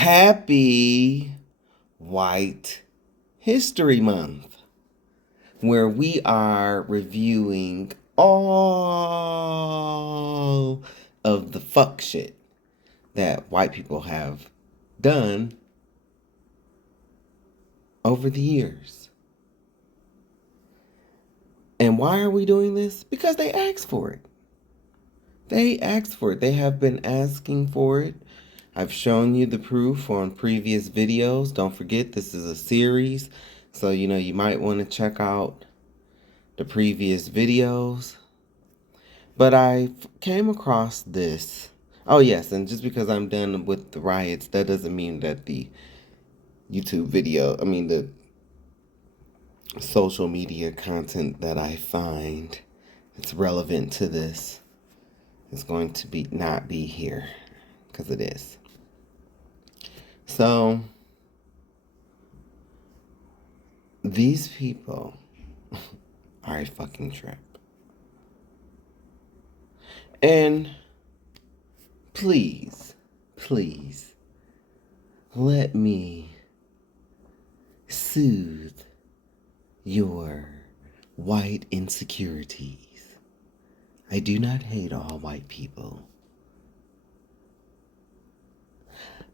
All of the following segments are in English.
Happy White History Month, where we are reviewing all of the fuck shit that white people have done over the years. And why are we doing this? Because they asked for it. They asked for it. They have been asking for it. I've shown you the proof on previous videos. Don't forget, this is a series. So, you might want to check out the previous videos. But I came across this. Oh, yes. And just because I'm done with the riots, that doesn't mean that the the social media content that I find that's relevant to this is going to not be here, because it is. So these people are a fucking trip. And please let me soothe your white insecurities. I do not hate all white people,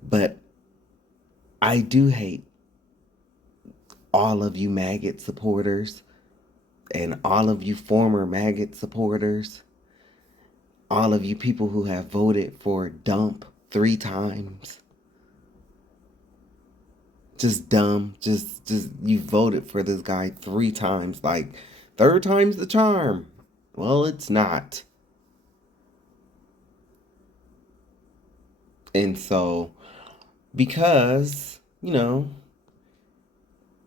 but I do hate all of you maggot supporters and all of you former maggot supporters, all of you people who have voted for Dump 3 times. Just dumb. Just you voted for this guy 3 times. Like, 3rd time's the charm. Well, it's not. And so, because,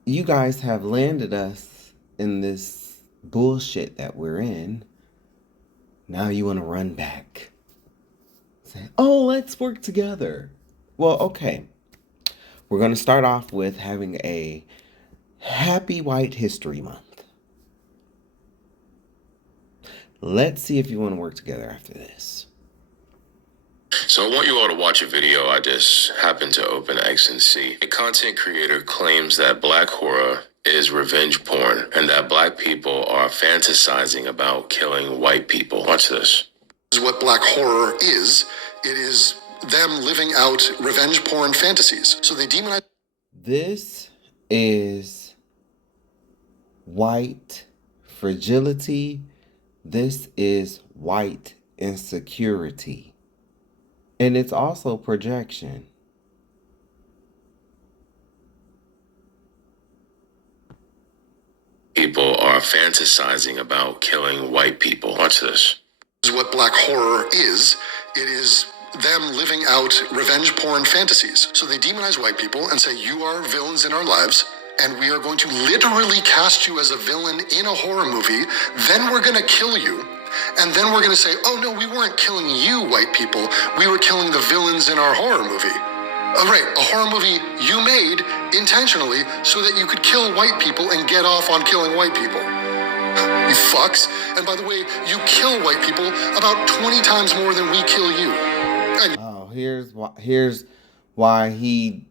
you guys have landed us in this bullshit that we're in, now you want to run back. Say, oh, let's work together. Well, okay. We're going to start off with having a Happy White History Month. Let's see if you want to work together after this. So I want you all to watch a video I just happened to open X and see. A content creator claims that black horror is revenge porn and that black people are fantasizing about killing white people. Watch this. This is what black horror is. It is them living out revenge porn fantasies. So they demonize. This is white fragility. This is white insecurity. And it's also projection. People are fantasizing about killing white people. Watch this. This is what black horror is. It is them living out revenge porn fantasies. So they demonize white people and say, you are villains in our lives, and we are going to literally cast you as a villain in a horror movie. Then we're going to kill you. And then we're going to say, oh no, we weren't killing you, white people. We were killing the villains in our horror movie. Oh, right, a horror movie you made intentionally so that you could kill white people and get off on killing white people. You fucks. And by the way, you kill white people about 20 times more than we kill you. Here's why he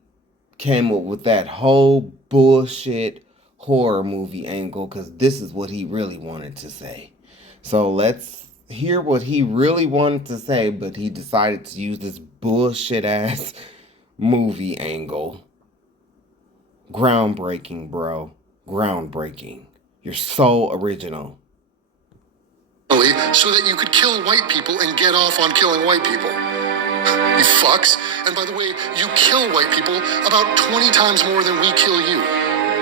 came up with that whole bullshit horror movie angle, because this is what he really wanted to say. So let's hear what he really wanted to say, but he decided to use this bullshit ass movie angle. Groundbreaking, bro. Groundbreaking. You're so original. So that you could kill white people and get off on killing white people. You fucks. And by the way, you kill white people about 20 times more than we kill you.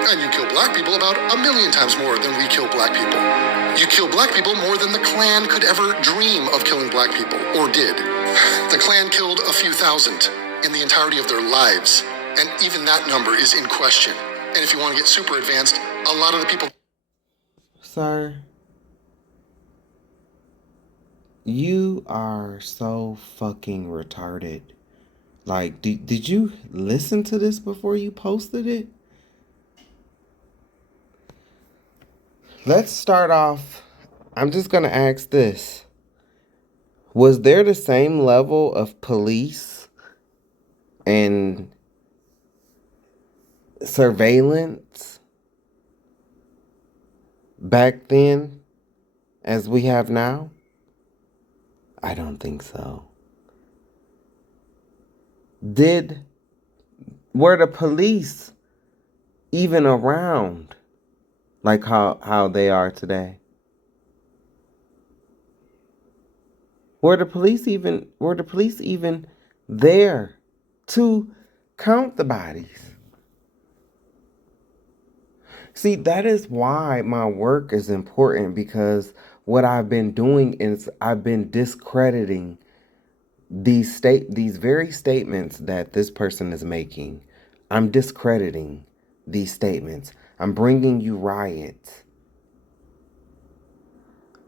And you kill black people about 1,000,000 times more than we kill black people. You kill black people more than the Klan could ever dream of killing black people, or did. The Klan killed a few thousand in the entirety of their lives, and even that number is in question. And if you want to get super advanced, a lot of the people... Sir, you are so fucking retarded. Like, did you listen to this before you posted it? Let's start off. I'm just going to ask this. Was there the same level of police and surveillance back then as we have now? I don't think so. Were the police even around like how they are today? Were the police even there to count the bodies? See, that is why my work is important, because what I've been doing is I've been discrediting these very statements that this person is making. I'm discrediting these statements. I'm bringing you riots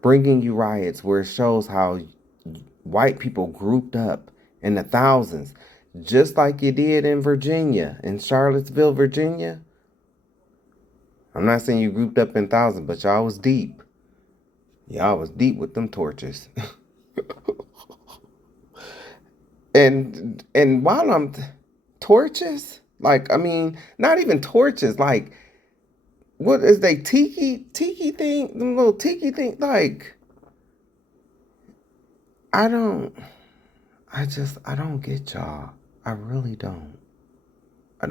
where it shows how white people grouped up in the thousands, just like you did in Virginia, in Charlottesville, Virginia. I'm not saying you grouped up in thousands, but y'all was deep. Y'all was deep with them torches. and while I'm torches, like, I mean, not even torches, like, what is they tiki thing, them little tiki thing, like, I don't get y'all. I really don't. I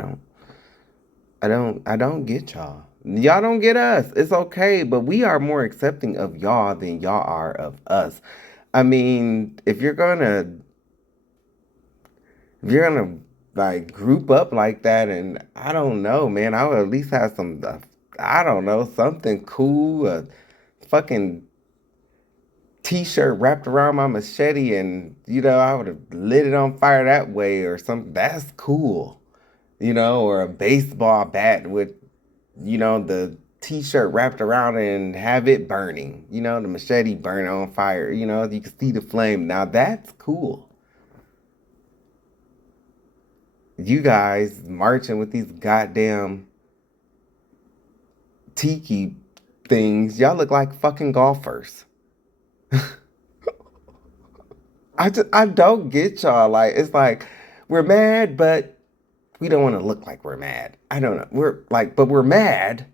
don't get y'all. Y'all don't get us. It's okay, but we are more accepting of y'all than y'all are of us. I mean, if you're gonna like group up like that, and I don't know, man, I would at least have some, I don't know, something cool, a fucking t-shirt wrapped around my machete, and I would have lit it on fire that way or something. That's cool, or a baseball bat with the t-shirt wrapped around it and have it burning, the machete burning on fire, you can see the flame. Now that's cool. You guys marching with these goddamn tiki things, y'all look like fucking golfers. I don't get y'all. Like, it's like, we're mad, but we don't want to look like we're mad. I don't know. But we're mad.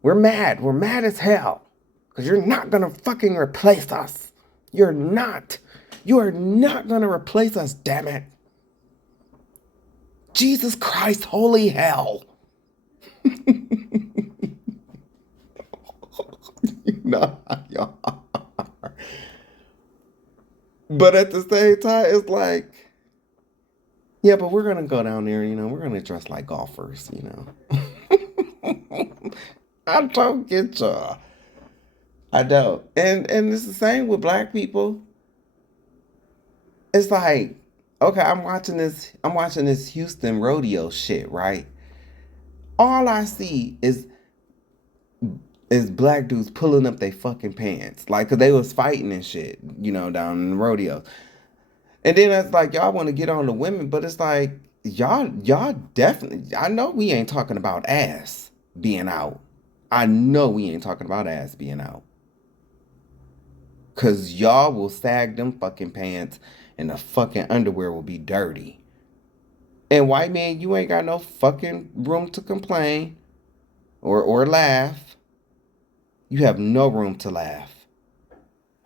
We're mad. We're mad as hell. Because you're not going to fucking replace us. You're not. You are not going to replace us, damn it. Jesus Christ, holy hell. Y'all are. But at the same time, it's like, yeah, but we're going to go down there, we're going to dress like golfers, I don't get y'all. I don't. And it's the same with black people. It's like, okay, I'm watching this Houston rodeo shit, right? All I see is black dudes pulling up their fucking pants. Like, cause they was fighting and shit, down in the rodeo. And then it's like, y'all want to get on the women, but it's like, y'all definitely, I know we ain't talking about ass being out. I know we ain't talking about ass being out. Cause y'all will sag them fucking pants and the fucking underwear will be dirty. And white man, you ain't got no fucking room to complain or laugh. You have no room to laugh.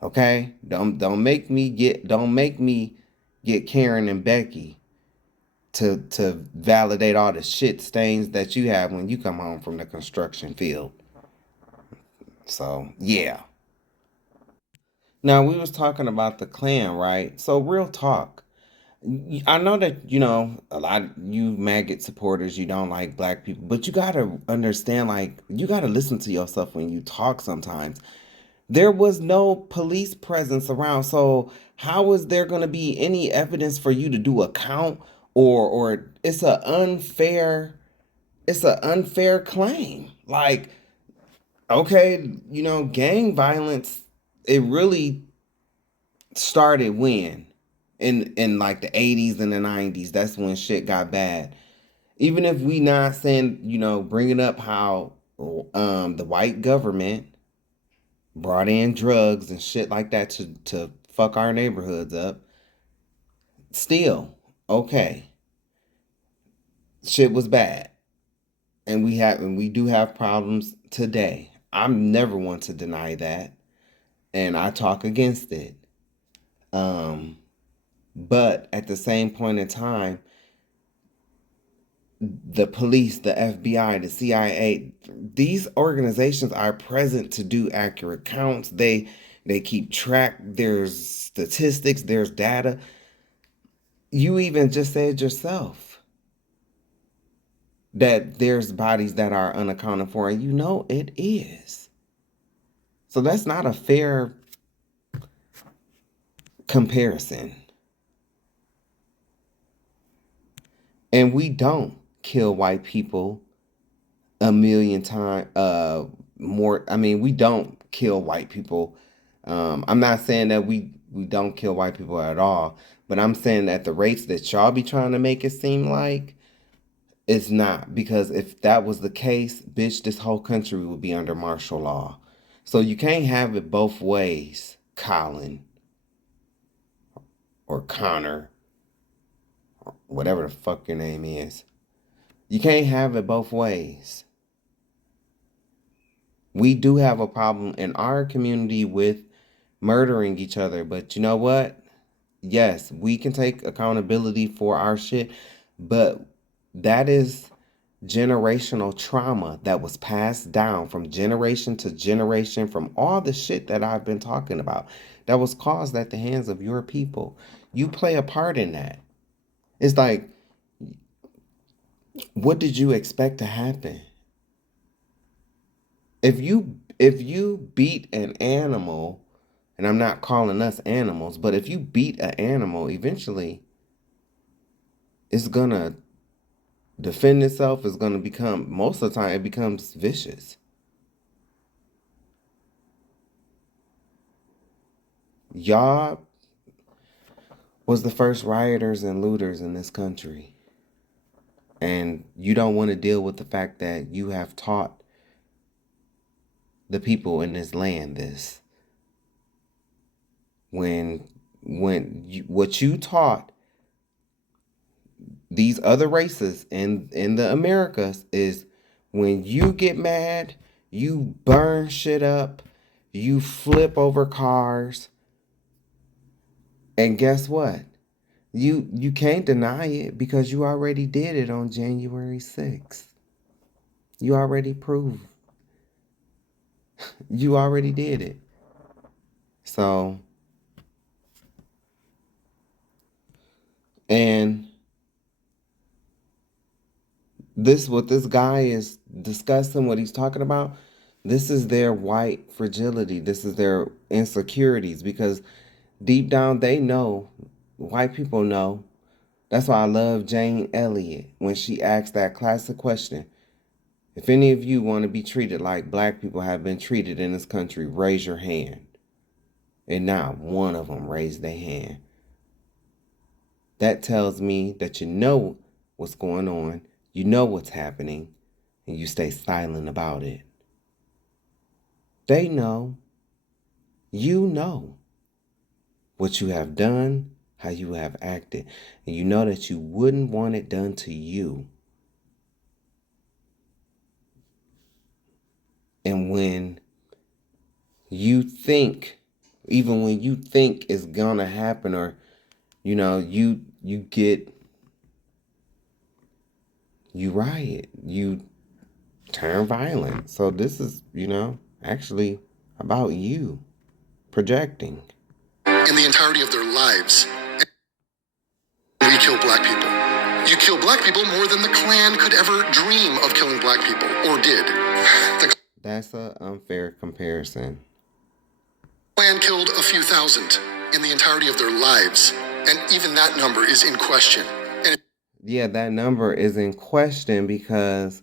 Okay? Don't make me get Karen and Becky to validate all the shit stains that you have when you come home from the construction field. So, yeah. Now, we was talking about the Klan, right? So, real talk. I know that, a lot of you maggot supporters, you don't like black people, but you got to understand, like, you got to listen to yourself when you talk sometimes. There was no police presence around, so how is there going to be any evidence for you to do a count, or it's an unfair claim. Like, okay, gang violence, it really started when? In like the 80s and the 90s. That's when shit got bad. Even if we not saying, bringing up how the white government brought in drugs and shit like that to fuck our neighborhoods up, still, okay, shit was bad. And we do have problems today. I'm never one to deny that, and I talk against it. But at the same point in time, the police, the FBI, the CIA, these organizations are present to do accurate counts. They keep track. There's statistics, there's data. You even just said yourself that there's bodies that are unaccounted for, and you know it is. So that's not a fair comparison. And we don't kill white people a million times more. I mean, we don't kill white people. I'm not saying that we don't kill white people at all, but I'm saying at the rates that y'all be trying to make it seem like, it's not. Because if that was the case, bitch, this whole country would be under martial law. So you can't have it both ways, Colin or Connor, or whatever the fuck your name is. You can't have it both ways. We do have a problem in our community with murdering each other, but you know what? Yes, we can take accountability for our shit, but that is generational trauma that was passed down from generation to generation from all the shit that I've been talking about that was caused at the hands of your people. You play a part in that. It's like, what did you expect to happen? If you beat an animal, and I'm not calling us animals, but if you beat an animal, eventually it's gonna defend itself. It's gonna become, most of the time, it becomes vicious. Y'all was the first rioters and looters in this country. And you don't want to deal with the fact that you have taught the people in this land this. What you taught these other races in the Americas is, when you get mad, you burn shit up, you flip over cars, and guess what? You can't deny it because you already did it on January 6th. You already proved. You already did it. So, and what this guy is discussing, what he's talking about, this is their white fragility. This is their insecurities, because deep down they know, white people know. That's why I love Jane Elliott when she asked that classic question. If any of you want to be treated like black people have been treated in this country, raise your hand. And not one of them raised their hand. That tells me that you know what's going on, you know what's happening, and you stay silent about it. They know. You know what you have done, how you have acted, and you know that you wouldn't want it done to you. And when you think, even when you think it's gonna happen, or you riot, you turn violent. So this is, actually about you projecting. In the entirety of their lives, we kill black people. You kill black people more than the Klan could ever dream of killing black people, or did. That's an unfair comparison. Klan killed a few thousand in the entirety of their lives, and even that number is in question. Yeah, that number is in question because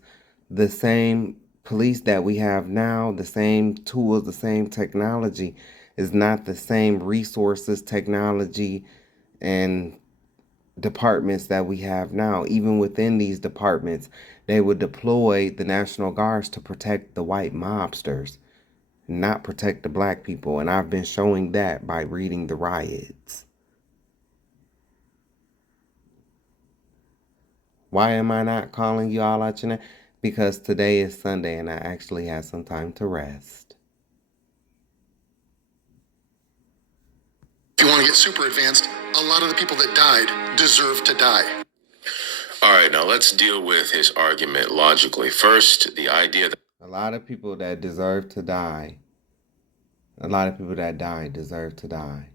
the same police that we have now, the same tools, the same technology, is not the same resources, technology, and departments that we have now. Even within these departments, they would deploy the National Guards to protect the white mobsters, not protect the black people. And I've been showing that by reading the riots. Why am I not calling you all out your name? because today is Sunday and I actually had some time to rest. If you want to get super advanced, a lot of the people that died deserve to die. All right, now let's deal with his argument logically. First, the idea that a lot of people that deserve to die, a lot of people that died deserve to die.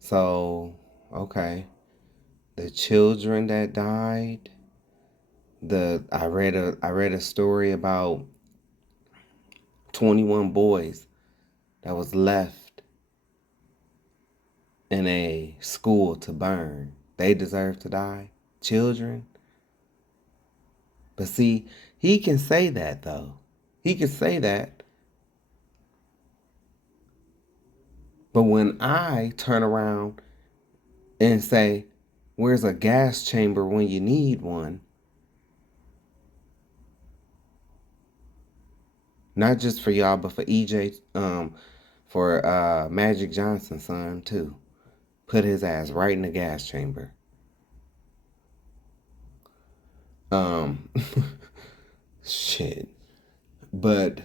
So, okay. The children that died, I read a story about 21 boys that was left in a school to burn. They deserve to die. Children. But see, he can say that though. He can say that. But when I turn around and say, where's a gas chamber when you need one? Not just for y'all, but for EJ, for Magic Johnson's son too. Put his ass right in the gas chamber. Shit. But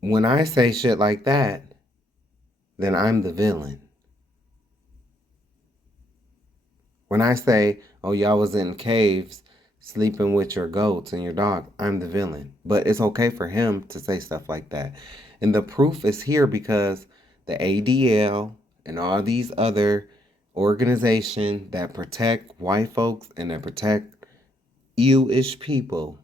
when I say shit like that, then I'm the villain. When I say, oh, y'all was in caves sleeping with your goats and your dog, I'm the villain. But it's okay for him to say stuff like that. And the proof is here because the ADL and all these other organizations that protect white folks and that protect you-ish people,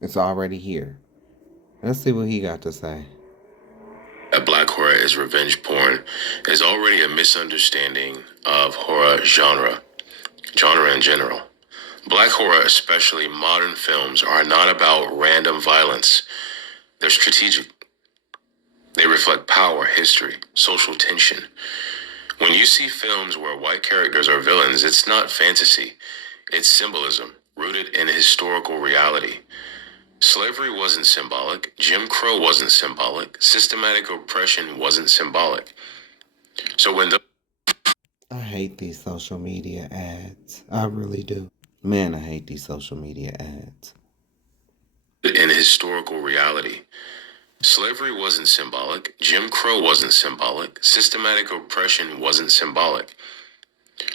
it's already here. Let's see what he got to say. That black horror is revenge porn is already a misunderstanding of horror genre in general. Black horror, especially modern films, are not about random violence. They're strategic. They reflect power, history, social tension. When you see films where white characters are villains, it's not fantasy. It's symbolism, rooted in historical reality. Slavery wasn't symbolic. Jim Crow wasn't symbolic. Systematic oppression wasn't symbolic. So when I hate these social media ads. I really do. Man, I hate these social media ads. In historical reality, slavery wasn't symbolic. Jim Crow wasn't symbolic. Systematic oppression wasn't symbolic.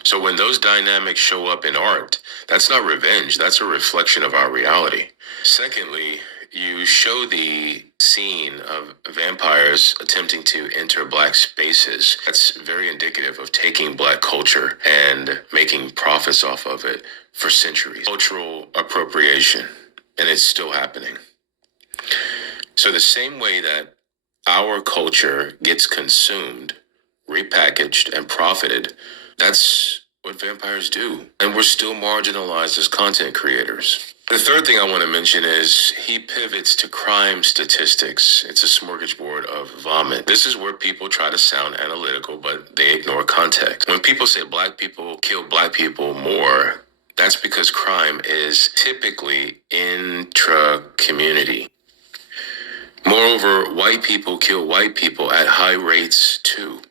So when those dynamics show up in art, that's not revenge. That's a reflection of our reality. Secondly, you show the scene of vampires attempting to enter black spaces. That's very indicative of taking black culture and making profits off of it for centuries. Cultural appropriation, and it's still happening. So the same way that our culture gets consumed, repackaged, and profited, that's what vampires do. And we're still marginalized as content creators. The third thing I want to mention is he pivots to crime statistics. It's a smorgasbord of vomit. This is where people try to sound analytical, but they ignore context. When people say black people kill black people more, that's because crime is typically intra-community. Moreover, white people kill white people at high rates too.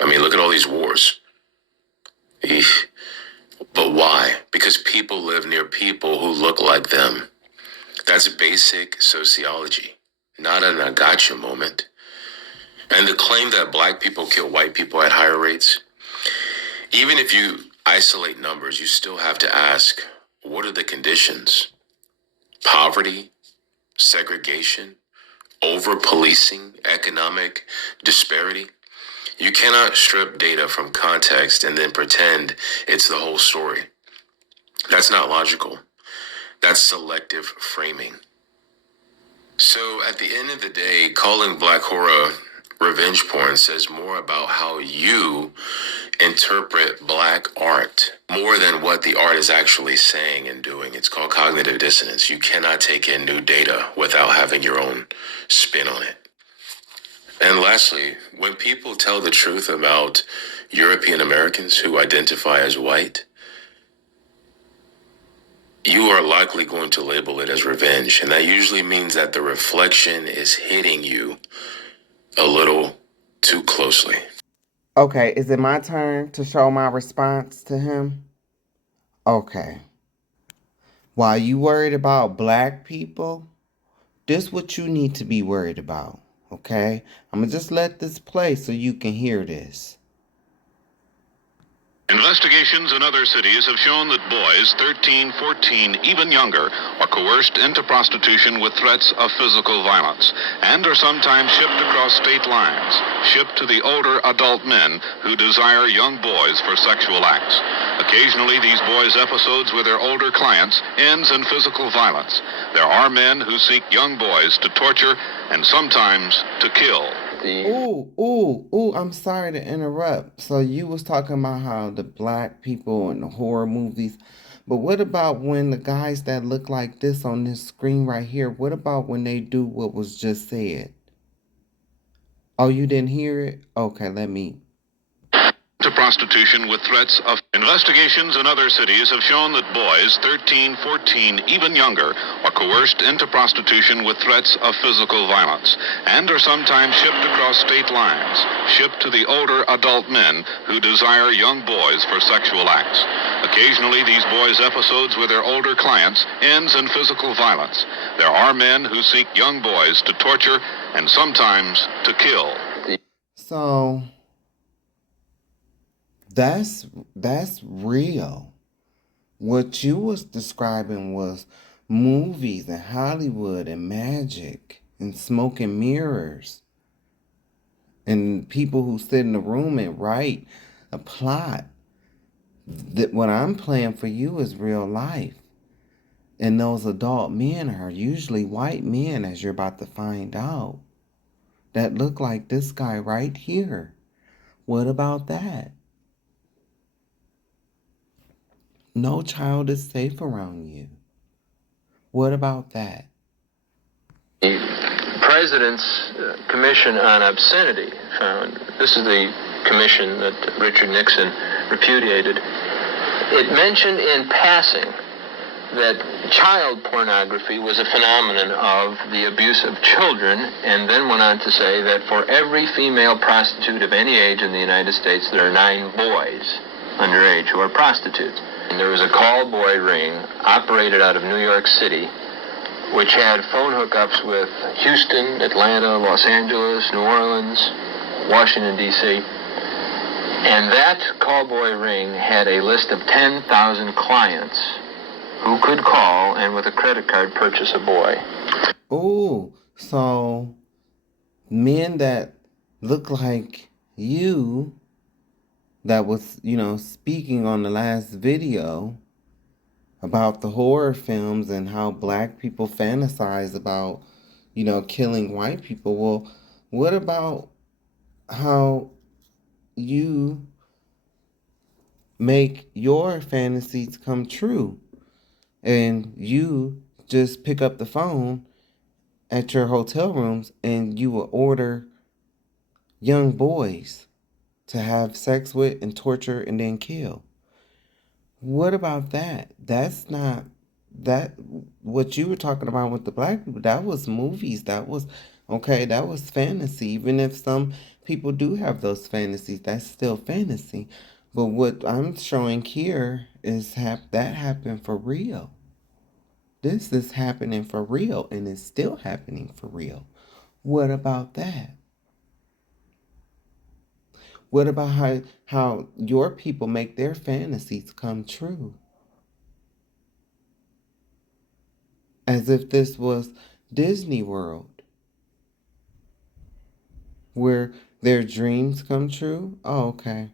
I mean, look at all these wars. Eesh. But why? Because people live near people who look like them. That's basic sociology, not an I gotcha moment. And the claim that black people kill white people at higher rates, even if you isolate numbers, you still have to ask, what are the conditions? Poverty, segregation, over-policing, economic disparity. You cannot strip data from context and then pretend it's the whole story. That's not logical. That's selective framing. So at the end of the day, calling black horror revenge porn says more about how you interpret black art more than what the art is actually saying and doing. It's called cognitive dissonance. You cannot take in new data without having your own spin on it. And lastly, when people tell the truth about European Americans who identify as white, you are likely going to label it as revenge. And that usually means that the reflection is hitting you a little too closely. Okay, is it my turn to show my response to him? Okay. While you worried about black people, this what you need to be worried about, okay? I'm gonna just let this play so you can hear this. Investigations in other cities have shown that boys 13, 14, even younger are coerced into prostitution with threats of physical violence and are sometimes shipped across state lines, shipped to the older adult men who desire young boys for sexual acts. Occasionally, these boys' episodes with their older clients ends in physical violence. There are men who seek young boys to torture and sometimes to kill. Ooh, I'm sorry to interrupt. So you was talking about how the black people in the horror movies, but what about when the guys that look like this on this screen right here, what about when they do what was just said? Oh, you didn't hear it? Okay, let me. To prostitution with threats of investigations in other cities have shown that boys 13, 14, even younger are coerced into prostitution with threats of physical violence and are sometimes shipped across state lines, shipped to the older adult men who desire young boys for sexual acts. Occasionally, these boys' episodes with their older clients ends in physical violence. There are men who seek young boys to torture and sometimes to kill. So that's real. What you was describing was movies and Hollywood and magic and smoke and mirrors and people who sit in the room and write a plot. That what I'm playing for you is real life. And those adult men are usually white men, as you're about to find out, that look like this guy right here. What about that? No child is safe around you. What about that? The President's Commission on Obscenity found, this is the commission that Richard Nixon repudiated, it mentioned in passing that child pornography was a phenomenon of the abuse of children, and then went on to say that for every female prostitute of any age in the United States, there are 9 boys underage who are prostitutes. And there was a call boy ring operated out of New York City, which had phone hookups with Houston, Atlanta, Los Angeles, New Orleans, Washington, D.C. And that callboy ring had a list of 10,000 clients who could call and with a credit card purchase a boy. Oh, so men that look like you that was, speaking on the last video about the horror films and how black people fantasize about, killing white people. Well, what about how you make your fantasies come true? And you just pick up the phone at your hotel rooms and you will order young boys to have sex with and torture and then kill. What about that? That's not that what you were talking about with the black people. That was movies. That was okay. That was fantasy. Even if some people do have those fantasies, that's still fantasy. But what I'm showing here is that happened for real. This is happening for real and it's still happening for real. What about that? What about how your people make their fantasies come true? As if this was Disney World, where their dreams come true? Oh, okay.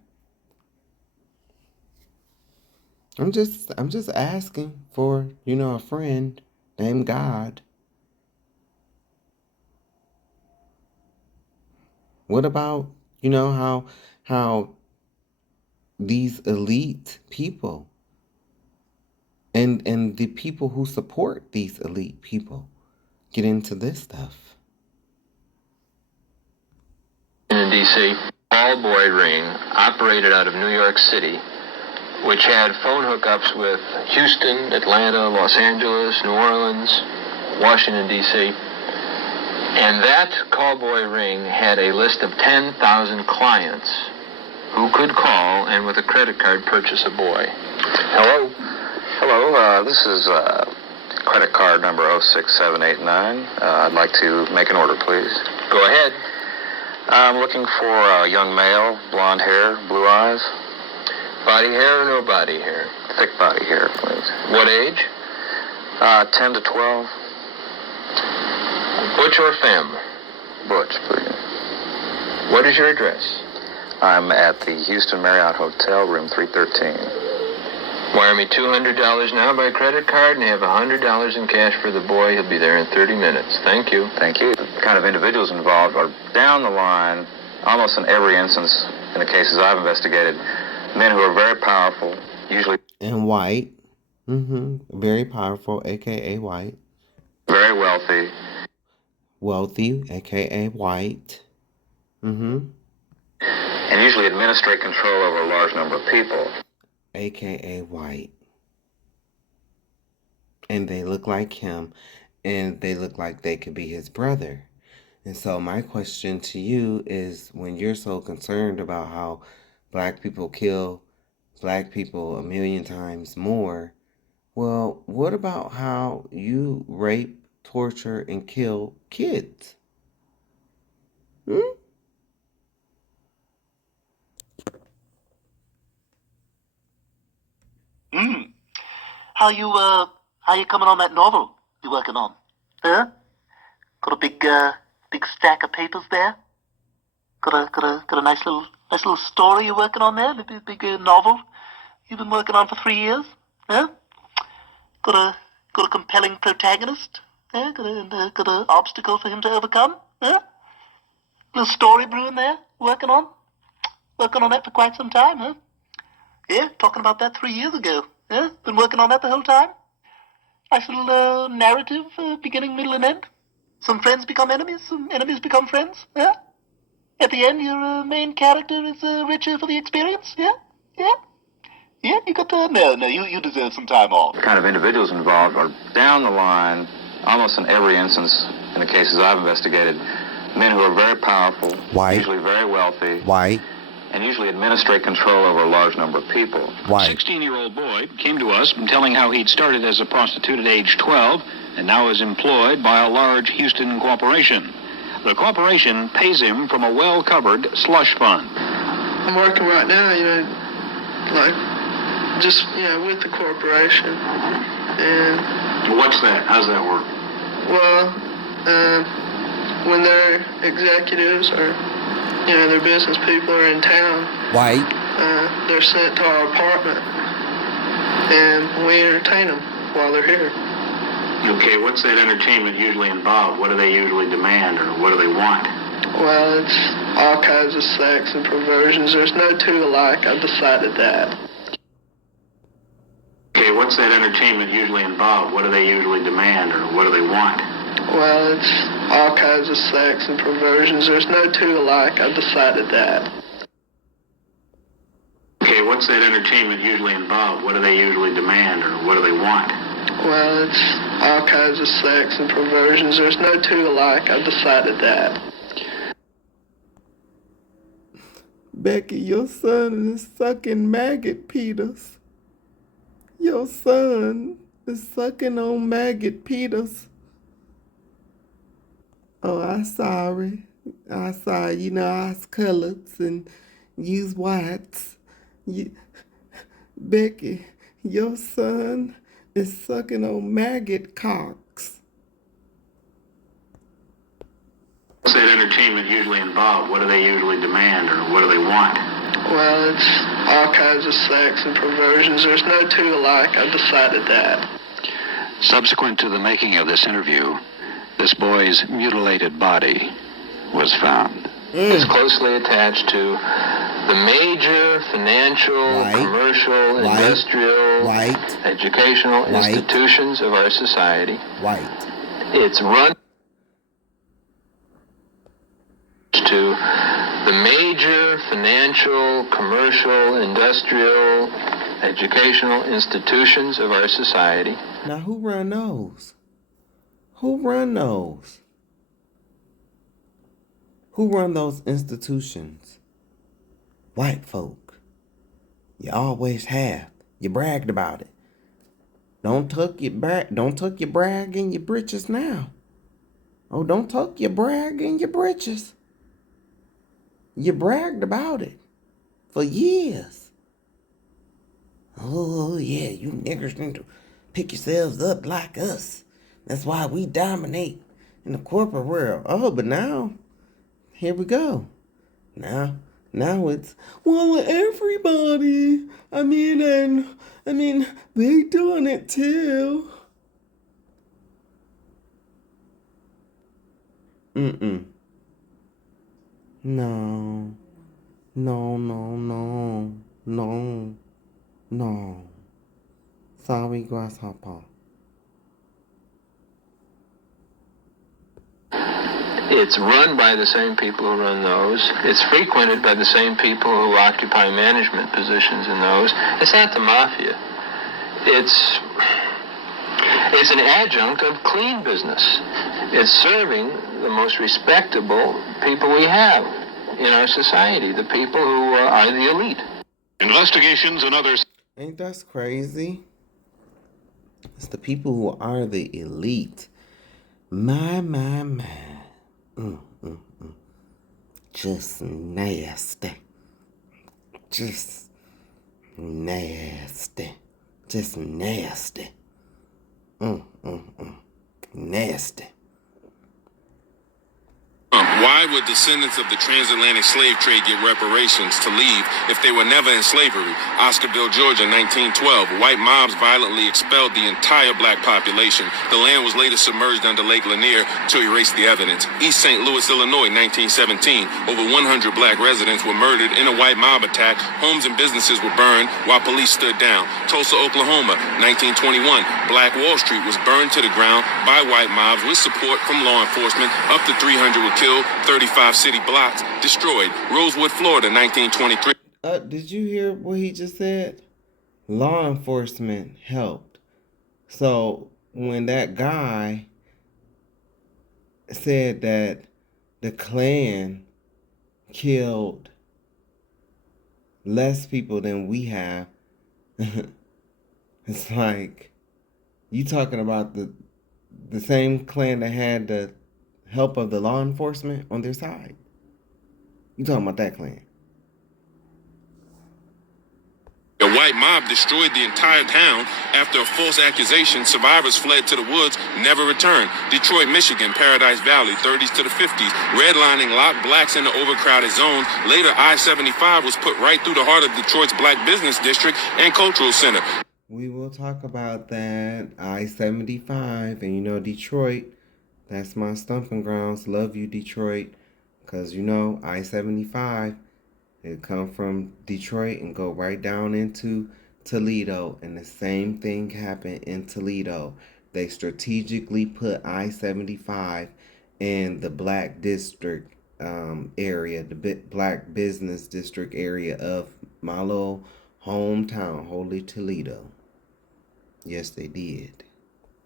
I'm just asking for, a friend named God. What about, how these elite people and the people who support these elite people get into this stuff? In D.C., call boy ring operated out of New York City, which had phone hookups with Houston, Atlanta, Los Angeles, New Orleans, Washington, D.C. And that callboy ring had a list of 10,000 clients who could call and with a credit card purchase a boy. Hello? Hello, this is credit card number 06789. I'd like to make an order, please. Go ahead. I'm looking for a young male, blonde hair, blue eyes. Body hair or no body hair? Thick body hair, please. What age? 10 to 12. Butch or femme? Butch, please. What is your address? I'm at the Houston Marriott Hotel, room 313. Wire me $200 now by credit card and have $100 in cash for the boy. He'll be there in 30 minutes. Thank you. Thank you. The kind of individuals involved are down the line, almost in every instance, in the cases I've investigated, men who are very powerful, usually... And white. Very powerful, a.k.a. white. Very wealthy. Wealthy, a.k.a. white. And usually administrate control over a large number of people. A.k.a. white. And they look like him, and they look like they could be his brother. And so my question to you is, when you're so concerned about how black people kill black people a million times more, well, what about how you rape, torture, and kill kids? How you coming on that novel you working on? Huh? Got a big stack of papers there? Got a nice little story you're working on there? Big novel you've been working on for 3 years? Huh? Got a compelling protagonist? Huh? Got a obstacle for him to overcome? Huh? Little story brewing there? Working on that for quite some time, huh? Yeah, talking about that 3 years ago. Yeah, been working on that the whole time. Nice little narrative, beginning, middle, and end. Some friends become enemies, some enemies become friends. Yeah. At the end, your main character is richer for the experience. Yeah, you got to... No, you deserve some time off. The kind of individuals involved are down the line, almost in every instance, in the cases I've investigated, men who are very powerful, white, usually very wealthy, white, and usually administrate control over a large number of people. white. 16-year-old boy came to us telling how he'd started as a prostitute at age 12 and now is employed by a large Houston corporation. The corporation pays him from a well-covered slush fund. I'm working right now, with the corporation. And What's that? How's that work? well, when their executives or their business people are in town, White. They're sent to our apartment, and we entertain them while they're here. Okay, what's that entertainment usually involve? What do they usually demand, or what do they want? Well, it's all kinds of sex and perversions. There's no two alike. I've decided that. Okay, what's that entertainment usually involve? What do they usually demand, or what do they want? Well, it's all kinds of sex and perversions. There's no two alike. I've decided that. Okay, what's that entertainment usually involve? What do they usually demand, or what do they want? Well, it's all kinds of sex and perversions. There's no two alike. I've decided that. Becky, your son is sucking maggot Peters. Your son is sucking on maggot Peters. Oh, I'm sorry. I saw, I was colored and use whites. Becky, your son is sucking on maggot cocks. What's that entertainment usually involve? What do they usually demand, or what do they want? Well, it's all kinds of sex and perversions. There's no two alike. I've decided that. Subsequent to the making of this interview, this boy's mutilated body was found. It's closely attached to the major financial, White. commercial, White. industrial, White. educational White. institutions of our society. White. It's run to the major financial, commercial, industrial, educational institutions of our society. Now, who run those? Who run those? Who run those institutions? white folk. You always have. You bragged about it. Don't tuck your brag in your britches now. Oh, don't tuck your brag in your britches. You bragged about it for years. Oh, yeah, you niggers need to pick yourselves up like us. That's why we dominate in the corporate world. Oh, but now, here we go. Now it's, well, everybody. I mean, they doing it too. No. No. Sorry, grasshopper. It's run by the same people who run those. It's frequented by the same people who occupy management positions in those. It's not the mafia. It's an adjunct of clean business. It's serving the most respectable people we have in our society, the people who are the elite. Investigations and others. Ain't that crazy? It's the people who are the elite. My. Just nasty. Just nasty. Nasty. Why would descendants of the transatlantic slave trade get reparations to leave if they were never in slavery? Oscarville, Georgia, 1912. White mobs violently expelled the entire black population. The land was later submerged under Lake Lanier to erase the evidence. East St. Louis, Illinois, 1917. Over 100 black residents were murdered in a white mob attack. Homes and businesses were burned while police stood down. Tulsa, Oklahoma, 1921. Black Wall Street was burned to the ground by white mobs with support from law enforcement. Up to 300 were killed. 35 city blocks destroyed. Rosewood, Florida, 1923. Did you hear what he just said? Law enforcement helped. So when that guy said that the Klan killed less people than we have, it's like you talking about the same Klan that had the help of the law enforcement on their side. You talking about that Klan? The white mob destroyed the entire town. After a false accusation, survivors fled to the woods, never returned. Detroit, Michigan, Paradise Valley, 30s to the 50s. Redlining locked blacks in the overcrowded zones. Later, I-75 was put right through the heart of Detroit's black business district and cultural center. We will talk about that. I-75, and you know Detroit, that's my stomping grounds. Love you, Detroit. Because, you know, I-75, it come from Detroit and go right down into Toledo. And the same thing happened in Toledo. They strategically put I-75 in the black district area, the black business district area of my little hometown, Holy Toledo. Yes, they did.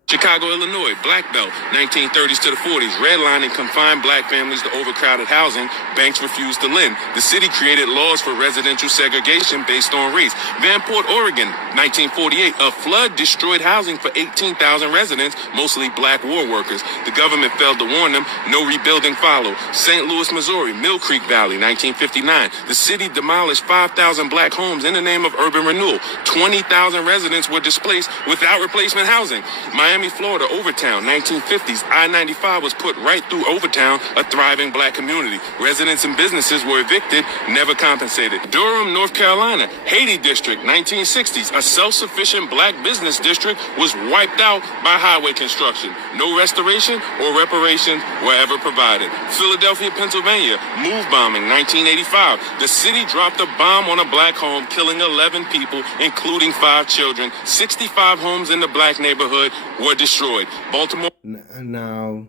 Chicago, Illinois, Black Belt, 1930s to the 40s. Redlining confined black families to overcrowded housing. Banks refused to lend. The city created laws for residential segregation based on race. Vanport, Oregon, 1948. A flood destroyed housing for 18,000 residents, mostly black war workers. The government failed to warn them. No rebuilding followed. St. Louis, Missouri, Mill Creek Valley, 1959. The city demolished 5,000 black homes in the name of urban renewal. 20,000 residents were displaced without replacement housing. Miami, Florida, Overtown, 1950s. I-95 was put right through Overtown, a thriving black community. Residents and businesses were evicted, never compensated. Durham, North Carolina, Haiti District, 1960s. A self-sufficient black business district was wiped out by highway construction. No restoration or reparations were ever provided. Philadelphia, Pennsylvania, move bombing, 1985. The city dropped a bomb on a black home, killing 11 people, including 5 children. 65 homes in the black neighborhood were destroyed. Baltimore. Now,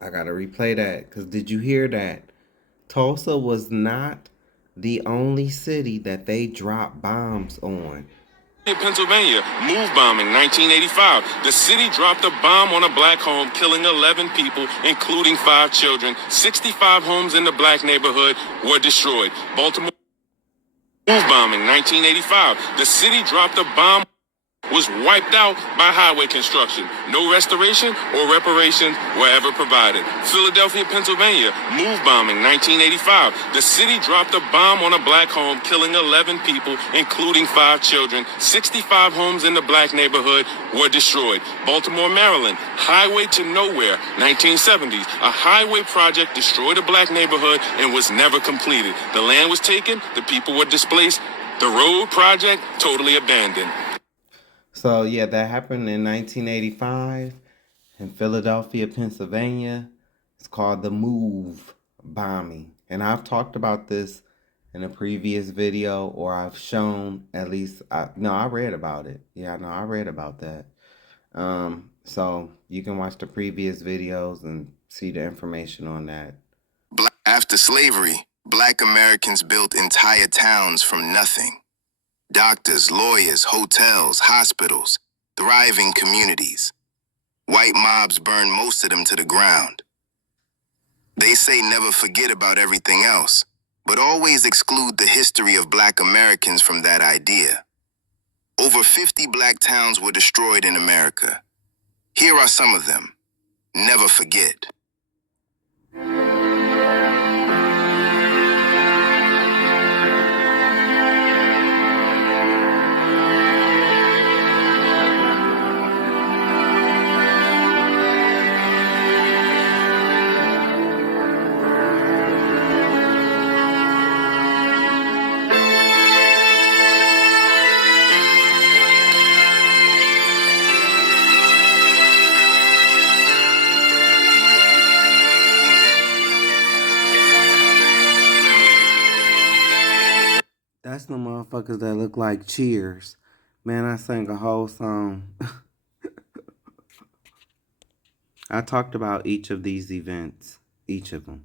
I gotta replay that, because did you hear that? Tulsa was not the only city that they dropped bombs on. Pennsylvania, move bombing, 1985. The city dropped a bomb on a black home, killing 11 people, including 5 children. 65 homes in the black neighborhood were destroyed. Baltimore, move bombing, 1985. The city dropped a bomb, was wiped out by highway construction. No restoration or reparations were ever provided. Philadelphia, Pennsylvania, move bombing, 1985. The city dropped a bomb on a black home, killing 11 people, including 5 children. 65 homes in the black neighborhood were destroyed. Baltimore, Maryland, highway to nowhere, 1970s. A highway project destroyed a black neighborhood and was never completed. The land was taken, the people were displaced. The road project totally abandoned. So, yeah, that happened in 1985 in Philadelphia, Pennsylvania. It's called the move bombing. And I've talked about this in a previous video, or I've shown, at least, I read about it. Yeah, no, I read about that. So you can watch the previous videos and see the information on that. After slavery, black Americans built entire towns from nothing. Doctors, lawyers, hotels, hospitals, thriving communities. White mobs burned most of them to the ground. They say never forget about everything else, but always exclude the history of black Americans from that idea. Over 50 black towns were destroyed in America. Here are some of them. Never forget. That's the motherfuckers that look like Cheers. Man, I sang a whole song. I talked about each of these events. Each of them.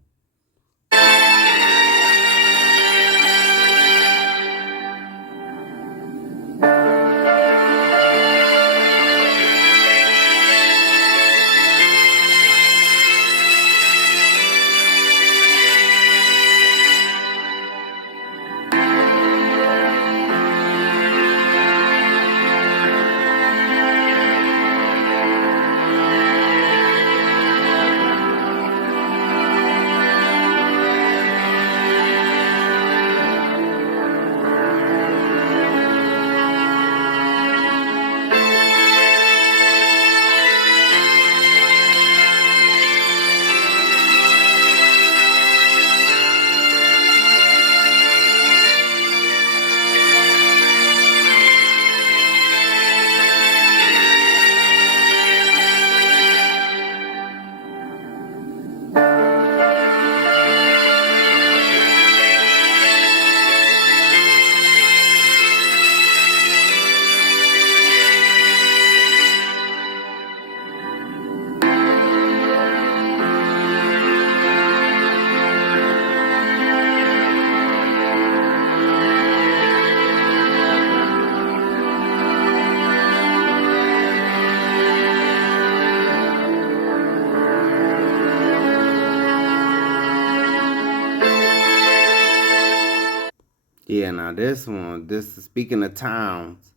Yeah, now this is speaking of towns.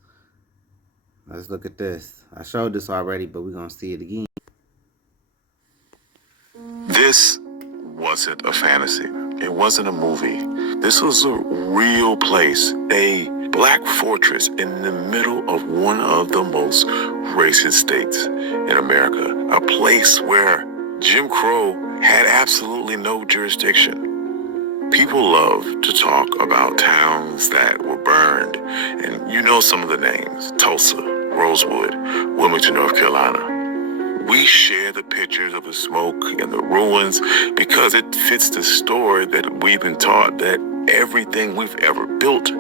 Let's look at this. I showed this already, but we're going to see it again. This wasn't a fantasy. It wasn't a movie. This was a real place, a black fortress in the middle of one of the most racist states in America. A place where Jim Crow had absolutely no jurisdiction. People love to talk about towns that were burned, and you know some of the names: Tulsa, Rosewood, Wilmington, North Carolina. We share the pictures of the smoke and the ruins because it fits the story that we've been taught that everything we've ever built,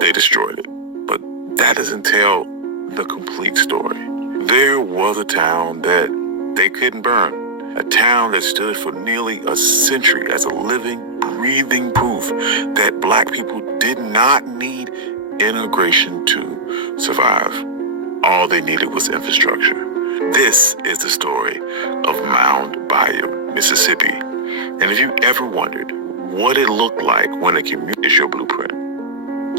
they destroyed it. But that doesn't tell the complete story. There was a town that they couldn't burn, a town that stood for nearly a century as a living, breathing proof that black people did not need integration to survive. All they needed was infrastructure. This is the story of Mound Bayou, Mississippi. And if you ever wondered what it looked like when a community is your blueprint.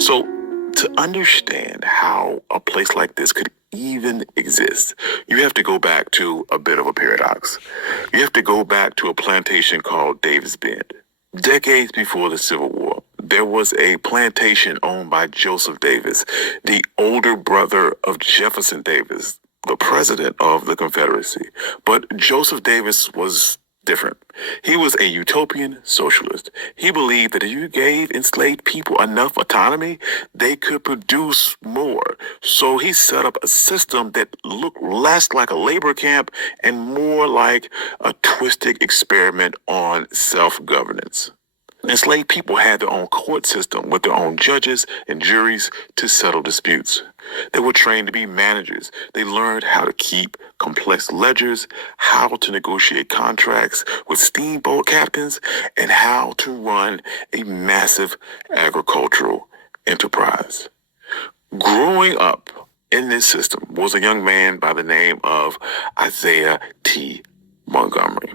So to understand how a place like this could even exist, you have to go back to a bit of a paradox. You have to go back to a plantation called Davis Bend. Decades before the Civil War, there was a plantation owned by Joseph Davis, the older brother of Jefferson Davis, the president of the Confederacy. But Joseph Davis was different. He was a utopian socialist. He believed that if you gave enslaved people enough autonomy, they could produce more. So he set up a system that looked less like a labor camp and more like a twisted experiment on self-governance. Enslaved people had their own court system with their own judges and juries to settle disputes. They were trained to be managers. They learned how to keep complex ledgers, how to negotiate contracts with steamboat captains, and how to run a massive agricultural enterprise. Growing up in this system was a young man by the name of Isaiah T. Montgomery.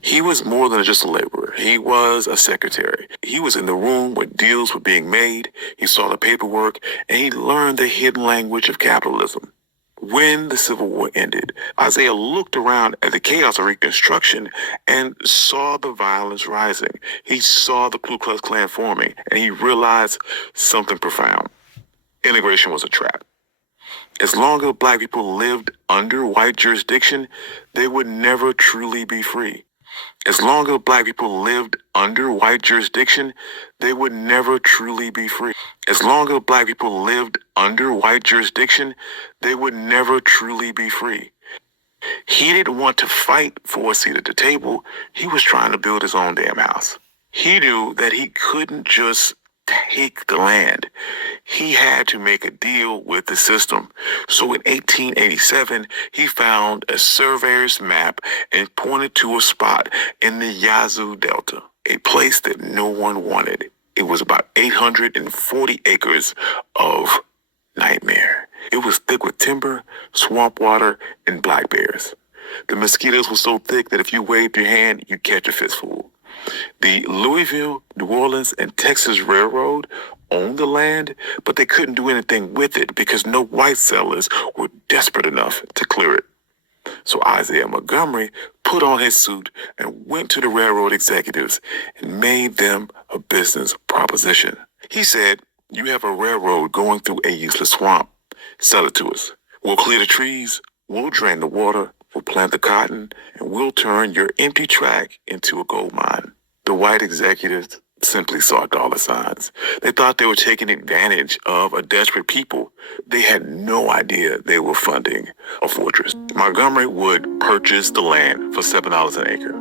He was more than just a laborer. He was a secretary. He was in the room where deals were being made. He saw the paperwork, and he learned the hidden language of capitalism. When the Civil War ended, Isaiah looked around at the chaos of Reconstruction and saw the violence rising. He saw the Ku Klux Klan forming, and he realized something profound. Integration was a trap. As long as black people lived under white jurisdiction, they would never truly be free. As long as black people lived under white jurisdiction, they would never truly be free. As long as black people lived under white jurisdiction, they would never truly be free. He didn't want to fight for a seat at the table. He was trying to build his own damn house. He knew that he couldn't just take the land. He had to make a deal with the system. So in 1887, he found a surveyor's map and pointed to a spot in the Yazoo Delta, a place that no one wanted. It was about 840 acres of nightmare. It was thick with timber, swamp water, and black bears. The mosquitoes were so thick that if you waved your hand, you'd catch a fistful. The Louisville, New Orleans, and Texas Railroad owned the land, but they couldn't do anything with it because no white settlers were desperate enough to clear it. So Isaiah Montgomery put on his suit and went to the railroad executives and made them a business proposition. He said, "You have a railroad going through a useless swamp. Sell it to us. We'll clear the trees, we'll drain the water, we'll plant the cotton, and we'll turn your empty track into a gold mine." The white executives simply saw dollar signs. They thought they were taking advantage of a desperate people. They had no idea they were funding a fortress. Montgomery would purchase the land for $7 an acre.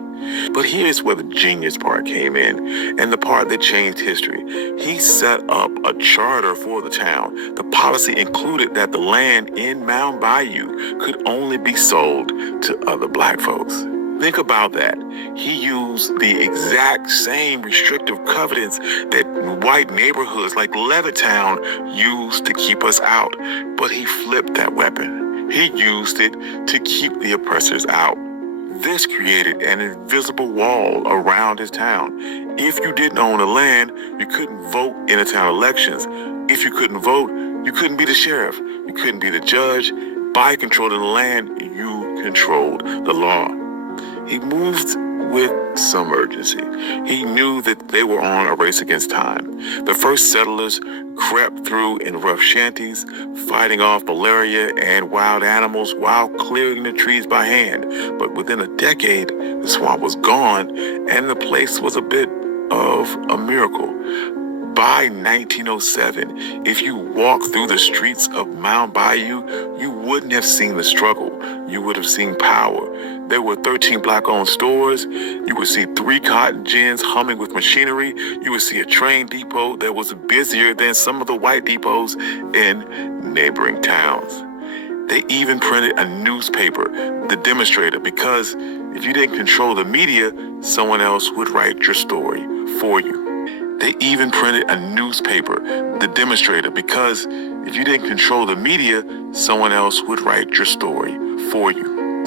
But here's where the genius part came in, and the part that changed history. He set up a charter for the town. The policy included that the land in Mound Bayou could only be sold to other black folks. Think about that. He used the exact same restrictive covenants that white neighborhoods like Levittown used to keep us out, but he flipped that weapon. He used it to keep the oppressors out. This created an invisible wall around his town. If you didn't own the land, you couldn't vote in the town elections. If you couldn't vote, you couldn't be the sheriff. You couldn't be the judge. By controlling the land, you controlled the law. He moved with some urgency. He knew that they were on a race against time. The first settlers crept through in rough shanties, fighting off malaria and wild animals while clearing the trees by hand. But within a decade, the swamp was gone, and the place was a bit of a miracle. By 1907, if you walked through the streets of Mound Bayou, you wouldn't have seen the struggle. You would have seen power. There were 13 black-owned stores. You would see 3 cotton gins humming with machinery. You would see a train depot that was busier than some of the white depots in neighboring towns. They even printed a newspaper, The Demonstrator, because if you didn't control the media, someone else would write your story for you. They even printed a newspaper, The Demonstrator, because if you didn't control the media, someone else would write your story for you.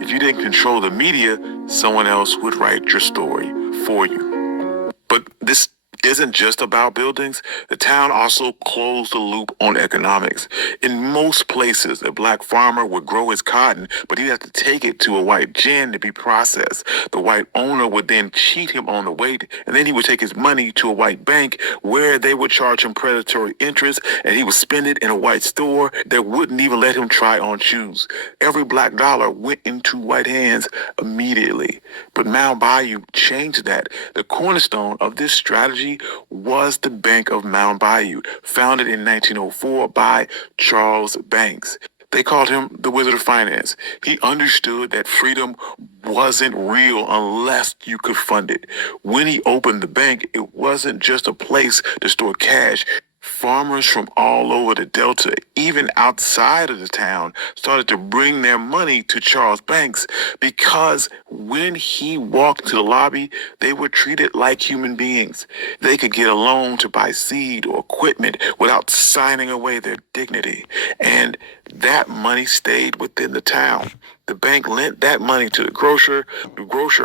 If you didn't control the media, someone else would write your story for you. But this isn't just about buildings. The town also closed the loop on economics. In most places, a black farmer would grow his cotton, but he'd have to take it to a white gin to be processed. The white owner would then cheat him on the weight, and then he would take his money to a white bank where they would charge him predatory interest, and he would spend it in a white store that wouldn't even let him try on shoes. Every black dollar went into white hands immediately. But Mound Bayou changed that. The cornerstone of this strategy was the Bank of Mound Bayou, founded in 1904 by Charles Banks. They called him the Wizard of Finance. He understood that freedom wasn't real unless you could fund it. When he opened the bank, it wasn't just a place to store cash. Farmers from all over the Delta, even outside of the town, started to bring their money to Charles Banks because when he walked to the lobby, they were treated like human beings. They could get a loan to buy seed or equipment without signing away their dignity. And that money stayed within the town. The bank lent that money to the grocer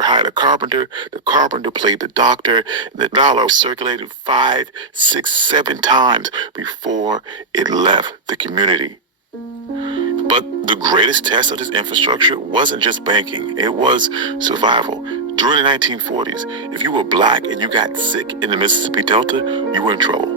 hired a carpenter, the carpenter played the doctor, and the dollar circulated 5, 6, 7 times before it left the community. But the greatest test of this infrastructure wasn't just banking, it was survival. During the 1940s, if you were black and you got sick in the Mississippi Delta, you were in trouble.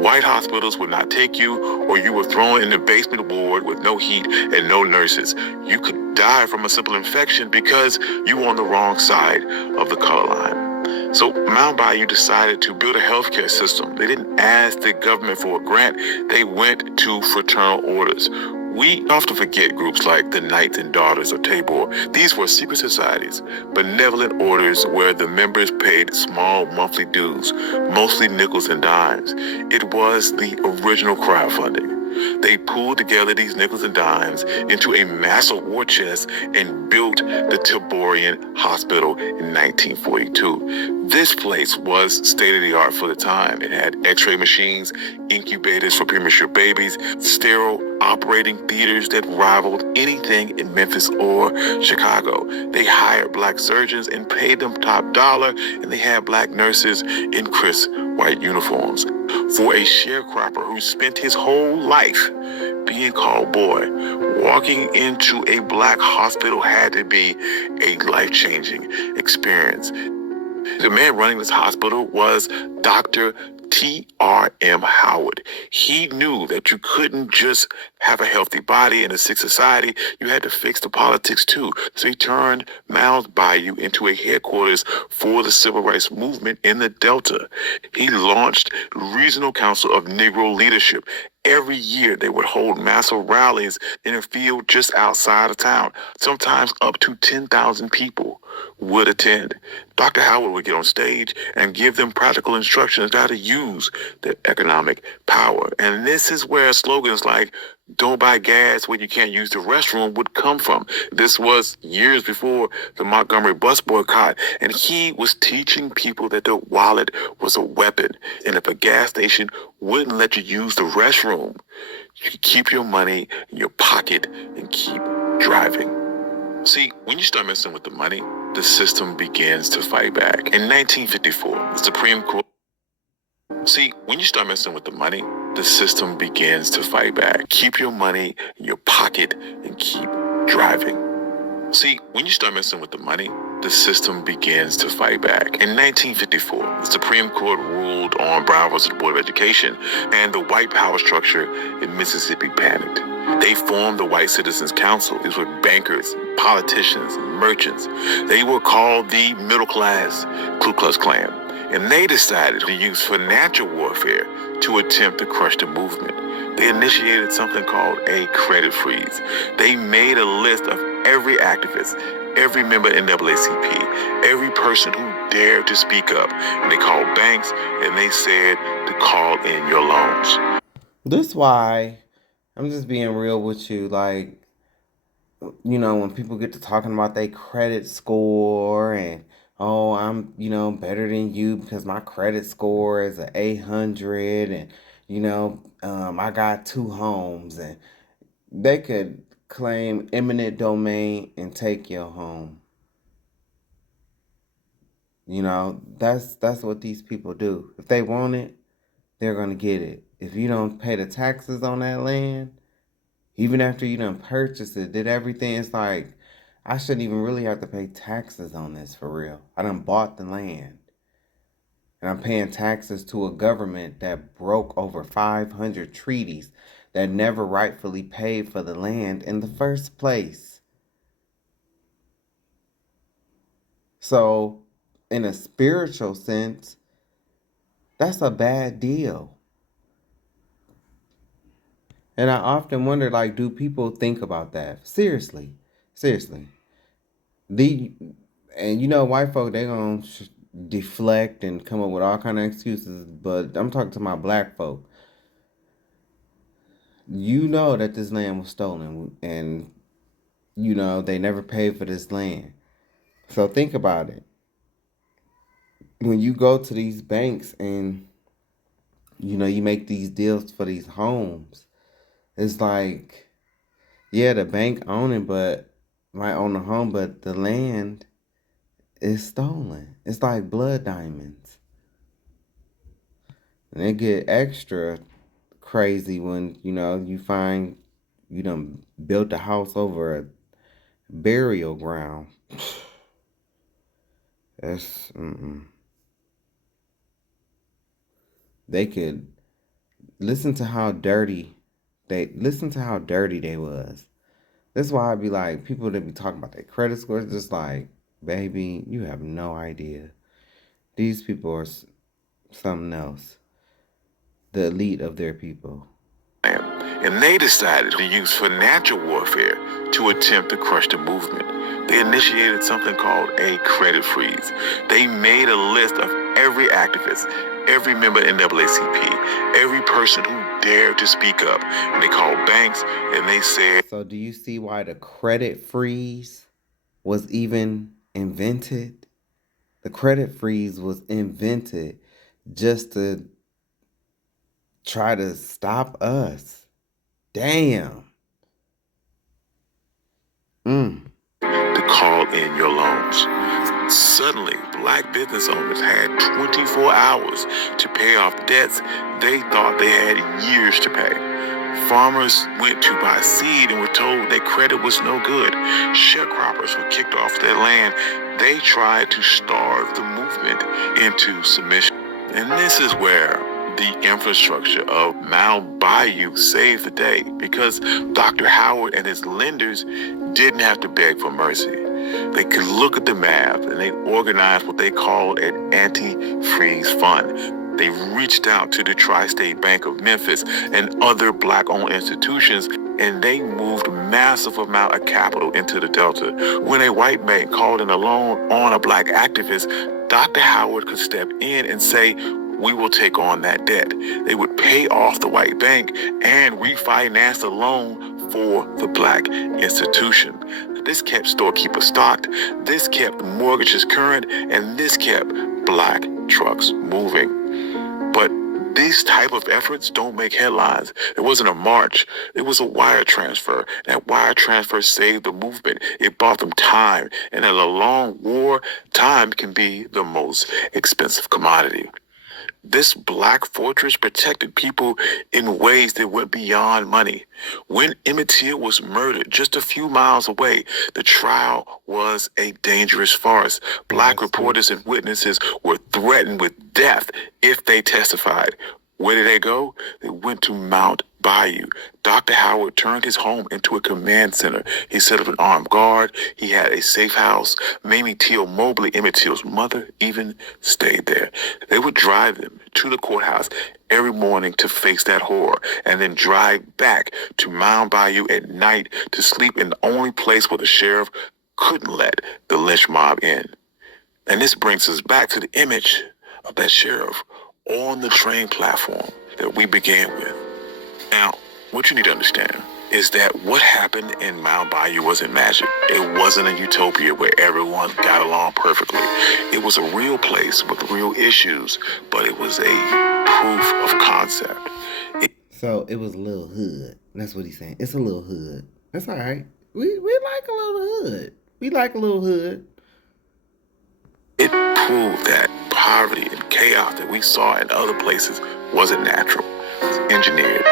White hospitals would not take you, or you were thrown in the basement ward with no heat and no nurses. You could die from a simple infection because you were on the wrong side of the color line. So Mound Bayou decided to build a healthcare system. They didn't ask the government for a grant. They went to fraternal orders. We often forget groups like the Knights and Daughters of Tabor. These were secret societies, benevolent orders where the members paid small monthly dues, mostly nickels and dimes. It was the original crowdfunding. They pulled together these nickels and dimes into a massive war chest and built the Taborian Hospital in 1942. This place was state-of-the-art for the time. It had x-ray machines, incubators for premature babies, sterile operating theaters that rivaled anything in Memphis or Chicago. They hired black surgeons and paid them top dollar, and they had black nurses in crisp white uniforms. For a sharecropper who spent his whole life being called boy, walking into a black hospital had to be a life-changing experience. The man running this hospital was Dr. T.R.M. Howard. He knew that you couldn't just have a healthy body in a sick society. You had to fix the politics too. So he turned Mound Bayou into a headquarters for the civil rights movement in the Delta. He launched Regional Council of Negro Leadership. Every year they would hold massive rallies in a field just outside of town. Sometimes up to 10,000 people would attend. Dr. Howard would get on stage and give them practical instructions on how to use their economic power. And this is where slogans like "Don't buy gas when you can't use the restroom" would come from. This was years before the Montgomery bus boycott, and he was teaching people that their wallet was a weapon. And if a gas station wouldn't let you use the restroom, you could keep your money in your pocket and keep driving. See, when you start messing with the money, the system begins to fight back. In 1954, the Supreme Court... See, when you start messing with the money, the system begins to fight back. Keep your money in your pocket and keep driving. See, when you start messing with the money, the system begins to fight back. In 1954, the Supreme Court ruled on Brown versus Board of Education, and the white power structure in Mississippi panicked. They formed the White Citizens Council. These were bankers, politicians, merchants. They were called the middle class Ku Klux Klan. And they decided to use financial warfare to attempt to crush the movement. They initiated something called a credit freeze. They made a list of every activist, every member in NAACP, every person who dared to speak up. And they called banks and they said to call in your loans. This why I'm just being real with you. Like, you know, when people get to talking about their credit score and oh, I'm, better than you because my credit score is a 800 and, I got 2 homes, and they could claim eminent domain and take your home. That's what these people do. If they want it, they're going to get it. If you don't pay the taxes on that land, even after you done purchased it, did everything, it's like, I shouldn't even really have to pay taxes on this for real. I done bought the land. And I'm paying taxes to a government that broke over 500 treaties that never rightfully paid for the land in the first place. So, in a spiritual sense, that's a bad deal. And I often wonder, like, do people think about that? Seriously. White folk, they gonna deflect and come up with all kind of excuses, but I'm talking to my black folk. You know that this land was stolen, and they never paid for this land. So think about it. When you go to these banks and you make these deals for these homes, it's like, yeah, the bank might own the home, but the land is stolen. It's like blood diamonds. And it get extra crazy when, you find you done built a house over a burial ground. That's They could listen to how dirty they was. That's why I'd be like, people that be talking about their credit scores, just like, baby, you have no idea. These people are something else. The elite of their people. And they decided to use financial warfare to attempt to crush the movement. They initiated something called a credit freeze. They made a list of every activist, every member in NAACP, every person who dared to speak up. And they called banks and they said... So do you see why the credit freeze was even invented? The credit freeze was invented just to try to stop us. Damn. To call in your loans. Suddenly, black business owners had 24 hours to pay off debts they thought they had years to pay. Farmers went to buy seed and were told their credit was no good. Sharecroppers were kicked off their land. They tried to starve the movement into submission. And this is where the infrastructure of Mound Bayou saved the day, because Dr. Howard and his lenders didn't have to beg for mercy. They could look at the map and they organized what they called an anti-freeze fund. They reached out to the Tri-State Bank of Memphis and other black-owned institutions, and they moved massive amount of capital into the Delta. When a white bank called in a loan on a black activist, Dr. Howard could step in and say, we will take on that debt. They would pay off the white bank and refinance the loan for the black institution. This kept storekeepers stocked, this kept mortgages current, and this kept black trucks moving. But these type of efforts don't make headlines. It wasn't a march. It was a wire transfer. That wire transfer saved the movement. It bought them time. And in a long war, time can be the most expensive commodity. This black fortress protected people in ways that went beyond money. When Emmett Till was murdered just a few miles away, the trial was a dangerous farce. Black reporters and witnesses were threatened with death if they testified. Where did they go? They went to Mount Bayou. Dr. Howard turned his home into a command center. He set up an armed guard. He had a safe house. Mamie Till Mobley, Emmett Till's mother, even stayed there. They would drive them to the courthouse every morning to face that horror, and then drive back to Mount Bayou at night to sleep in the only place where the sheriff couldn't let the lynch mob in. And this brings us back to the image of that sheriff on the train platform that we began with. Now, what you need to understand, is that what happened in Mount Bayou wasn't magic. It wasn't a utopia where everyone got along perfectly. It was a real place with real issues, but it was a proof of concept. So it was a little hood. That's what he's saying. It's a little hood. That's all right. We like a little hood. We like a little hood. It proved that poverty and chaos that we saw in other places wasn't natural. It was engineered.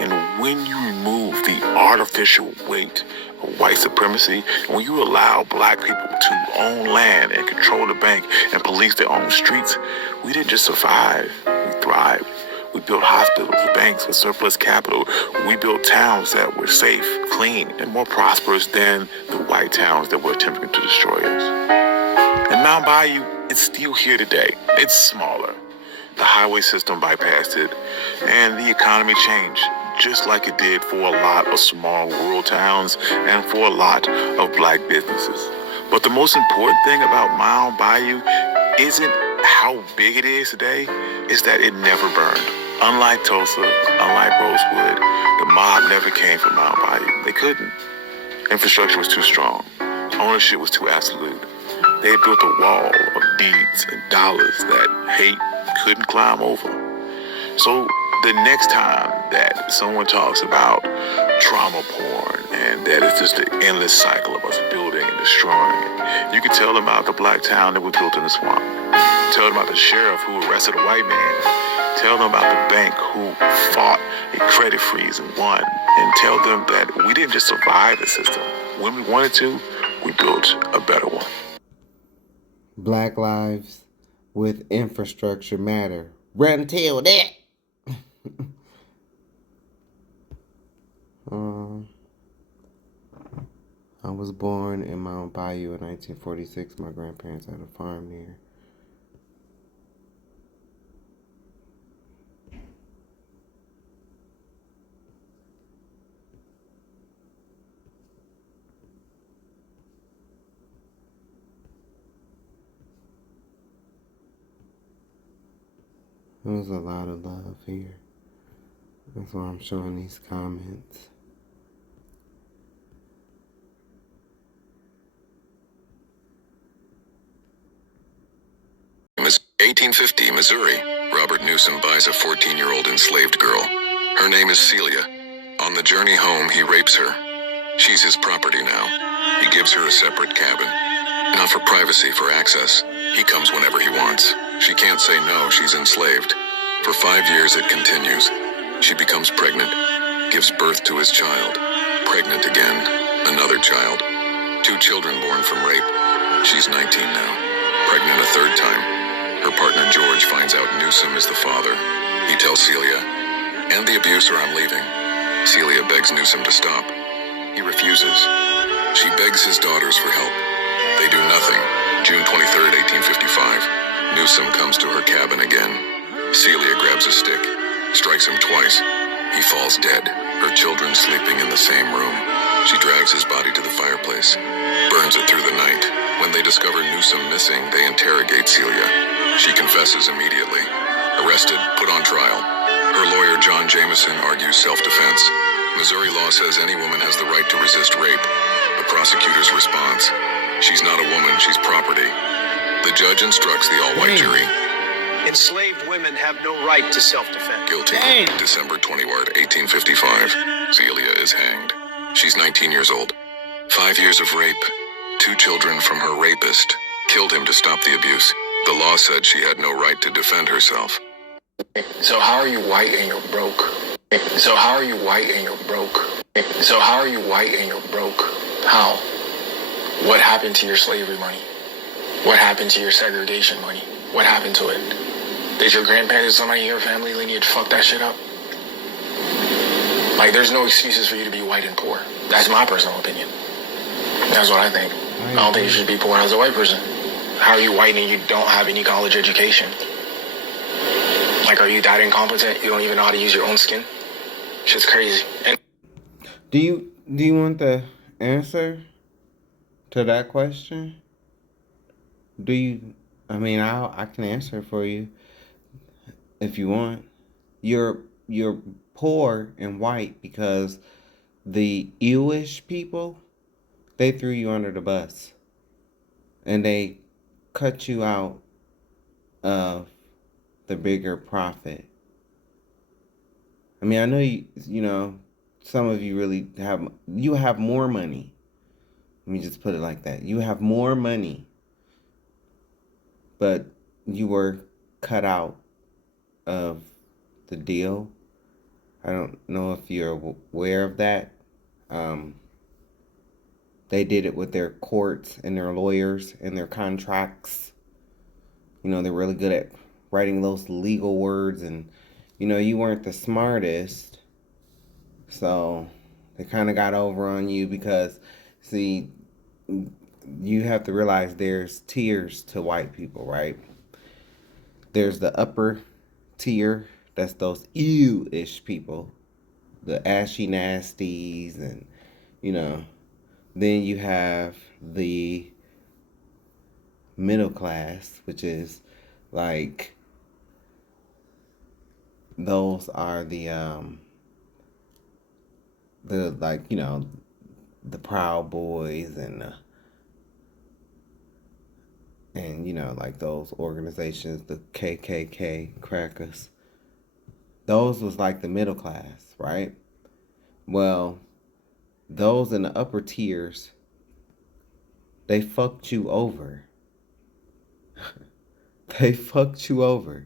And when you remove the artificial weight of white supremacy, when you allow black people to own land and control the bank and police their own streets, we didn't just survive, we thrived. We built hospitals, banks with surplus capital. We built towns that were safe, clean, and more prosperous than the white towns that were attempting to destroy us. And Mount Bayou, it's still here today. It's smaller. The highway system bypassed it, and the economy changed, just like it did for a lot of small rural towns and for a lot of black businesses. But the most important thing about Mount Bayou isn't how big it is today, is that it never burned. Unlike Tulsa, unlike Rosewood, the mob never came from Mount Bayou. They couldn't. Infrastructure was too strong. Ownership was too absolute. They had built a wall of deeds and dollars that hate couldn't climb over. So the next time that someone talks about trauma porn and that it's just an endless cycle of us building and destroying it, you can tell them about the black town that we built in the swamp. Tell them about the sheriff who arrested a white man. Tell them about the bank who fought a credit freeze and won. And tell them that we didn't just survive the system. When we wanted to, we built a better one. Black lives with infrastructure matter. Run till that. I was born in Mount Bayou in 1946. My grandparents had a farm near. There was a lot of love here. That's why I'm showing these comments. It's 1850, Missouri. Robert Newsom buys a 14-year-old enslaved girl. Her name is Celia. On the journey home, he rapes her. She's his property now. He gives her a separate cabin. Not for privacy, for access. He comes whenever he wants. She can't say no, she's enslaved. For 5 years it continues. She becomes pregnant, gives birth to his child. Pregnant again, another child. 2 children born from rape. She's 19 now, pregnant a 3rd time. Her partner George finds out Newsom is the father. He tells Celia, "And the abuser, I'm leaving." Celia begs Newsom to stop. He refuses. She begs his daughters for help. They do nothing. June 23rd, 1855. Newsom comes to her cabin again. Celia grabs a stick, strikes him twice. He falls dead, her children sleeping in the same room. She drags his body to the fireplace, burns it through the night. When they discover Newsom missing, they interrogate Celia. She confesses immediately. Arrested, put on trial. Her lawyer, John Jameson, argues self-defense. Missouri law says any woman has the right to resist rape. The prosecutor's response: "She's not a woman, she's property." The judge instructs the all-white jury. Enslaved women have no right to self-defense. Guilty. December 20th, 1855. Celia is hanged. She's 19 years old. 5 years of rape. 2 children from her rapist. Killed him to stop the abuse. The law said she had no right to defend herself. So how are you white and you're broke? So how are you white and you're broke? So how are you white and you're broke? How? What happened to your slavery money? What happened to your segregation money? What happened to it? Did your grandparents or somebody in your family lineage fuck that shit up? Like, there's no excuses for you to be white and poor. That's my personal opinion. That's what I think. I don't think you should be poor as a white person. How are you white and you don't have any college education? Like, are you that incompetent? You don't even know how to use your own skin? Shit's crazy. And Do you want the answer to that question? Do you? I mean, I can answer for you if you want. You're poor and white because the Jewish people, they threw you under the bus. And they cut you out of the bigger profit. I mean, I know you know, some of you really have more money. Let me just put it like that. You have more money, but you were cut out of the deal. I don't know if you're aware of that. They did it with their courts and their lawyers and their contracts. You know, they're really good at writing those legal words, and you know, you weren't the smartest, so they kind of got over on you because, see, you have to realize there's tiers to white people, right? There's the upper tier, that's those ew-ish people, the ashy nasties, and you know, then you have the middle class, which is like, those are the like, you know, the Proud Boys and you know, like those organizations, the KKK crackers. Those was like the middle class, right? Well, those in the upper tiers, they fucked you over. They fucked you over.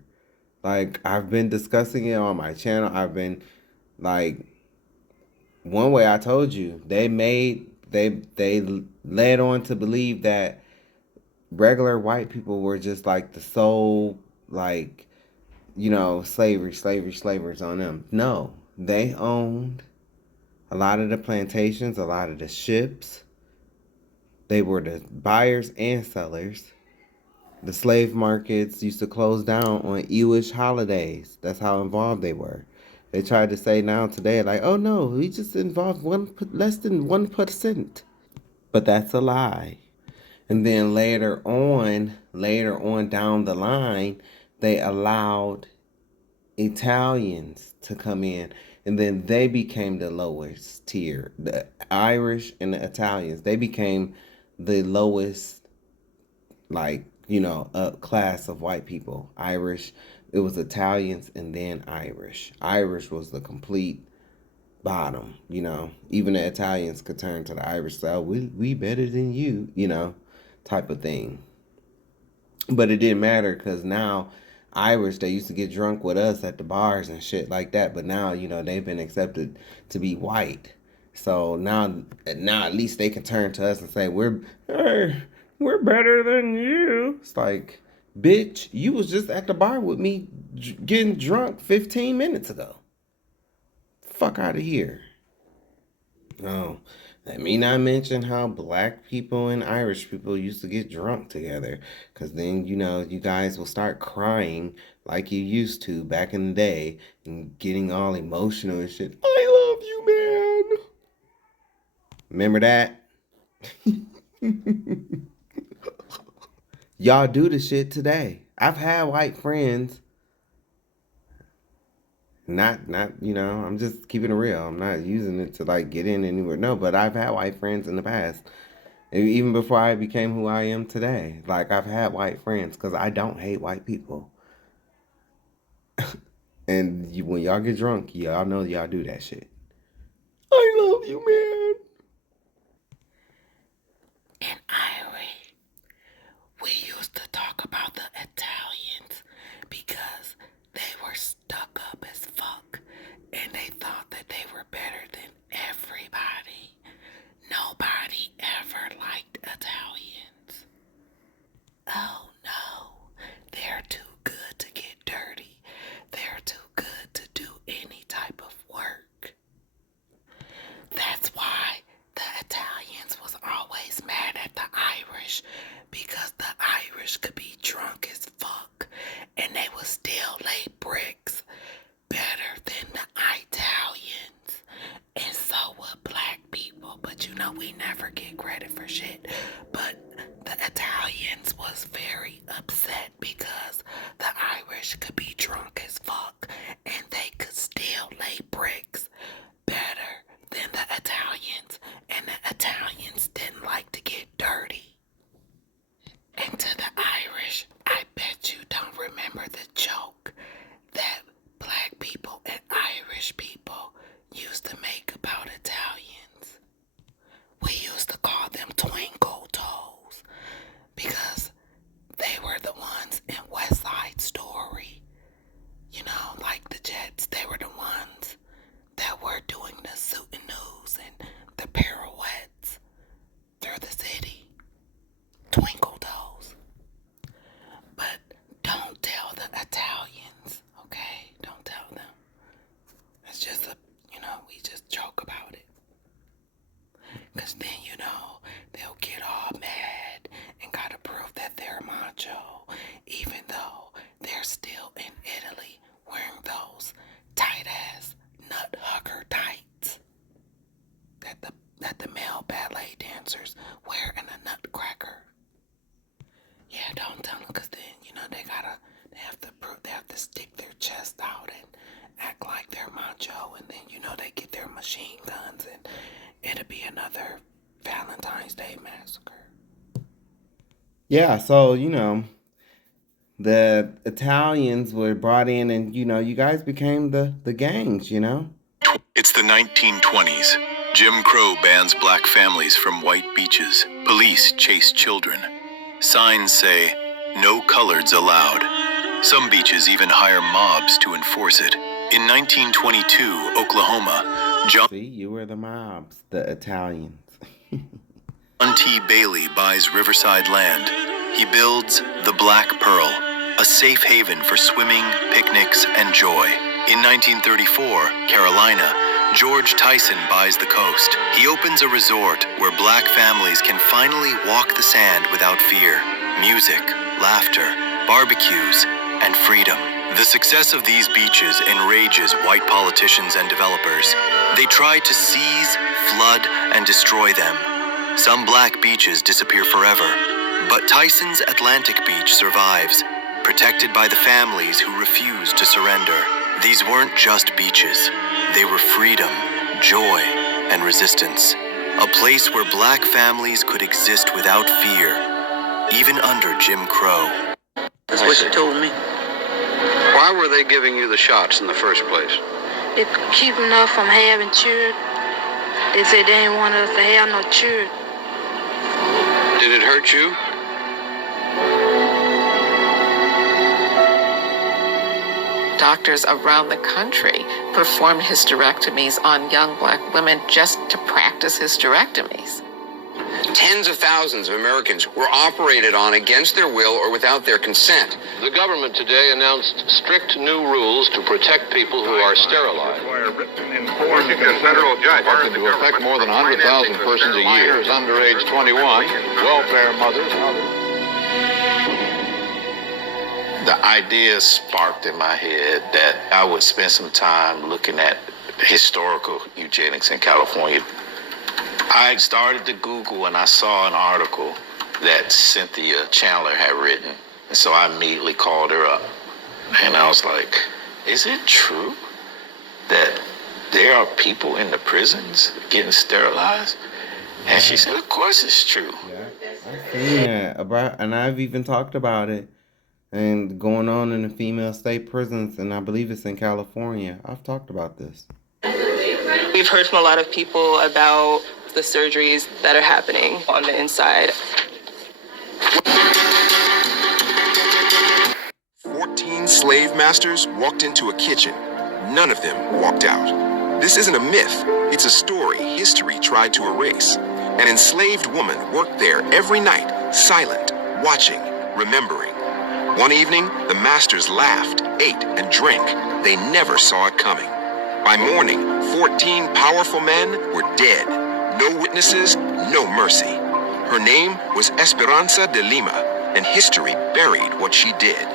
Like, I've been discussing it on my channel. I've been like, one way I told you, they led on to believe that regular white people were just like the sole, like, you know, slavers on them. No, they owned a lot of the plantations, a lot of the ships. They were the buyers and sellers. The slave markets used to close down on Jewish holidays. That's how involved they were. They tried to say now today, like, oh no, we just involved less than 1%. But that's a lie. And then later on down the line, they allowed Italians to come in. And then they became the lowest tier. The Irish and the Italians, they became the lowest, like, you know, class of white people. Irish, it was Italians and then Irish. Irish was the complete bottom, you know. Even the Italians could turn to the Irish side. We better than you, you know, type of thing. But it didn't matter because now Irish, they used to get drunk with us at the bars and shit like that. But now, you know, they've been accepted to be white. So now at least they can turn to us and say, we're better than you. It's like, bitch, you was just at the bar with me getting drunk 15 minutes ago. Fuck out of here. Oh, let me not mention how black people and Irish people used to get drunk together. Because then, you know, you guys will start crying like you used to back in the day and getting all emotional and shit. I love you, man. Remember that? Y'all do the shit today. I've had white friends. Not, you know, I'm just keeping it real. I'm not using it to like get in anywhere. No, but I've had white friends in the past. Even before I became who I am today. Like, I've had white friends because I don't hate white people. And when y'all get drunk, y'all know y'all do that shit. I love you, man. In Irish, we used to talk about the Italians because they were stuck up as fuck and they thought that they were better than everybody. Nobody ever liked Italians. Oh no, they're too good to get dirty. They're too good to do any type of work. That's why the Italians was always mad at the Irish, because the Irish could be drunk as fuck and they would still lay bricks better than the Italians. And so would black people, but you know we never get credit for shit. But the Italians was very upset because the Irish could be drunk as fuck and they could still lay bricks better than the Italians. machine guns, and it'll be another Valentine's Day massacre. Yeah, so, the Italians were brought in and, you guys became the gangs, It's the 1920s. Jim Crow bans black families from white beaches. Police chase children. Signs say, no coloreds allowed. Some beaches even hire mobs to enforce it. In 1922, Oklahoma, John See, you were the mobs, the Italians. T. Bailey buys riverside land. He builds the Black Pearl, a safe haven for swimming, picnics, and joy. In 1934, Carolina, George Tyson buys the coast. He opens a resort where black families can finally walk the sand without fear. Music, laughter, barbecues, and freedom. The success of these beaches enrages white politicians and developers. They try to seize, flood, and destroy them. Some black beaches disappear forever, but Tyson's Atlantic Beach survives, protected by the families who refuse to surrender. These weren't just beaches. They were freedom, joy, and resistance. A place where black families could exist without fear, even under Jim Crow. That's what she told me. Why were they giving you the shots in the first place? It keep enough from having children. They said they didn't want us to have no children. Did it hurt you? Doctors around the country performed hysterectomies on young black women just to practice hysterectomies. Tens of thousands of Americans were operated on against their will or without their consent. The government today announced strict new rules to protect people who are sterilized. Washington federal judge to affect more than 100,000 persons a year under age 21, welfare mothers. The idea sparked in my head that I would spend some time looking at historical eugenics in California. I started to Google and I saw an article that Cynthia Chandler had written. And so I immediately called her up. And I was like, is it true that there are people in the prisons getting sterilized? And she said, of course it's true. Yeah, I've seen that. And I've even talked about it. And going on in the female state prisons, and I believe it's in California. I've talked about this. We've heard from a lot of people about the surgeries that are happening on the inside. 14 slave masters walked into a kitchen. None of them walked out. This isn't a myth. It's a story history tried to erase. An enslaved woman worked there every night, silent, watching, remembering. One evening, the masters laughed, ate, and drank. They never saw it coming. By morning, 14 powerful men were dead. No witnesses, no mercy. Her name was Esperanza de Lima, and history buried what she did.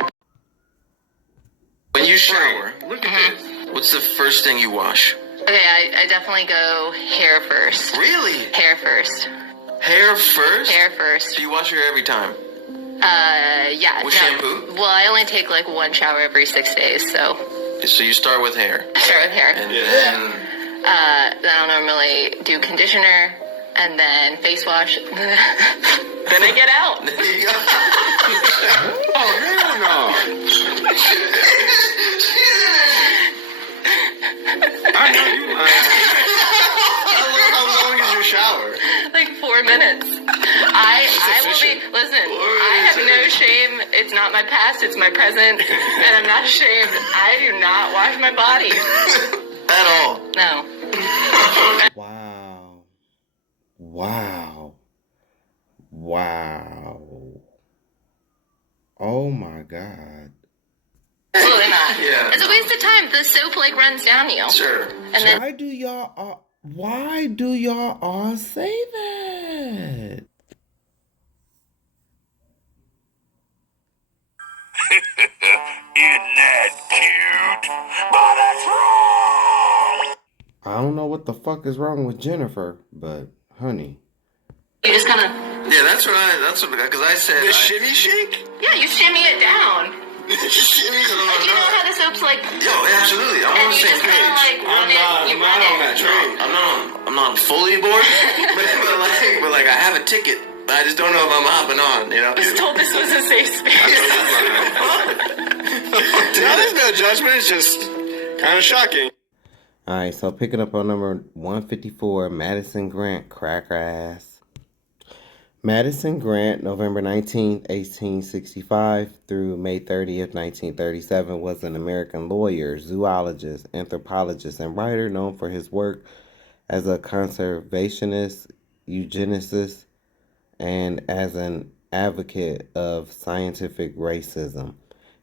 When you shower, what's the first thing you wash? Okay, I definitely go hair first. Really? Hair first. Hair first? Hair first. Do you wash your hair every time? Yeah. With shampoo? Well, I only take like one shower every 6 days, so. So you start with hair? Start with hair. And then? Then I'll normally do conditioner, and then face wash. Then I get out. Oh, hell no. I know you How long is your shower? Like 4 minutes. I will be, listen, I have no shame. It's not my past, it's my present. And I'm not ashamed. I do not wash my body. At all? No. Wow. Wow. Wow. Oh my God. Absolutely not. Yeah. It's a waste of time. The soap like runs down you. Sure. And then Why do y'all all say that? Isn't that cute? But that's wrong! I don't know what the fuck is wrong with Jennifer, but honey. You just kind of. Yeah, that's what, because I said. The shimmy shake? Yeah, you shimmy it down. Shimmy And you know how the soap's like. Yo, absolutely. I'm on the same page. Like, I'm not on that train. not fully bored, but like I have a ticket. I just don't know if I'm hopping on, you know? I was told this was a safe space. No, there's no judgment. It's just kind of shocking. All right, so picking up on number 154, Madison Grant, cracker ass. Madison Grant, November 19th, 1865 through May 30th, 1937, was an American lawyer, zoologist, anthropologist, and writer known for his work as a conservationist, eugenicist, and as an advocate of scientific racism.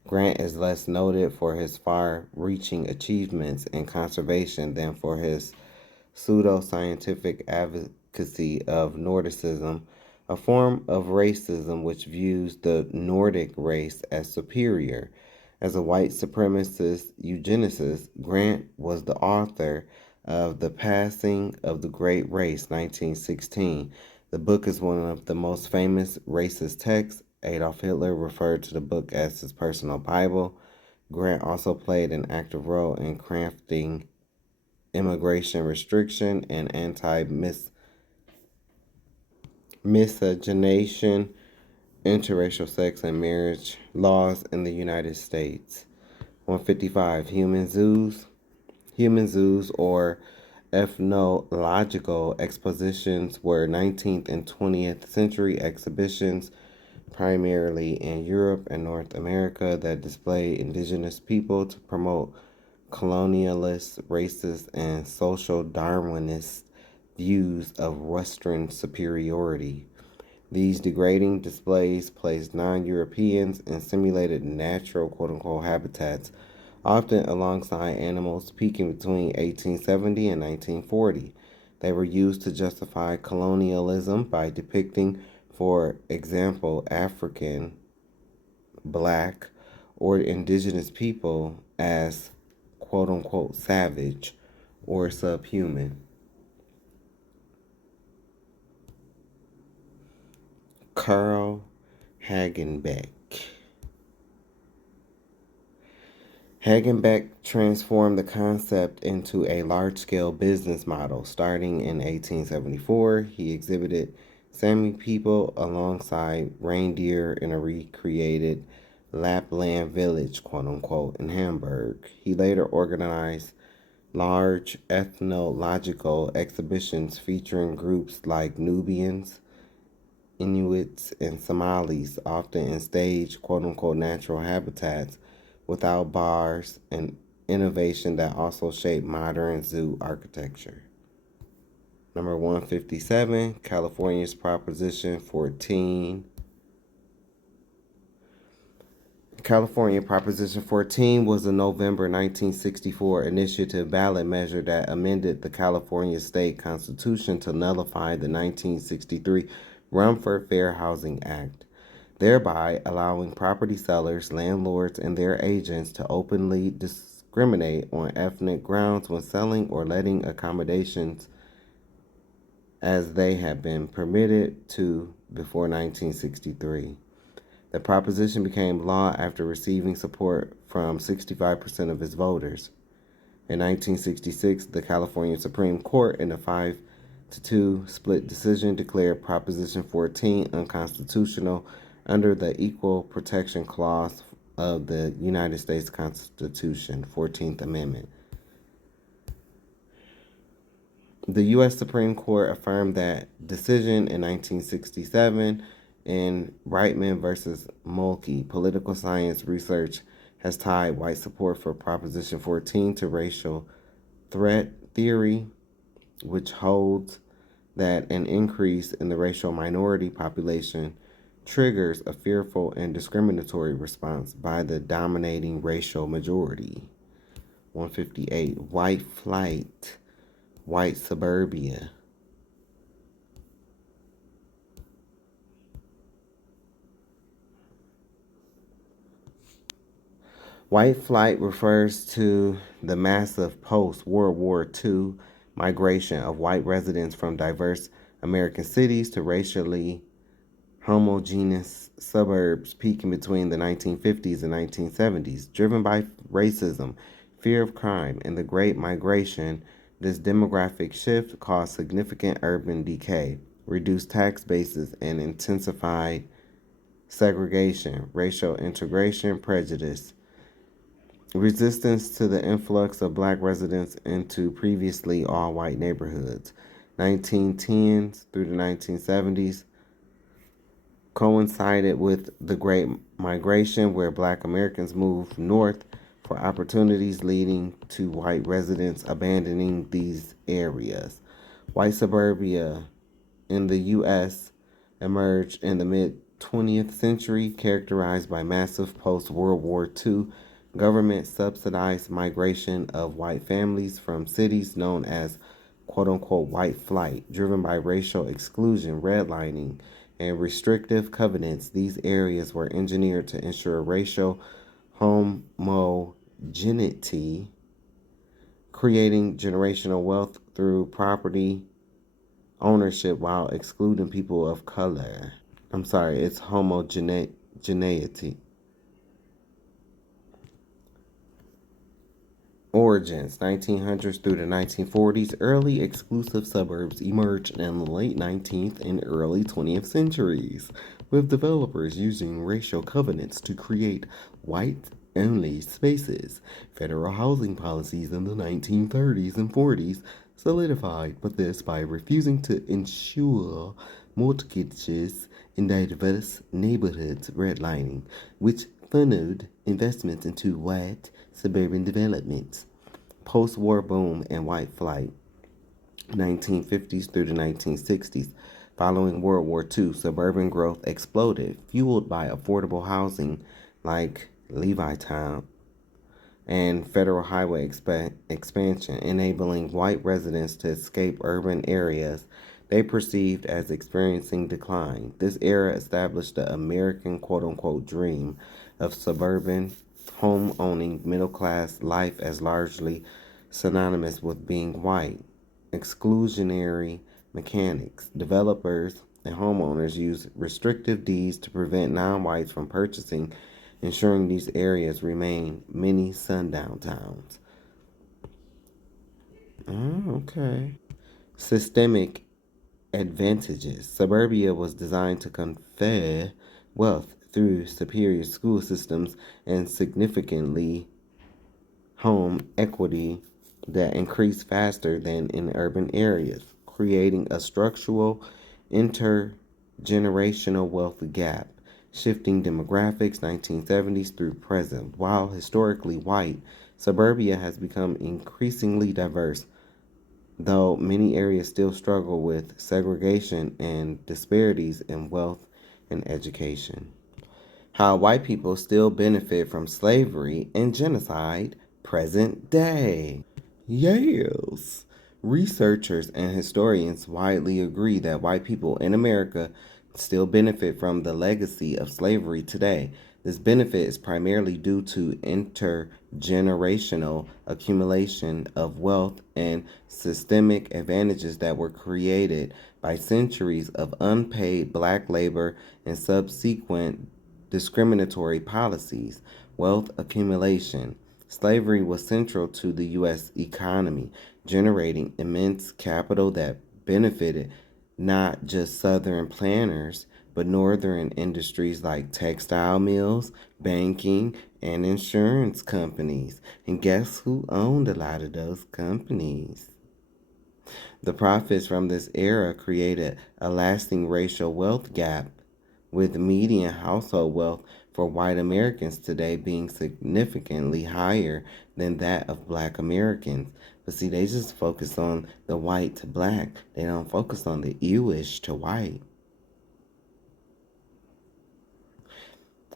Grant is less noted for his far-reaching achievements in conservation than for his pseudo-scientific advocacy of Nordicism, a form of racism which views the Nordic race as superior. As a white supremacist eugenicist, Grant was the author of The Passing of the Great Race, 1916. The book is one of the most famous racist texts. Adolf Hitler referred to the book as his personal Bible. Grant also played an active role in crafting immigration restriction and anti-miscegenation, interracial sex and marriage laws in the United States. 155. Human zoos or ethnological expositions were 19th and 20th century exhibitions primarily in Europe and North America that displayed indigenous people to promote colonialist, racist, and social Darwinist views of Western superiority. These degrading displays placed non-Europeans in simulated natural quote-unquote habitats, often alongside animals peaking between 1870 and 1940. They were used to justify colonialism by depicting, for example, African, Black, or indigenous people as quote-unquote savage or subhuman. Carl Hagenbeck. Hagenbeck transformed the concept into a large-scale business model. Starting in 1874, he exhibited Sami people alongside reindeer in a recreated Lapland village, quote-unquote, in Hamburg. He later organized large ethnological exhibitions featuring groups like Nubians, Inuits, and Somalis, often in staged, quote-unquote, natural habitats without bars, an innovation that also shaped modern zoo architecture. Number 157, California's Proposition 14. California Proposition 14 was a November 1964 initiative ballot measure that amended the California state constitution to nullify the 1963 Rumford Fair Housing Act, thereby allowing property sellers, landlords, and their agents to openly discriminate on ethnic grounds when selling or letting accommodations as they had been permitted to before 1963. The proposition became law after receiving support from 65% of its voters. In 1966, the California Supreme Court, in a 5-2 split decision, declared Proposition 14 unconstitutional under the Equal Protection Clause of the United States Constitution, 14th Amendment. The U.S. Supreme Court affirmed that decision in 1967 in Reitman versus Mulkey. Political science research has tied white support for Proposition 14 to racial threat theory, which holds that an increase in the racial minority population triggers a fearful and discriminatory response by the dominating racial majority. 158. White flight, white suburbia. White flight refers to the massive post-World War II migration of white residents from diverse American cities to racially homogeneous suburbs peaking between the 1950s and 1970s. Driven by racism, fear of crime, and the Great Migration, This demographic shift caused significant urban decay, reduced tax bases, and intensified segregation, racial integration, prejudice. Resistance to the influx of black residents into previously all-white neighborhoods. 1910s through the 1970s coincided with the Great Migration, where black Americans moved north for opportunities, leading to white residents abandoning these areas. White suburbia in the U.S. emerged in the mid-20th century, characterized by massive post-World War II government-subsidized migration of white families from cities known as quote-unquote white flight, driven by racial exclusion, redlining, and restrictive covenants. These areas were engineered to ensure racial homogeneity, creating generational wealth through property ownership while excluding people of color. It's homogeneity. Origins, 1900s through the 1940s, early exclusive suburbs emerged in the late 19th and early 20th centuries, with developers using racial covenants to create white-only spaces. Federal housing policies in the 1930s and 40s solidified this by refusing to insure mortgages in diverse neighborhoods, redlining, which funneled investments into white suburban developments. Post-war boom and white flight, 1950s through the 1960s. Following World War II, suburban growth exploded, fueled by affordable housing like Levittown and federal highway expansion, enabling white residents to escape urban areas they perceived as experiencing decline. This era established the American quote-unquote dream of suburban home-owning middle-class life as largely synonymous with being white. Exclusionary mechanics. Developers and homeowners use restrictive deeds to prevent non-whites from purchasing, ensuring these areas remain mini sundown towns. Okay. Systemic advantages. Suburbia was designed to confer wealth through superior school systems and significantly home equity that increased faster than in urban areas, creating a structural intergenerational wealth gap. Shifting demographics, 1970s through present. While historically white, suburbia has become increasingly diverse, though many areas still struggle with segregation and disparities in wealth and education. How white people still benefit from slavery and genocide present day. Yes. Researchers and historians widely agree that white people in America still benefit from the legacy of slavery today. This benefit is primarily due to intergenerational accumulation of wealth and systemic advantages that were created by centuries of unpaid black labor and subsequent discriminatory policies. Wealth accumulation. Slavery was central to the U.S. economy, generating immense capital that benefited not just Southern planters, but Northern industries like textile mills, banking, and insurance companies. And guess who owned a lot of those companies? The profits from this era created a lasting racial wealth gap, with median household wealth for white Americans today being significantly higher than that of black Americans. But see, they just focus on the white to black. They don't focus on the ewish to white.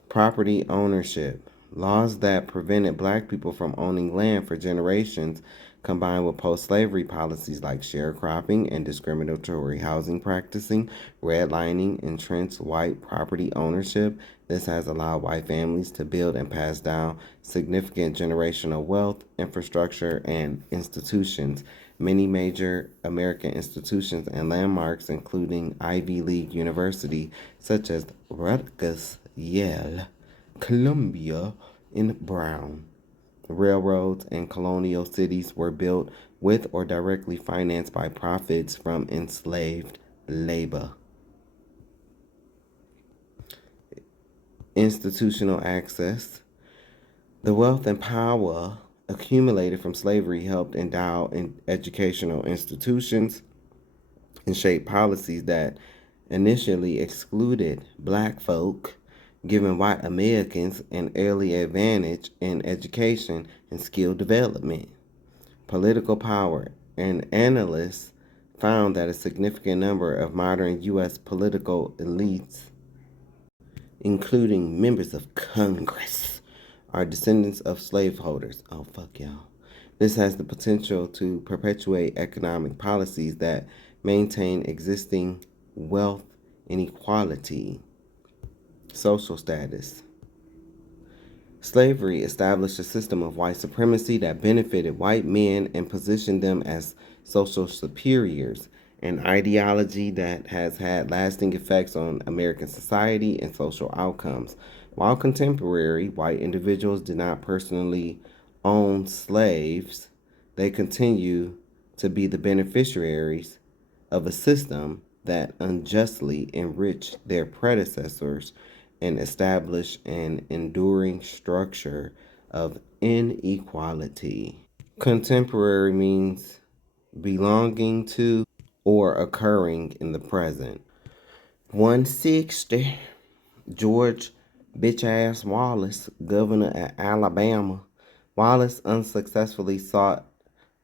Property ownership. Laws that prevented black people from owning land for generations, combined with post-slavery policies like sharecropping and discriminatory housing practicing, redlining, entrenched white property ownership. This has allowed white families to build and pass down significant generational wealth, infrastructure, and institutions. Many major American institutions and landmarks, including Ivy League universities such as Rutgers, Yale, Columbia, and Brown, Railroads and colonial cities were built with or directly financed by profits from enslaved labor. Institutional access. The wealth and power accumulated from slavery helped endow educational institutions and shape policies that initially excluded black folk, giving white Americans an early advantage in education and skill development. Political power. And analysts found that a significant number of modern U.S. political elites, including members of Congress, are descendants of slaveholders. Oh, fuck y'all. This has the potential to perpetuate economic policies that maintain existing wealth inequality. Social status. Slavery established a system of white supremacy that benefited white men and positioned them as social superiors, an ideology that has had lasting effects on American society and social outcomes. While contemporary white individuals did not personally own slaves, they continue to be the beneficiaries of a system that unjustly enriched their predecessors and established an enduring structure of inequality. Contemporary means belonging to or occurring in the present. 160. George bitch-ass Wallace, governor of Alabama. Wallace unsuccessfully sought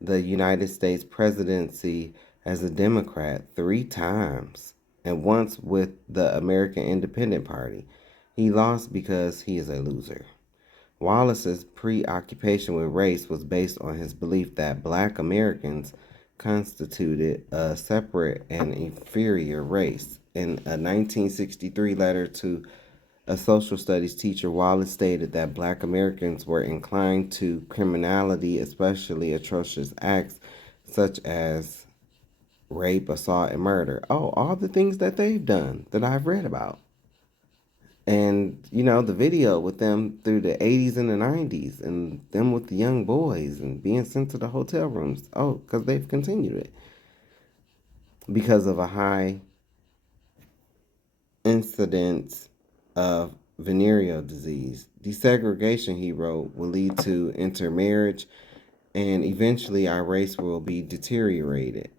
the United States presidency as a Democrat 3 times, and once with the American Independent Party. He lost because he is a loser. Wallace's preoccupation with race was based on his belief that black Americans constituted a separate and inferior race. In a 1963 letter to a social studies teacher, Wallace stated that black Americans were inclined to criminality, especially atrocious acts such as rape, assault, and murder. Oh, all the things that they've done that I've read about. And, the video with them through the 80s and the 90s, and them with the young boys and being sent to the hotel rooms. Oh, because they've continued it. Because of a high incidence of venereal disease. Desegregation, he wrote, will lead to intermarriage, and eventually our race will be deteriorated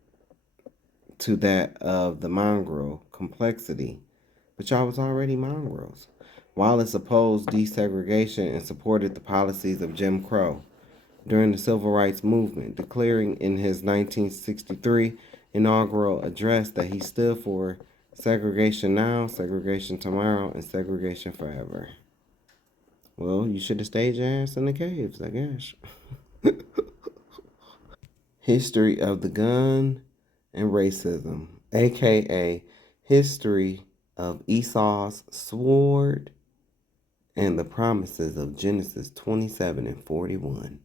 to that of the mongrel complexity. But y'all was already mongrels. Wallace opposed desegregation and supported the policies of Jim Crow during the Civil Rights Movement, declaring in his 1963 inaugural address that he stood for segregation now, segregation tomorrow, and segregation forever. Well, you should have stayed your ass in the caves, I guess. History of the gun and racism, aka history of Esau's sword and the promises of Genesis 27 and 41.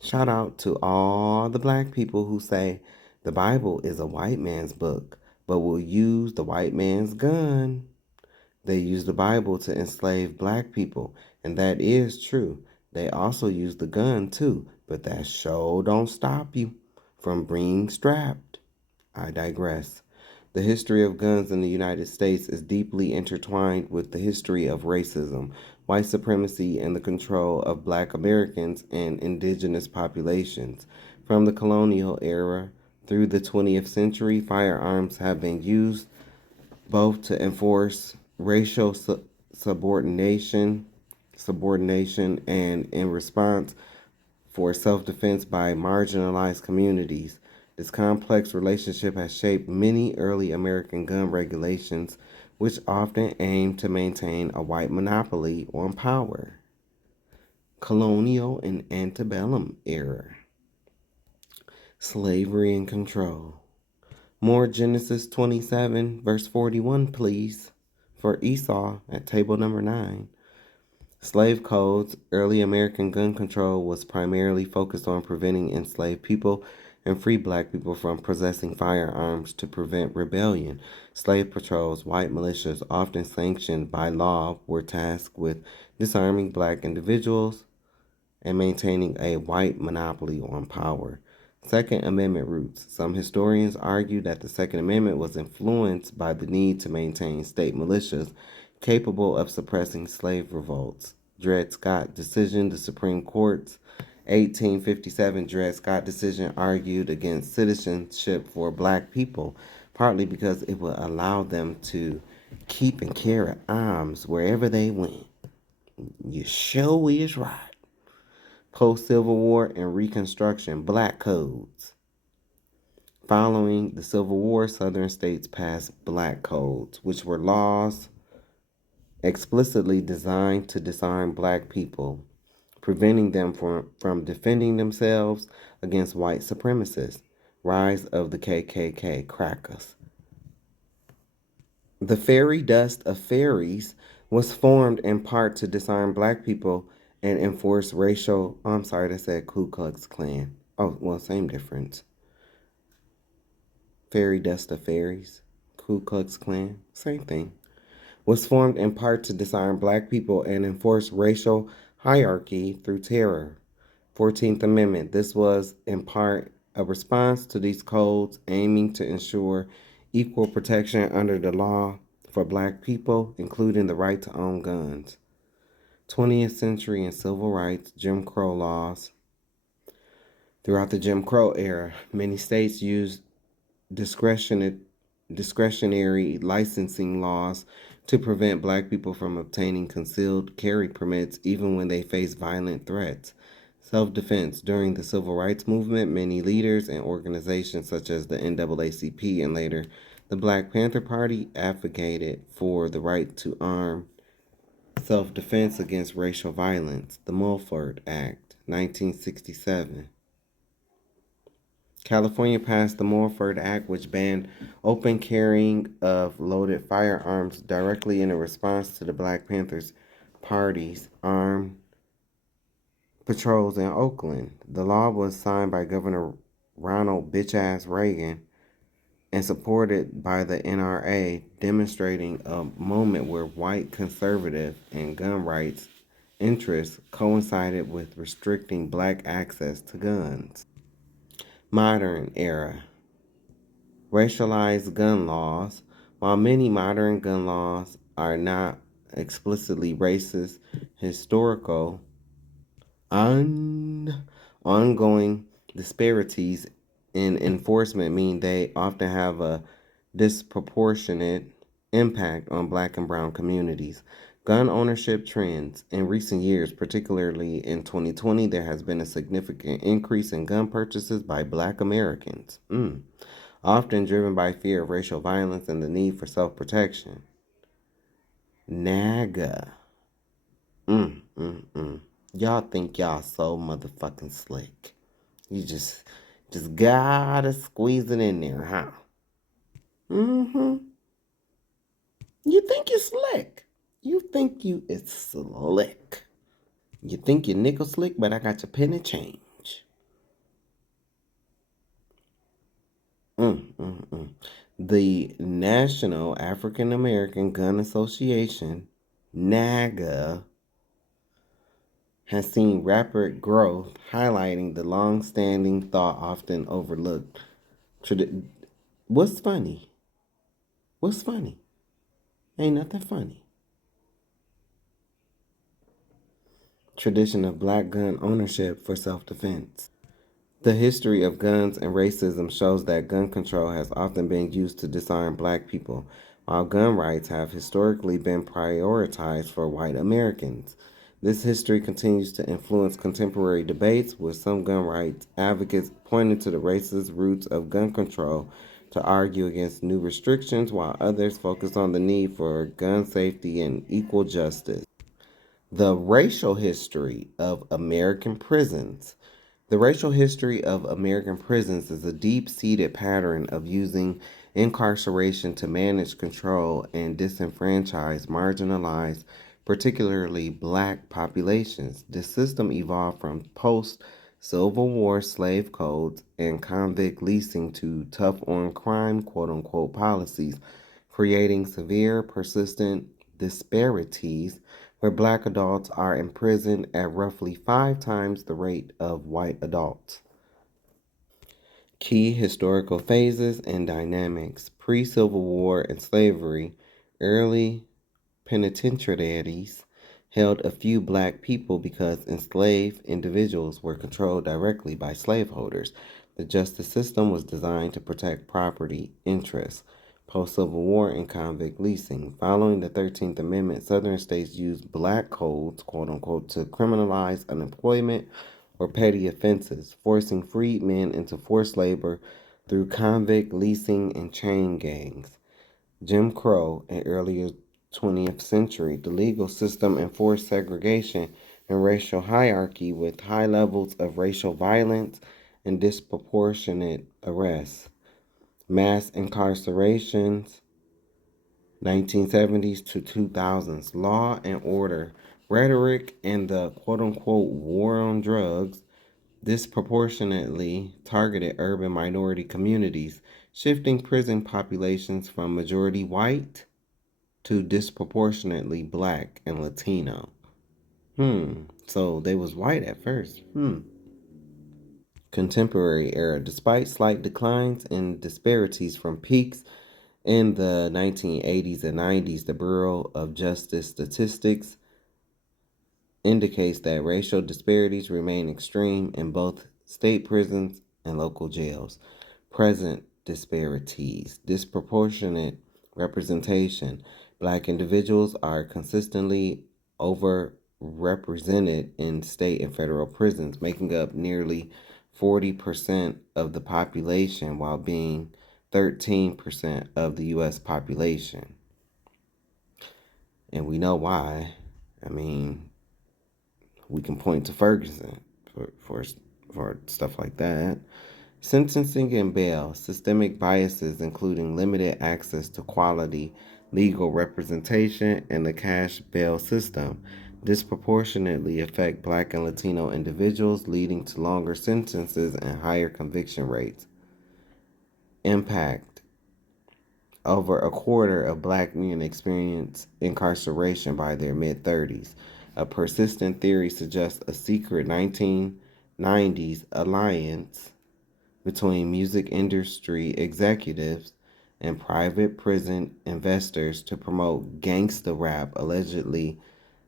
Shout out to all the black people who say the Bible is a white man's book, but will use the white man's gun. They use the Bible to enslave black people, and that is true. They also use the gun too, but that sure don't stop you from being strapped. I digress. The history of guns in the United States is deeply intertwined with the history of racism, white supremacy, and the control of black Americans and indigenous populations. From the colonial era through the 20th century, firearms have been used both to enforce racial subordination, and in response for self-defense by marginalized communities. This complex relationship has shaped many early American gun regulations, which often aim to maintain a white monopoly on power. Colonial and antebellum era. Slavery and control. More Genesis 27, verse 41, please, for Esau at table number 9. Slave codes. Early American gun control was primarily focused on preventing enslaved people and free black people from possessing firearms to prevent rebellion. Slave patrols, white militias, often sanctioned by law, were tasked with disarming black individuals and maintaining a white monopoly on power. Second Amendment roots. Some historians argue that the Second Amendment was influenced by the need to maintain state militias capable of suppressing slave revolts. Dred Scott decision, the Supreme Court's 1857 Dred Scott decision argued against citizenship for black people, partly because it would allow them to keep and carry arms wherever they went. You sure is right. Post-Civil War and Reconstruction Black Codes. Following the Civil War, Southern states passed Black Codes, which were laws explicitly designed to disarm black people, preventing them from defending themselves against white supremacists. Rise of the KKK crackers. The fairy dust of fairies was formed in part to disarm black people and enforce racial, that said Ku Klux Klan. Oh, well, same difference. Fairy dust of fairies, Ku Klux Klan, same thing. Was formed in part to disarm black people and enforce racial hierarchy through terror. 14th Amendment. This was in part a response to these codes aiming to ensure equal protection under the law for black people, including the right to own guns. 20th century and civil rights, Jim Crow laws. Throughout the Jim Crow era, many states used discretionary licensing laws to prevent black people from obtaining concealed carry permits even when they faced violent threats. Self-defense. During the Civil Rights Movement, many leaders and organizations such as the NAACP and later the Black Panther Party advocated for the right to arm self-defense against racial violence. The Mulford Act, 1967. California passed the Mulford Act, which banned open carrying of loaded firearms directly in a response to the Black Panthers Party's armed patrols in Oakland. The law was signed by Governor Ronald Bitch-Ass Reagan and supported by the NRA, demonstrating a moment where white conservative and gun rights interests coincided with restricting black access to guns. Modern era. Racialized gun laws. While many modern gun laws are not explicitly racist, historical ongoing disparities in enforcement mean they often have a disproportionate impact on black and brown communities. Gun ownership trends. In recent years, particularly in 2020, there has been a significant increase in gun purchases by black Americans, often driven by fear of racial violence and the need for self-protection. NAGA. Y'all think y'all so motherfucking slick. You just gotta squeeze it in there, huh? You think you're slick. You think you is slick. You think you're nickel slick, but I got your penny change. The National African American Gun Association, NAGA, has seen rapid growth, highlighting the long-standing thought often overlooked. What's funny? What's funny? Ain't nothing funny. Tradition of black gun ownership for self-defense. The history of guns and racism shows that gun control has often been used to disarm black people, while gun rights have historically been prioritized for white Americans. This history continues to influence contemporary debates, with some gun rights advocates pointing to the racist roots of gun control to argue against new restrictions, while others focus on the need for gun safety and equal justice. The racial history of American prisons. The racial history of American prisons is a deep-seated pattern of using incarceration to manage, control, and disenfranchise marginalized, particularly black populations. This system evolved from post-Civil War slave codes and convict leasing to tough-on-crime, quote-unquote, policies, creating severe, persistent disparities where black adults are imprisoned at roughly 5 times the rate of white adults. Key historical phases and dynamics. Pre-Civil War and slavery, early penitentiaries held a few black people because enslaved individuals were controlled directly by slaveholders. The justice system was designed to protect property interests. Post-Civil War and convict leasing. Following the 13th Amendment, Southern states used black codes, quote-unquote, to criminalize unemployment or petty offenses, forcing freed men into forced labor through convict leasing and chain gangs. Jim Crow, in earlier 20th century, the legal system enforced segregation and racial hierarchy with high levels of racial violence and disproportionate arrests. Mass incarcerations, 1970s to 2000s. Law and order, rhetoric, and the quote-unquote war on drugs disproportionately targeted urban minority communities, shifting prison populations from majority white to disproportionately black and Latino. So they was white at first. Contemporary era. Despite slight declines and disparities from peaks in the 1980s and 90s, the Bureau of Justice Statistics indicates that racial disparities remain extreme in both state prisons and local jails. Present disparities, disproportionate representation. Black individuals are consistently overrepresented in state and federal prisons, making up nearly 40% of the population while being 13% of the U.S. population. And we know why. I mean, we can point to Ferguson for stuff like that. Sentencing and bail. Systemic biases, including limited access to quality legal representation and the cash bail system, disproportionately affect Black and Latino individuals, leading to longer sentences and higher conviction rates. Impact. Over a quarter of Black men experience incarceration by their mid-30s. A persistent theory suggests a secret 1990s alliance between music industry executives and private prison investors to promote gangsta rap, allegedly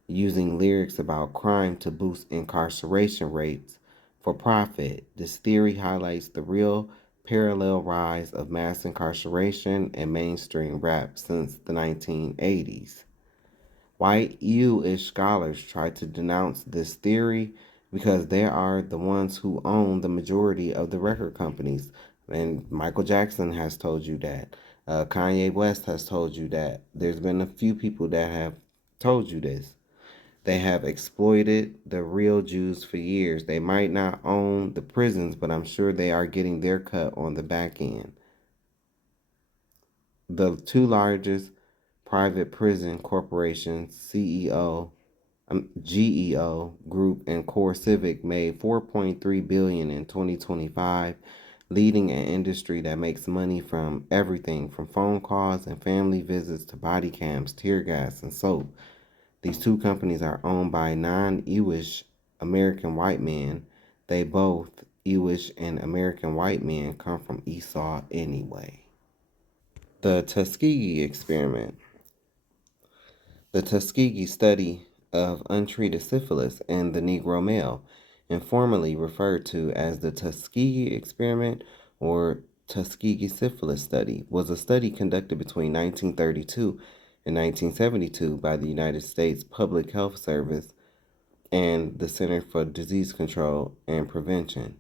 using lyrics about crime to boost incarceration rates for profit. This theory highlights the real parallel rise of mass incarceration and mainstream rap since the 1980s. White Jewish scholars try to denounce this theory because they are the ones who own the majority of the record companies. And Michael Jackson has told you that. Kanye West has told you that. There's been a few people that have told you this. They have exploited the real Jews for years. They might not own the prisons, but I'm sure they are getting their cut on the back end. The two largest private prison corporations, GEO Group and Core Civic, made $4.3 billion in 2025, leading an industry that makes money from everything from phone calls and family visits to body cams, tear gas, and soap. These two companies are owned by non-Jewish American white men. They both, Jewish and American white men, come from Esau anyway. The Tuskegee experiment. The Tuskegee study of untreated syphilis in the Negro male, informally referred to as the Tuskegee experiment or Tuskegee syphilis study, was a study conducted between 1932 and 1972 by the United States Public Health Service and the Center for Disease Control and Prevention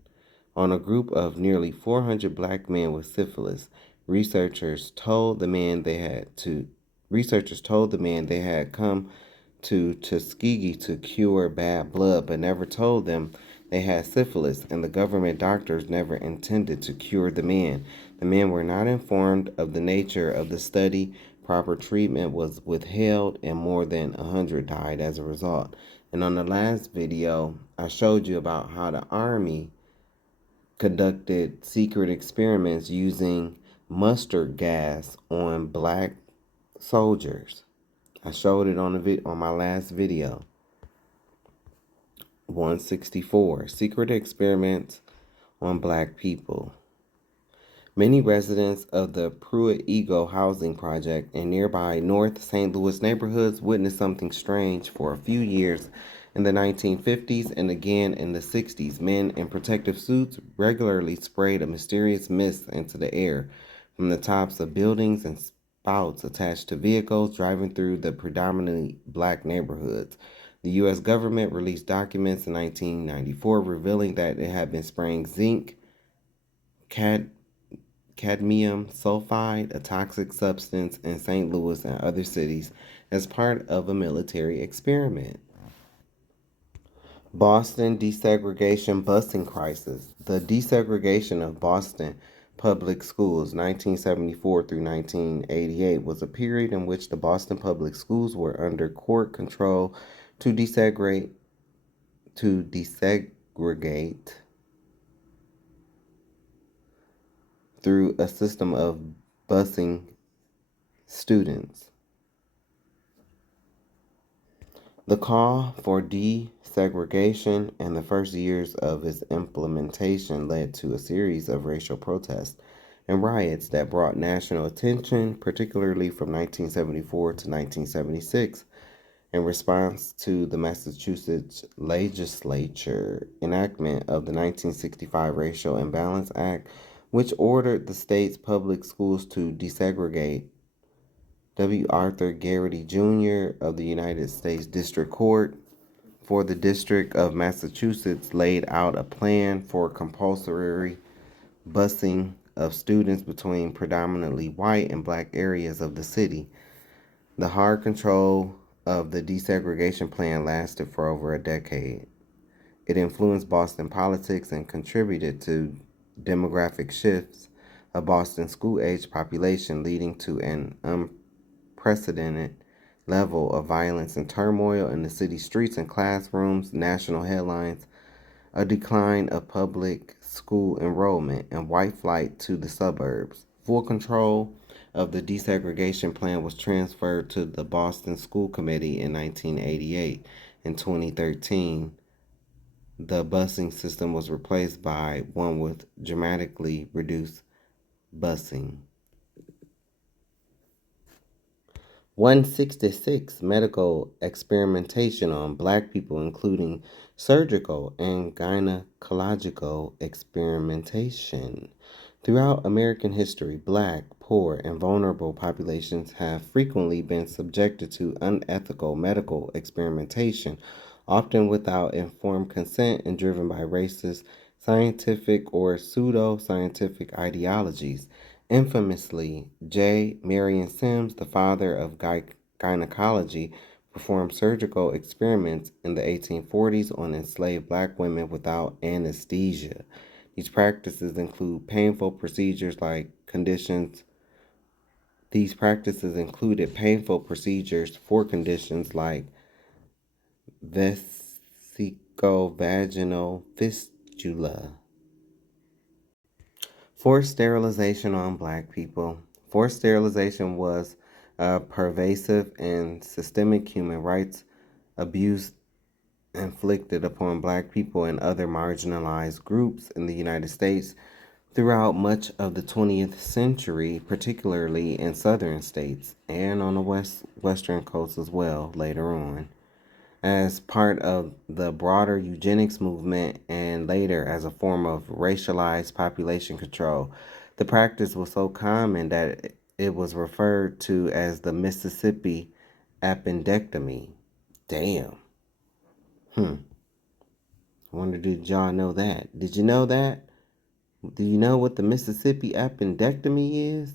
on a group of nearly 400 black men with syphilis. Researchers told the man they had come to Tuskegee to cure bad blood, but never told them they had syphilis, and the government doctors never intended to cure the men. The men were not informed of the nature of the study. Proper treatment was withheld, and more than 100 died as a result. And on the last video, I showed you about how the Army conducted secret experiments using mustard gas on black soldiers. I showed it on my last video. 164. Secret experiments on Black people. Many residents of the Pruitt-Eagle housing project in nearby North St. Louis neighborhoods witnessed something strange for a few years in the 1950s and again in the 60s. Men in protective suits regularly sprayed a mysterious mist into the air from the tops of buildings and spouts attached to vehicles driving through the predominantly Black neighborhoods. The U.S. government released documents in 1994 revealing that it had been spraying zinc, cadmium sulfide, a toxic substance, in St. Louis and other cities as part of a military experiment. Boston desegregation busing crisis. The desegregation of Boston public schools 1974 through 1988 was a period in which the Boston public schools were under court control to desegregate through a system of busing students. The call for desegregation and the first years of its implementation led to a series of racial protests and riots that brought national attention, particularly from 1974 to 1976, in response to the Massachusetts legislature enactment of the 1965 Racial Imbalance Act, which ordered the state's public schools to desegregate. W. Arthur Garrity Jr. of the United States District Court for the District of Massachusetts laid out a plan for compulsory busing of students between predominantly white and Black areas of the city. The hard control of the desegregation plan lasted for over a decade. It influenced Boston politics and contributed to demographic shifts of Boston's school-age population, leading to an unprecedented level of violence and turmoil in the city's streets and classrooms. National headlines: a decline of public school enrollment and white flight to the suburbs. Full control of the desegregation plan was transferred to the Boston School Committee in 1988. In 2013, the busing system was replaced by one with dramatically reduced busing. 166. Medical experimentation on Black people, including surgical and gynecological experimentation. Throughout American history, Black, poor, and vulnerable populations have frequently been subjected to unethical medical experimentation, often without informed consent and driven by racist, scientific, or pseudo-scientific ideologies. Infamously, J. Marion Sims, the father of gynecology, performed surgical experiments in the 1840s on enslaved Black women without anesthesia. These practices include painful procedures like These practices included painful procedures for conditions like vesicovaginal fistula. Forced sterilization on Black people. Forced sterilization was a pervasive and systemic human rights abuse inflicted upon Black people and other marginalized groups in the United States throughout much of the 20th century, particularly in southern states and on the western coast as well later on. As part of the broader eugenics movement and later as a form of racialized population control, the practice was so common that it was referred to as the Mississippi appendectomy. Damn. I wonder, did y'all know that? Did you know that? Do you know what the Mississippi appendectomy is?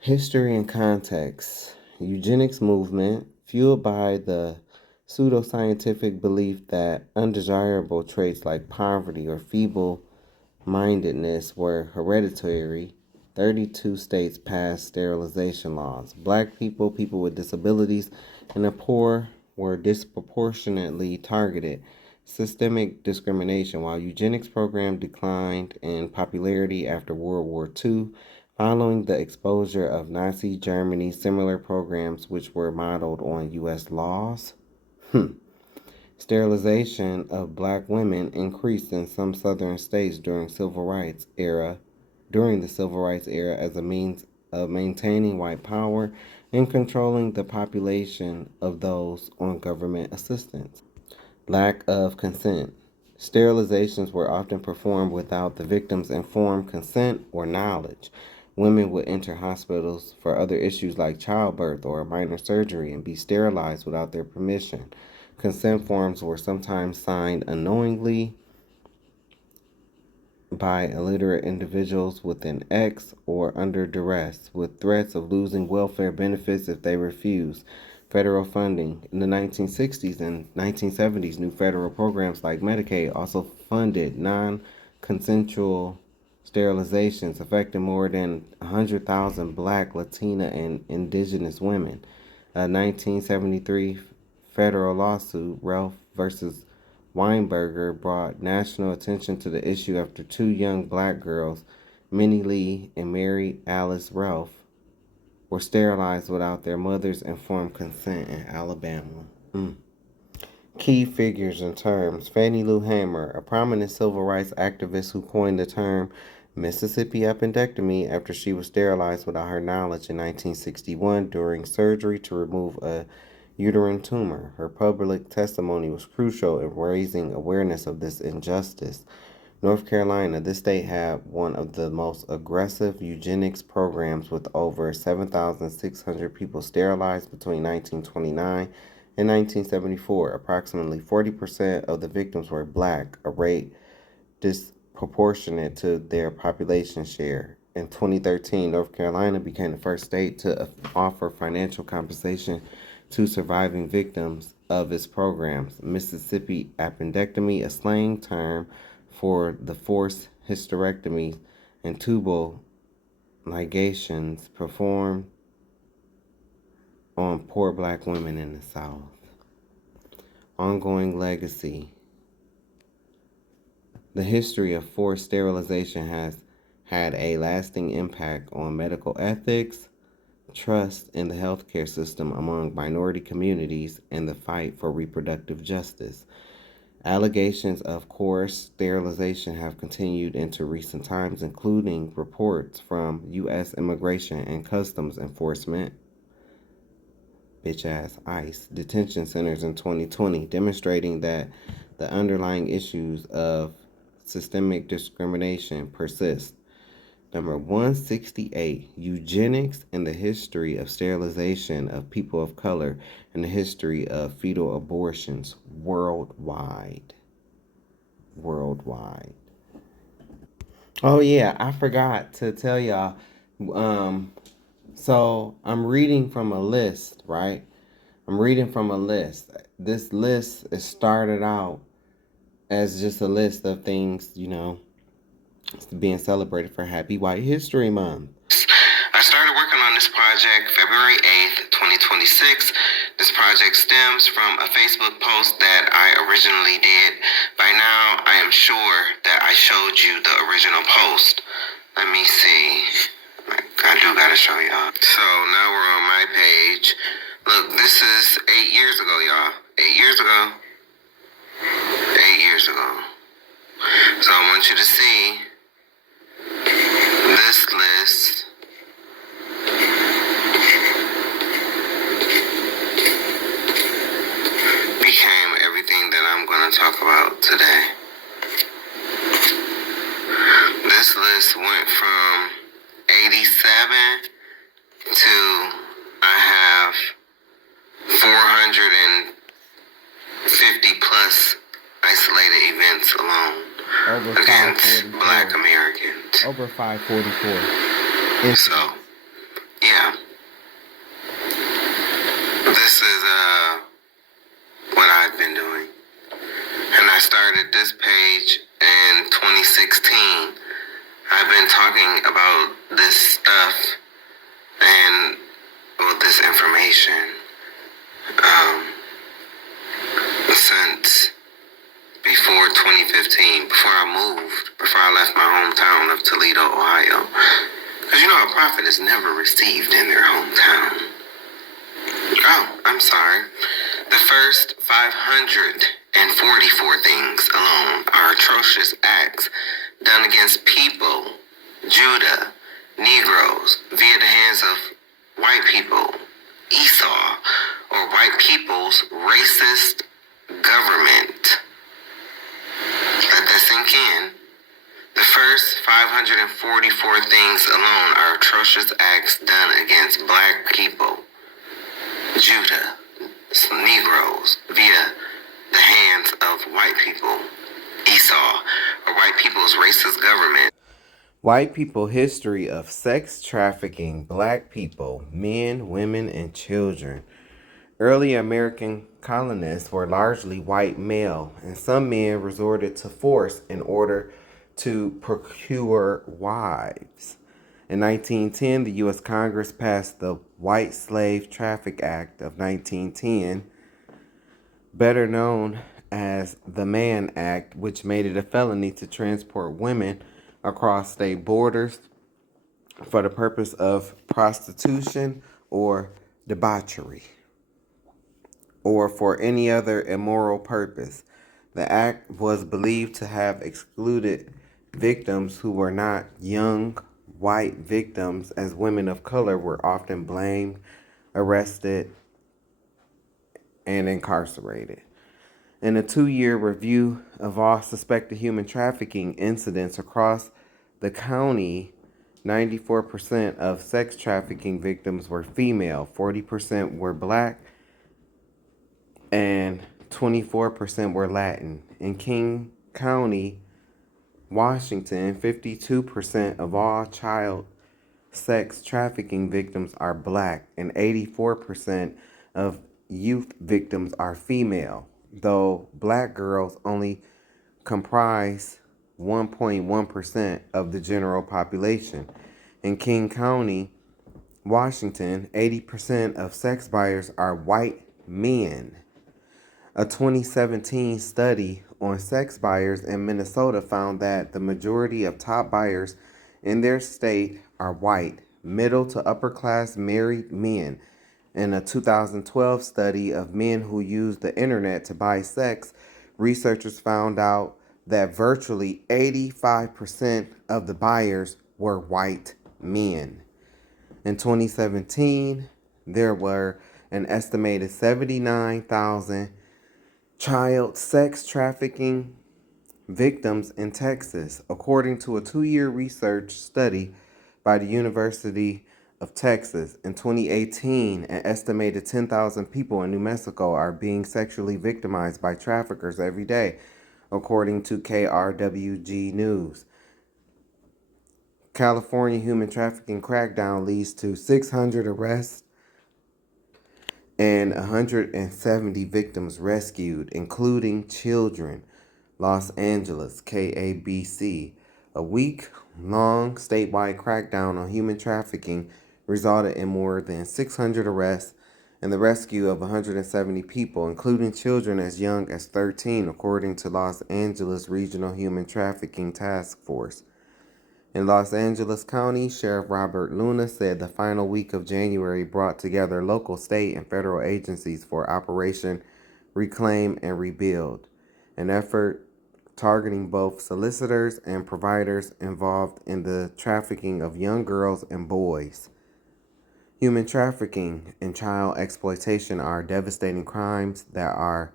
History and context. Eugenics movement, fueled by the pseudoscientific belief that undesirable traits like poverty or feeble-mindedness were hereditary. 32 states passed sterilization laws. Black people, people with disabilities, and the poor were disproportionately targeted. Systemic discrimination. While eugenics program declined in popularity after World War II, Following the exposure of Nazi Germany, similar programs which were modeled on U.S. laws, sterilization of black women increased in some southern states during the civil rights era as a means of maintaining white power and controlling the population of those on government assistance. Lack of consent. Sterilizations were often performed without the victim's informed consent or knowledge. Women would enter hospitals for other issues like childbirth or minor surgery and be sterilized without their permission. Consent forms were sometimes signed unknowingly by illiterate individuals with an X or under duress, with threats of losing welfare benefits if they refused federal funding. In the 1960s and 1970s, new federal programs like Medicaid also funded non-consensual sterilizations, affecting more than 100,000 Black, Latina, and Indigenous women. A 1973 federal lawsuit, Ralph versus Weinberger, brought national attention to the issue after two young Black girls, Minnie Lee and Mary Alice Ralph, were sterilized without their mother's informed consent in Alabama. Key figures and terms. Fannie Lou Hamer, a prominent civil rights activist who coined the term Mississippi appendectomy after she was sterilized without her knowledge in 1961 during surgery to remove a uterine tumor. Her public testimony was crucial in raising awareness of this injustice. North Carolina, this state had one of the most aggressive eugenics programs with over 7,600 people sterilized between 1929 and 1974. Approximately 40% of the victims were Black, a rate disproportionate to their population share. In 2013, North Carolina became the first state to offer financial compensation to surviving victims of its programs. Mississippi appendectomy, a slang term for the forced hysterectomy and tubal ligations performed on poor Black women in the South. Ongoing legacy. The history of forced sterilization has had a lasting impact on medical ethics, trust in the healthcare system among minority communities, and the fight for reproductive justice. Allegations of coerced sterilization have continued into recent times, including reports from U.S. Immigration and Customs Enforcement, bitch-ass ICE, detention centers in 2020, demonstrating that the underlying issues of systemic discrimination persist. Number 168, eugenics and the history of sterilization of people of color and the history of fetal abortions worldwide. Oh yeah, I forgot to tell y'all. So I'm reading from a list, right? This list is started out as just a list of things, being celebrated for Happy White History Month. I started working on this project February 8th, 2026. This project stems from a Facebook post that I originally did. By now, I am sure that I showed you the original post. Let me see. I do gotta show y'all. So now we're on my page. Look, this is 8 years ago, y'all. 8 years ago. 8 years ago. So I want you to see this list. Became everything that I'm going to talk about today. This list went from 87 to I have 450 plus isolated events alone against Black Americans. Over 544. So, yeah. This is what I've been doing. And I started this page in 2016. I've been talking about this stuff and this information since before 2015, before I left my hometown of Toledo, Ohio. Because profit is never received in their hometown. Oh, I'm sorry. The first 544 things alone are atrocious acts done against people, Judah, Negroes, via the hands of white people, Esau, or white people's racist government. Let that sink in. The first 544 things alone are atrocious acts done against black people, Judah, Negroes, via the hands of white people, Esau, or white people's racist government. White people history of sex trafficking black people, men, women, and children. Early American colonists were largely white male, and some men resorted to force in order to procure wives. In 1910, the U.S. Congress passed the White Slave Traffic Act of 1910, better known as the Mann Act, which made it a felony to transport women across state borders for the purpose of prostitution or debauchery, or for any other immoral purpose. The act was believed to have excluded victims who were not young white victims, as women of color were often blamed, arrested, and incarcerated. In a 2-year review of all suspected human trafficking incidents across the county, 94% of sex trafficking victims were female, 40% were black, and 24% were Latin. In King County, Washington, 52% of all child sex trafficking victims are black, and 84% of youth victims are female, though black girls only comprise 1.1% of the general population. In King County, Washington, 80% of sex buyers are white men. A 2017 study on sex buyers in Minnesota found that the majority of top buyers in their state are white, middle to upper class married men. In a 2012 study of men who use the internet to buy sex, researchers found out that virtually 85% of the buyers were white men. In 2017, there were an estimated 79,000 child sex trafficking victims in Texas, according to a 2-year research study by the University of Texas. In 2018, an estimated 10,000 people in New Mexico are being sexually victimized by traffickers every day, according to KRWG News. California human trafficking crackdown leads to 600 arrests and 170 victims rescued, including children. Los Angeles, KABC. A week-long statewide crackdown on human trafficking resulted in more than 600 arrests and the rescue of 170 people, including children as young as 13, according to Los Angeles Regional Human Trafficking Task Force. In Los Angeles County, Sheriff Robert Luna said the final week of January brought together local, state, and federal agencies for Operation Reclaim and Rebuild, an effort targeting both solicitors and providers involved in the trafficking of young girls and boys. Human trafficking and child exploitation are devastating crimes that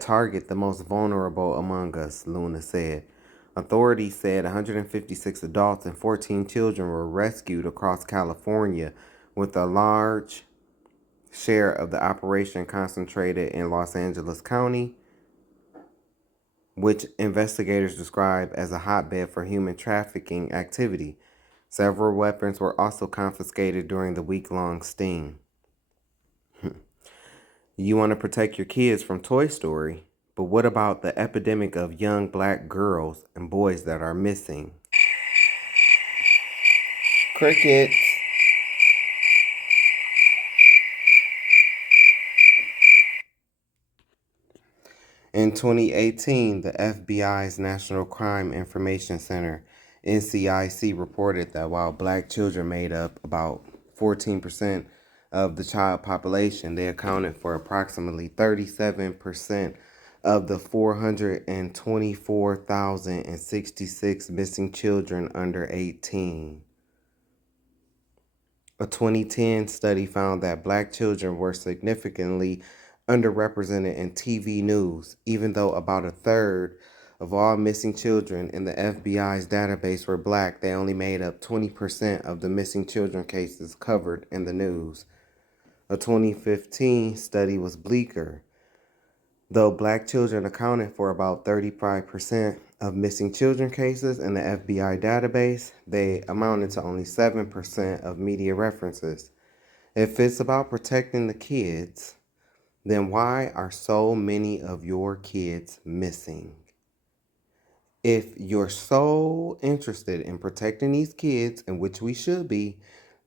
target the most vulnerable among us, Luna said. Authorities said 156 adults and 14 children were rescued across California, with a large share of the operation concentrated in Los Angeles County, which investigators describe as a hotbed for human trafficking activity. Several weapons were also confiscated during the week-long sting. You want to protect your kids from Toy Story, but what about the epidemic of young black girls and boys that are missing? Crickets. In 2018, the FBI's National Crime Information Center NCIC reported that while black children made up about 14% of the child population, they accounted for approximately 37% of the 424,066 missing children under 18. A 2010 study found that black children were significantly underrepresented in TV news, even though about a third of all missing children in the FBI's database were black. They only made up 20% of the missing children cases covered in the news. A 2015 study was bleaker. Though black children accounted for about 35% of missing children cases in the FBI database, they amounted to only 7% of media references. If it's about protecting the kids, then why are so many of your kids missing? If you're so interested in protecting these kids, and which we should be,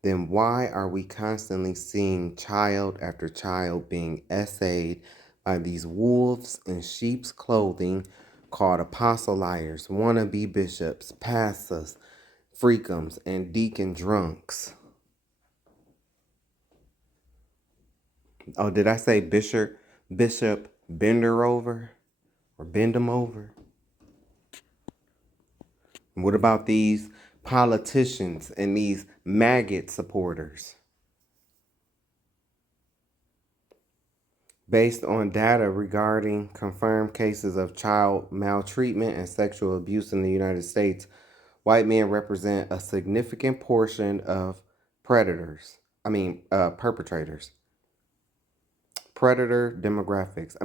then why are we constantly seeing child after child being essayed by these wolves in sheep's clothing called apostoliars, wannabe bishops, pastors, freakums, and deacon drunks? Oh, did I say Bishop Bender over or bend him over? What about these politicians and these maggot supporters? Based on data regarding confirmed cases of child maltreatment and sexual abuse in the United States, white men represent a significant portion of perpetrator demographics.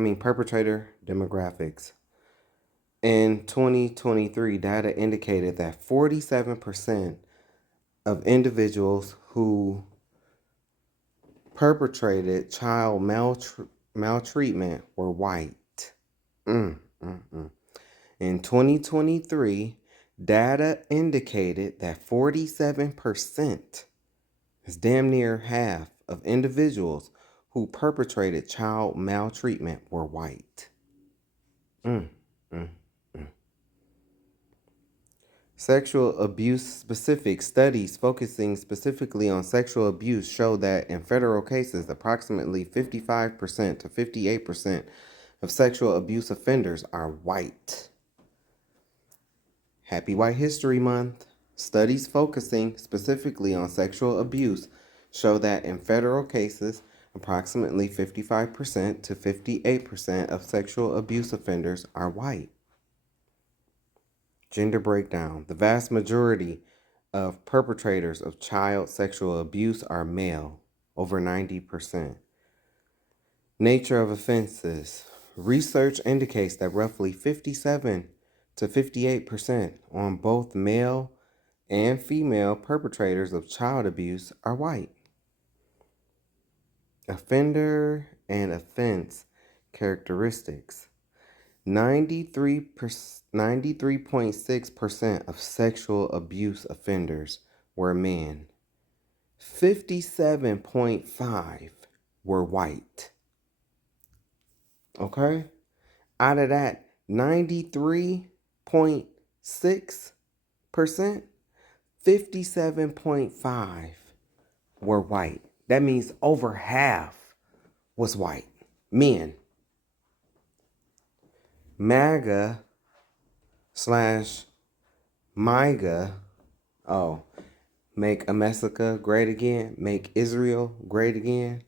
In 2023, data indicated that 47% of individuals who perpetrated child maltreatment were white. In 2023, data indicated that 47%, is damn near half, of individuals who perpetrated child maltreatment were white. Sexual abuse specific studies focusing specifically on sexual abuse show that in federal cases, approximately 55% to 58% of sexual abuse offenders are white. Happy White History Month. Studies focusing specifically on sexual abuse show that in federal cases, approximately 55% to 58% of sexual abuse offenders are white. Gender breakdown. The vast majority of perpetrators of child sexual abuse are male, over 90%. Nature of offenses. Research indicates that roughly 57 to 58% on both male and female perpetrators of child abuse are white. Offender and offense characteristics. 93.6% of sexual abuse offenders were men. 57.5% were white. Okay? Out of that 93.6%, 57.5% were white. That means over half was white. Men. MAGA / MIGA, make Amessica great again, make Israel great again,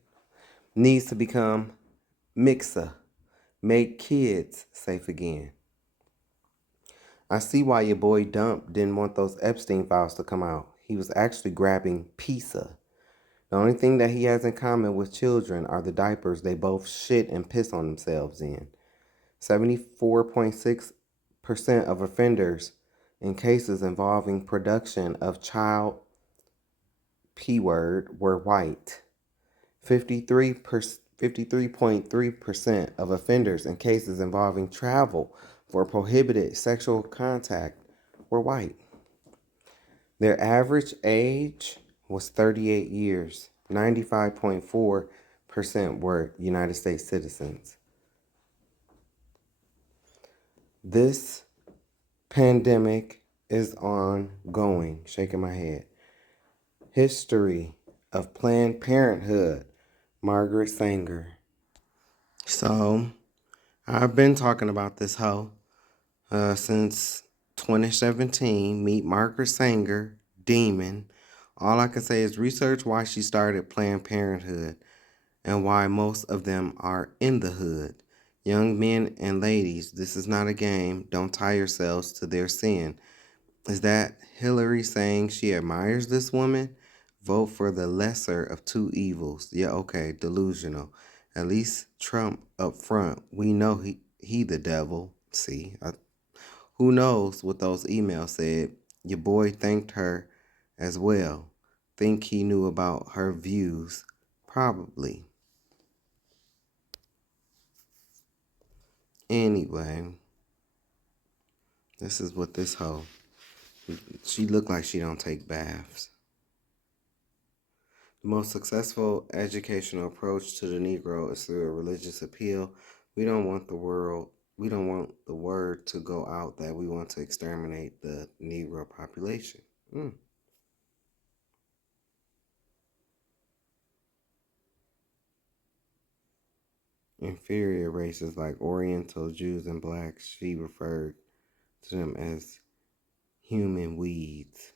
needs to become MIXA, make kids safe again. I see why your boy Dump didn't want those Epstein files to come out. He was actually grabbing pizza. The only thing that he has in common with children are the diapers they both shit and piss on themselves in. 74.6% of offenders in cases involving production of child P-word were white. 53.3% of offenders in cases involving travel for prohibited sexual contact were white. Their average age was 38 years. 95.4% were United States citizens. This pandemic is ongoing. Shaking my head. History of Planned Parenthood. Margaret Sanger. So, I've been talking about this hoe since 2017. Meet Margaret Sanger, Demon. All I can say is research why she started Planned Parenthood and why most of them are in the hood. Young men and ladies, this is not a game. Don't tie yourselves to their sin. Is that Hillary saying she admires this woman? Vote for the lesser of two evils. Yeah, okay, delusional. At least Trump up front. We know he the devil. See, who knows what those emails said. Your boy thanked her as well. Think he knew about her views? Probably. Anyway, this is what this hoe. She look like she don't take baths. The most successful educational approach to the Negro is through a religious appeal. We don't want the word to go out that we want to exterminate the Negro population. Inferior races like Oriental, Jews, and blacks, she referred to them as human weeds.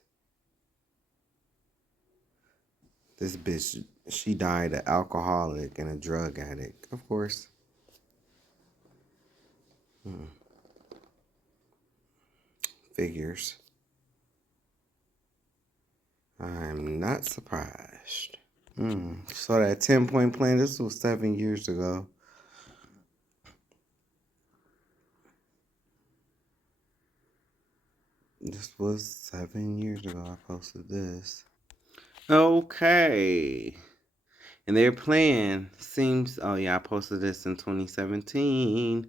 This bitch, she died an alcoholic and a drug addict, of course. Figures. I'm not surprised. So that 10-point plan, this was 7 years ago. This was 7 years ago I posted this. Okay. And their plan seems, I posted this in 2017.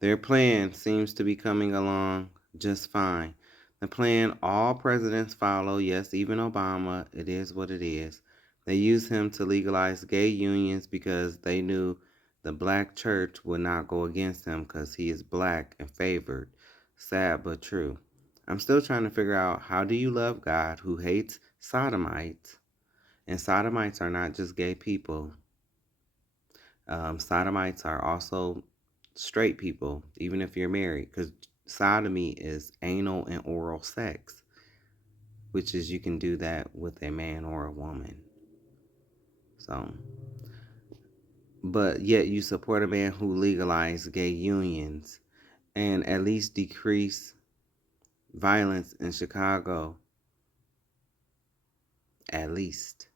Their plan seems to be coming along just fine. The plan all presidents follow, yes, even Obama, it is what it is. They use him to legalize gay unions because they knew the black church would not go against him because he is black and favored. Sad but true. I'm still trying to figure out, how do you love God who hates sodomites? And sodomites are not just gay people. Sodomites are also straight people, even if you're married, because sodomy is anal and oral sex, which is you can do that with a man or a woman. So, but yet you support a man who legalized gay unions and at least decrease violence in Chicago. At least.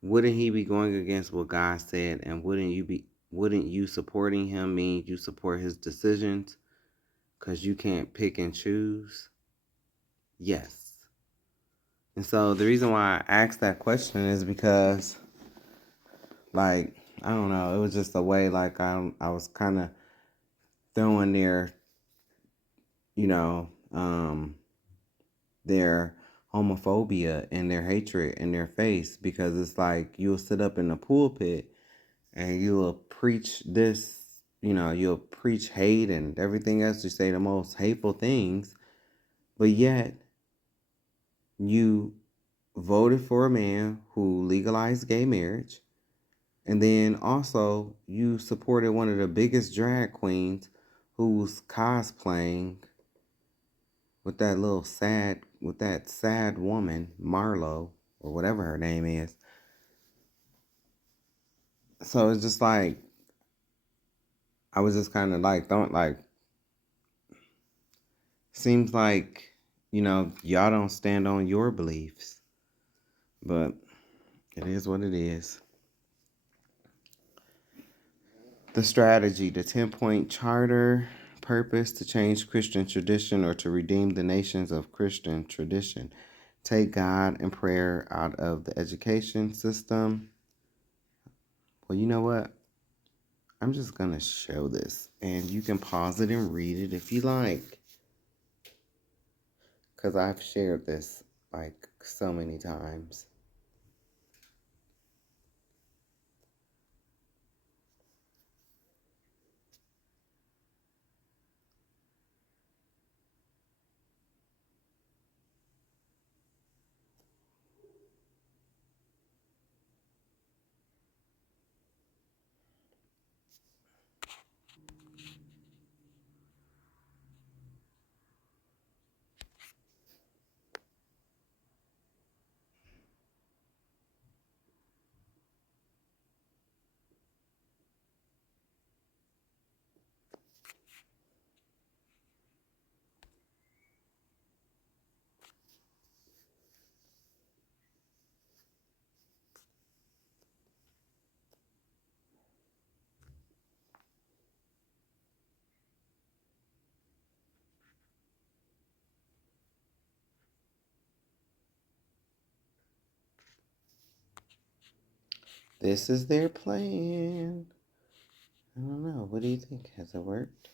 Wouldn't he be going against what God said, and wouldn't you supporting him mean you support his decisions because you can't pick and choose? Yes. And so the reason why I asked that question is because, like, I don't know, it was just a way, like, I was kind of throwing their homophobia and their hatred in their face, because it's like you'll sit up in the pulpit and you'll preach this, you'll preach hate and everything else. You say the most hateful things, but yet you voted for a man who legalized gay marriage, and then also you supported one of the biggest drag queens who's cosplaying with that sad woman, Marlo, or whatever her name is. So it's just like, I was just kind of like, seems like, y'all don't stand on your beliefs. But it is what it is. The strategy, the 10-point charter, purpose to change Christian tradition or to redeem the nations of Christian tradition. Take God and prayer out of the education system. Well, you know what? I'm just going to show this, and you can pause it and read it if you like, because I've shared this like so many times. This is their plan. I don't know. What do you think? Has it worked?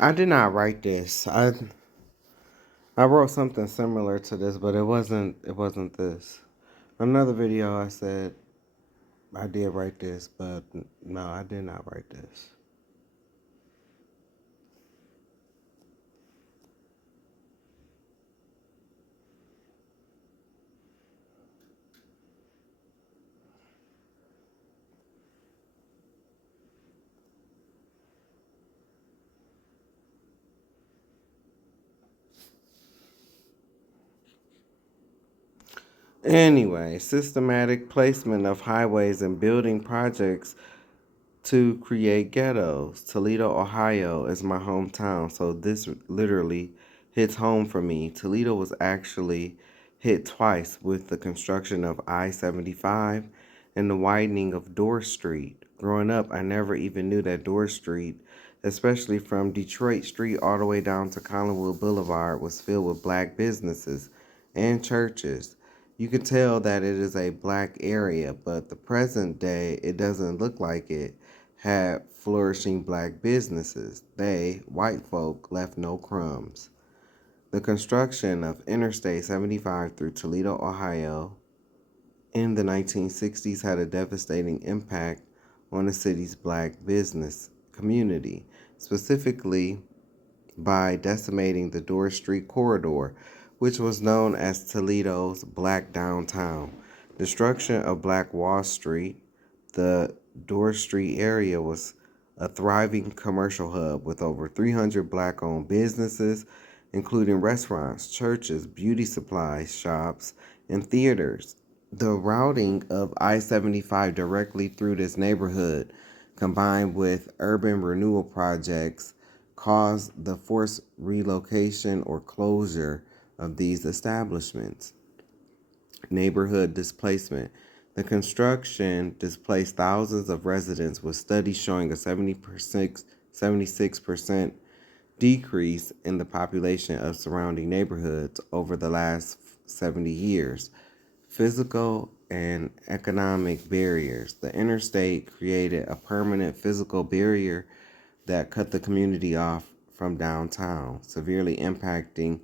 I did not write this. I wrote something similar to this, but it wasn't this. Another video I said I did write this, but no, I did not write this. Anyway, systematic placement of highways and building projects to create ghettos. Toledo, Ohio is my hometown, so this literally hits home for me. Toledo was actually hit twice with the construction of I-75 and the widening of Dorr Street. Growing up, I never even knew that Dorr Street, especially from Detroit Street all the way down to Collinwood Boulevard, was filled with black businesses and churches. You can tell that it is a black area, but the present day, it doesn't look like it had flourishing black businesses. They, white folk, left no crumbs. The construction of Interstate 75 through Toledo, Ohio in the 1960s had a devastating impact on the city's black business community, specifically by decimating the Dorr Street corridor, which was known as Toledo's Black Downtown. Destruction of Black Wall Street, the Dorr Street area was a thriving commercial hub with over 300 black-owned businesses, including restaurants, churches, beauty supplies shops, and theaters. The routing of I-75 directly through this neighborhood combined with urban renewal projects, caused the forced relocation or closure of these establishments. Neighborhood displacement. The construction displaced thousands of residents, with studies showing a 76% decrease in the population of surrounding neighborhoods over the last 70 years. Physical and economic barriers. The interstate created a permanent physical barrier that cut the community off from downtown, severely impacting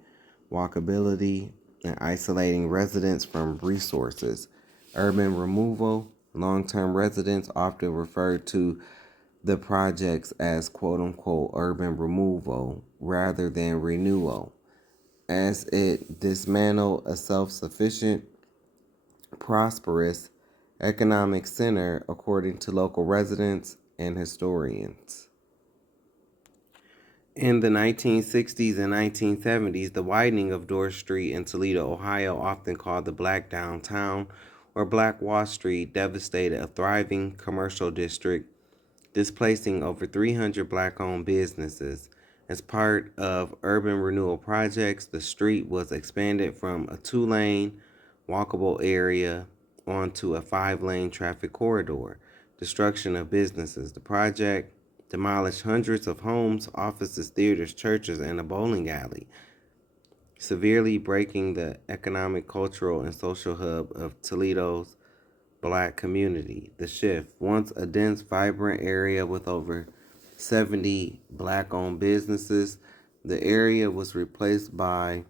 walkability and isolating residents from resources. Urban removal. Long-term residents often refer to the projects as quote-unquote urban removal rather than renewal, as it dismantled a self-sufficient, prosperous economic center, according to local residents and historians. In the 1960s and 1970s, the widening of Dorr Street in Toledo, Ohio, often called the Black Downtown or Black Wall Street, devastated a thriving commercial district, displacing over 300 Black-owned businesses. As part of urban renewal projects, the street was expanded from a 2-lane walkable area onto a 5-lane traffic corridor. Destruction of businesses. The project demolished hundreds of homes, offices, theaters, churches, and a bowling alley, severely breaking the economic, cultural, and social hub of Toledo's Black community. The Shift. Once a dense, vibrant area with over 70 Black-owned businesses, the area was replaced by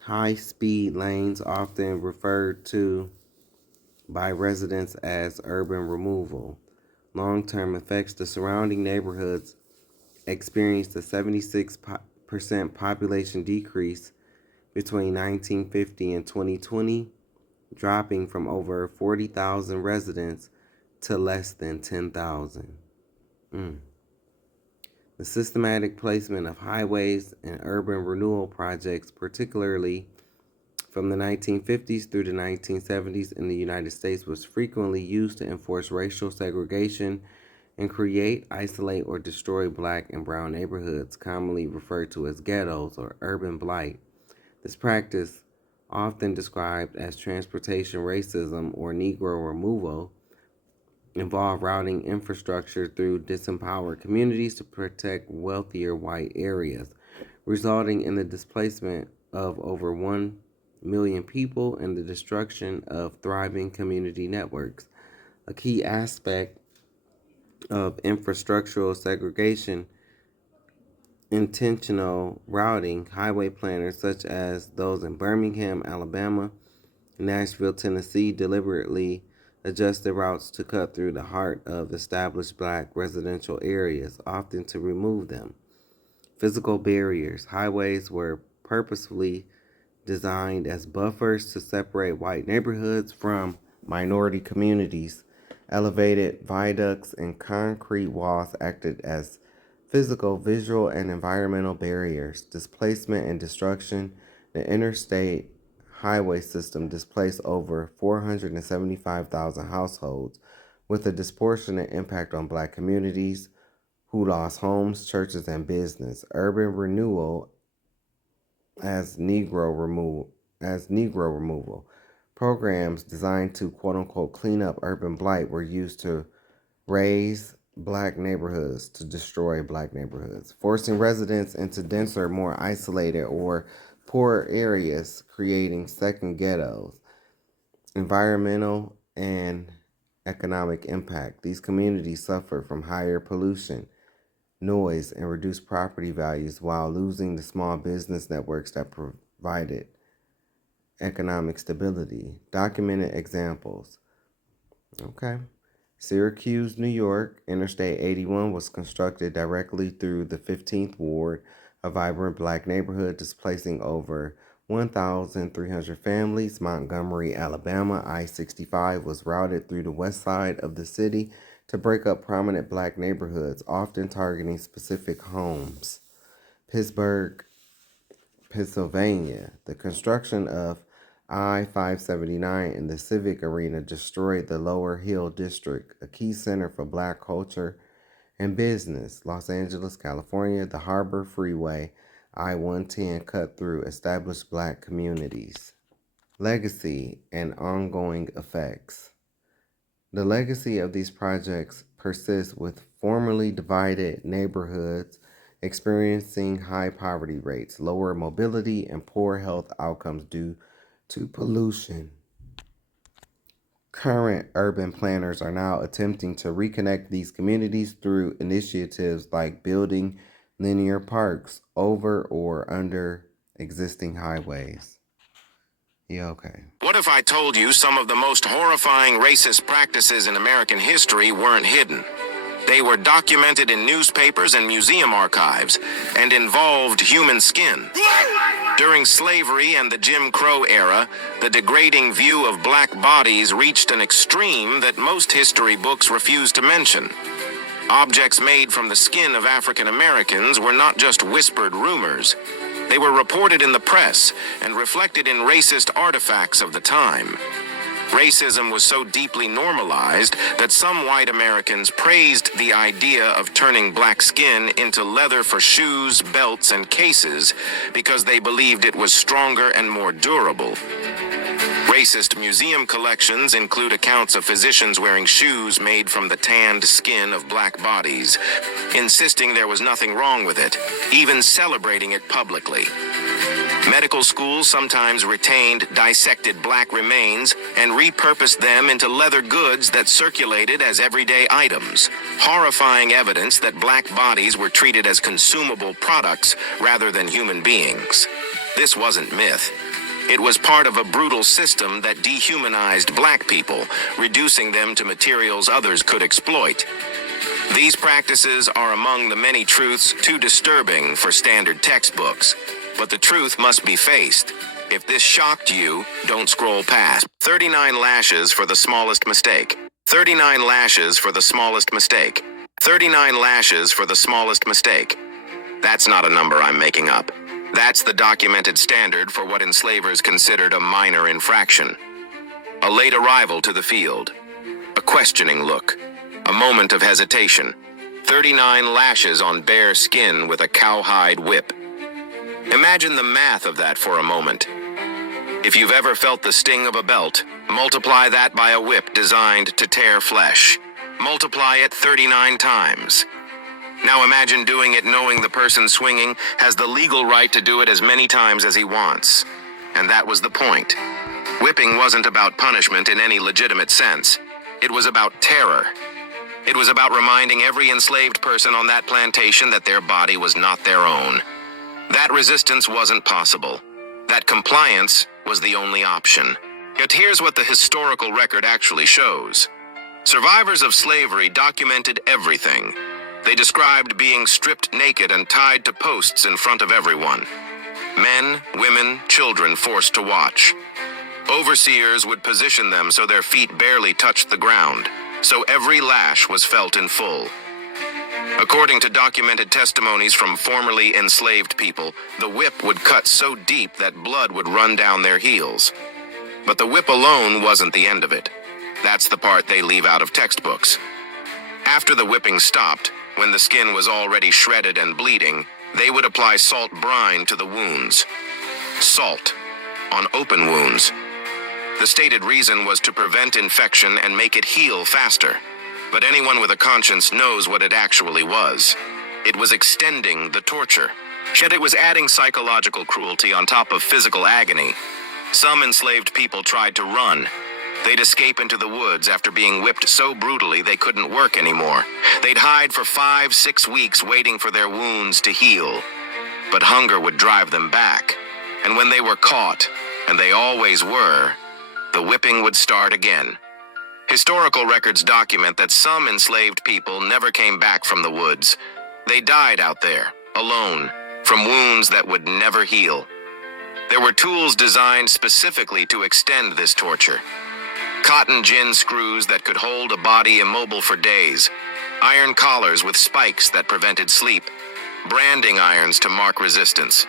high-speed lanes, often referred to by residents as urban removal. Long-term effects. The surrounding neighborhoods experienced a 76% population decrease between 1950 and 2020, dropping from over 40,000 residents to less than 10,000. The systematic placement of highways and urban renewal projects, particularly from the 1950s through the 1970s in the United States, was frequently used to enforce racial segregation and create, isolate, or destroy Black and brown neighborhoods, commonly referred to as ghettos or urban blight. This practice, often described as transportation racism or Negro removal, involved routing infrastructure through disempowered communities to protect wealthier white areas, resulting in the displacement of over 1 million people and the destruction of thriving community networks. A key aspect of infrastructural segregation, intentional routing. Highway planners such as those in Birmingham, Alabama, Nashville, Tennessee, deliberately adjusted routes to cut through the heart of established Black residential areas, often to remove them. Physical barriers. Highways were purposefully designed as buffers to separate white neighborhoods from minority communities. Elevated viaducts and concrete walls acted as physical, visual, and environmental barriers. Displacement and destruction. The interstate highway system displaced over 475,000 households, with a disproportionate impact on Black communities who lost homes, churches, and business. Urban renewal as Negro removal. Programs designed to quote-unquote clean up urban blight were used to raise Black neighborhoods to destroy Black neighborhoods, forcing residents into denser, more isolated, or poorer areas, creating second ghettos. Environmental and economic impact. These communities suffer from higher pollution, noise, and reduced property values while losing the small business networks that provided economic stability. Documented examples. Okay. Syracuse, New York, Interstate 81 was constructed directly through the 15th Ward, a vibrant Black neighborhood displacing over 1,300 families. Montgomery, Alabama, I-65 was routed through the west side of the city to break up prominent Black neighborhoods, often targeting specific homes. Pittsburgh, Pennsylvania. The construction of I-579 in the Civic Arena destroyed the Lower Hill District, a key center for Black culture and business. Los Angeles, California, the Harbor Freeway, I-110 cut through established Black communities. Legacy and ongoing effects. The legacy of these projects persists with formerly divided neighborhoods experiencing high poverty rates, lower mobility, and poor health outcomes due to pollution. Current urban planners are now attempting to reconnect these communities through initiatives like building linear parks over or under existing highways. Yeah, okay. What if I told you some of the most horrifying racist practices in American history weren't hidden? They were documented in newspapers and museum archives and involved human skin. During slavery and the Jim Crow era, the degrading view of black bodies reached an extreme that most history books refuse to mention. Objects made from the skin of African Americans were not just whispered rumors. They were reported in the press and reflected in racist artifacts of the time. Racism was so deeply normalized that some white Americans praised the idea of turning black skin into leather for shoes, belts, and cases because they believed it was stronger and more durable. Racist museum collections include accounts of physicians wearing shoes made from the tanned skin of black bodies, insisting there was nothing wrong with it, even celebrating it publicly. Medical schools sometimes retained dissected black remains and repurposed them into leather goods that circulated as everyday items, horrifying evidence that black bodies were treated as consumable products rather than human beings. This wasn't myth. It was part of a brutal system that dehumanized black people, reducing them to materials others could exploit. These practices are among the many truths too disturbing for standard textbooks. But the truth must be faced. If this shocked you, don't scroll past. 39 lashes for the smallest mistake. 39 lashes for the smallest mistake. 39 lashes for the smallest mistake. That's not a number I'm making up. That's the documented standard for what enslavers considered a minor infraction. A late arrival to the field. A questioning look. A moment of hesitation. 39 lashes on bare skin with a cowhide whip. Imagine the math of that for a moment. If you've ever felt the sting of a belt, multiply that by a whip designed to tear flesh. Multiply it 39 times. Now imagine doing it knowing the person swinging has the legal right to do it as many times as he wants. And that was the point. Whipping wasn't about punishment in any legitimate sense. It was about terror. It was about reminding every enslaved person on that plantation that their body was not their own. That resistance wasn't possible. That compliance was the only option. Yet here's what the historical record actually shows. Survivors of slavery documented everything. They described being stripped naked and tied to posts in front of everyone. Men, women, children forced to watch. Overseers would position them so their feet barely touched the ground, so every lash was felt in full. According to documented testimonies from formerly enslaved people, the whip would cut so deep that blood would run down their heels. But the whip alone wasn't the end of it. That's the part they leave out of textbooks. After the whipping stopped, when the skin was already shredded and bleeding, they would apply salt brine to the wounds. Salt on open wounds. The stated reason was to prevent infection and make it heal faster. But anyone with a conscience knows what it actually was. It was extending the torture. Yet it was adding psychological cruelty on top of physical agony. Some enslaved people tried to run. They'd escape into the woods after being whipped so brutally they couldn't work anymore. They'd hide for 5-6 weeks waiting for their wounds to heal. But hunger would drive them back. And when they were caught, and they always were, the whipping would start again. Historical records document that some enslaved people never came back from the woods. They died out there, alone, from wounds that would never heal. There were tools designed specifically to extend this torture. Cotton gin screws that could hold a body immobile for days. Iron collars with spikes that prevented sleep. Branding irons to mark resistance.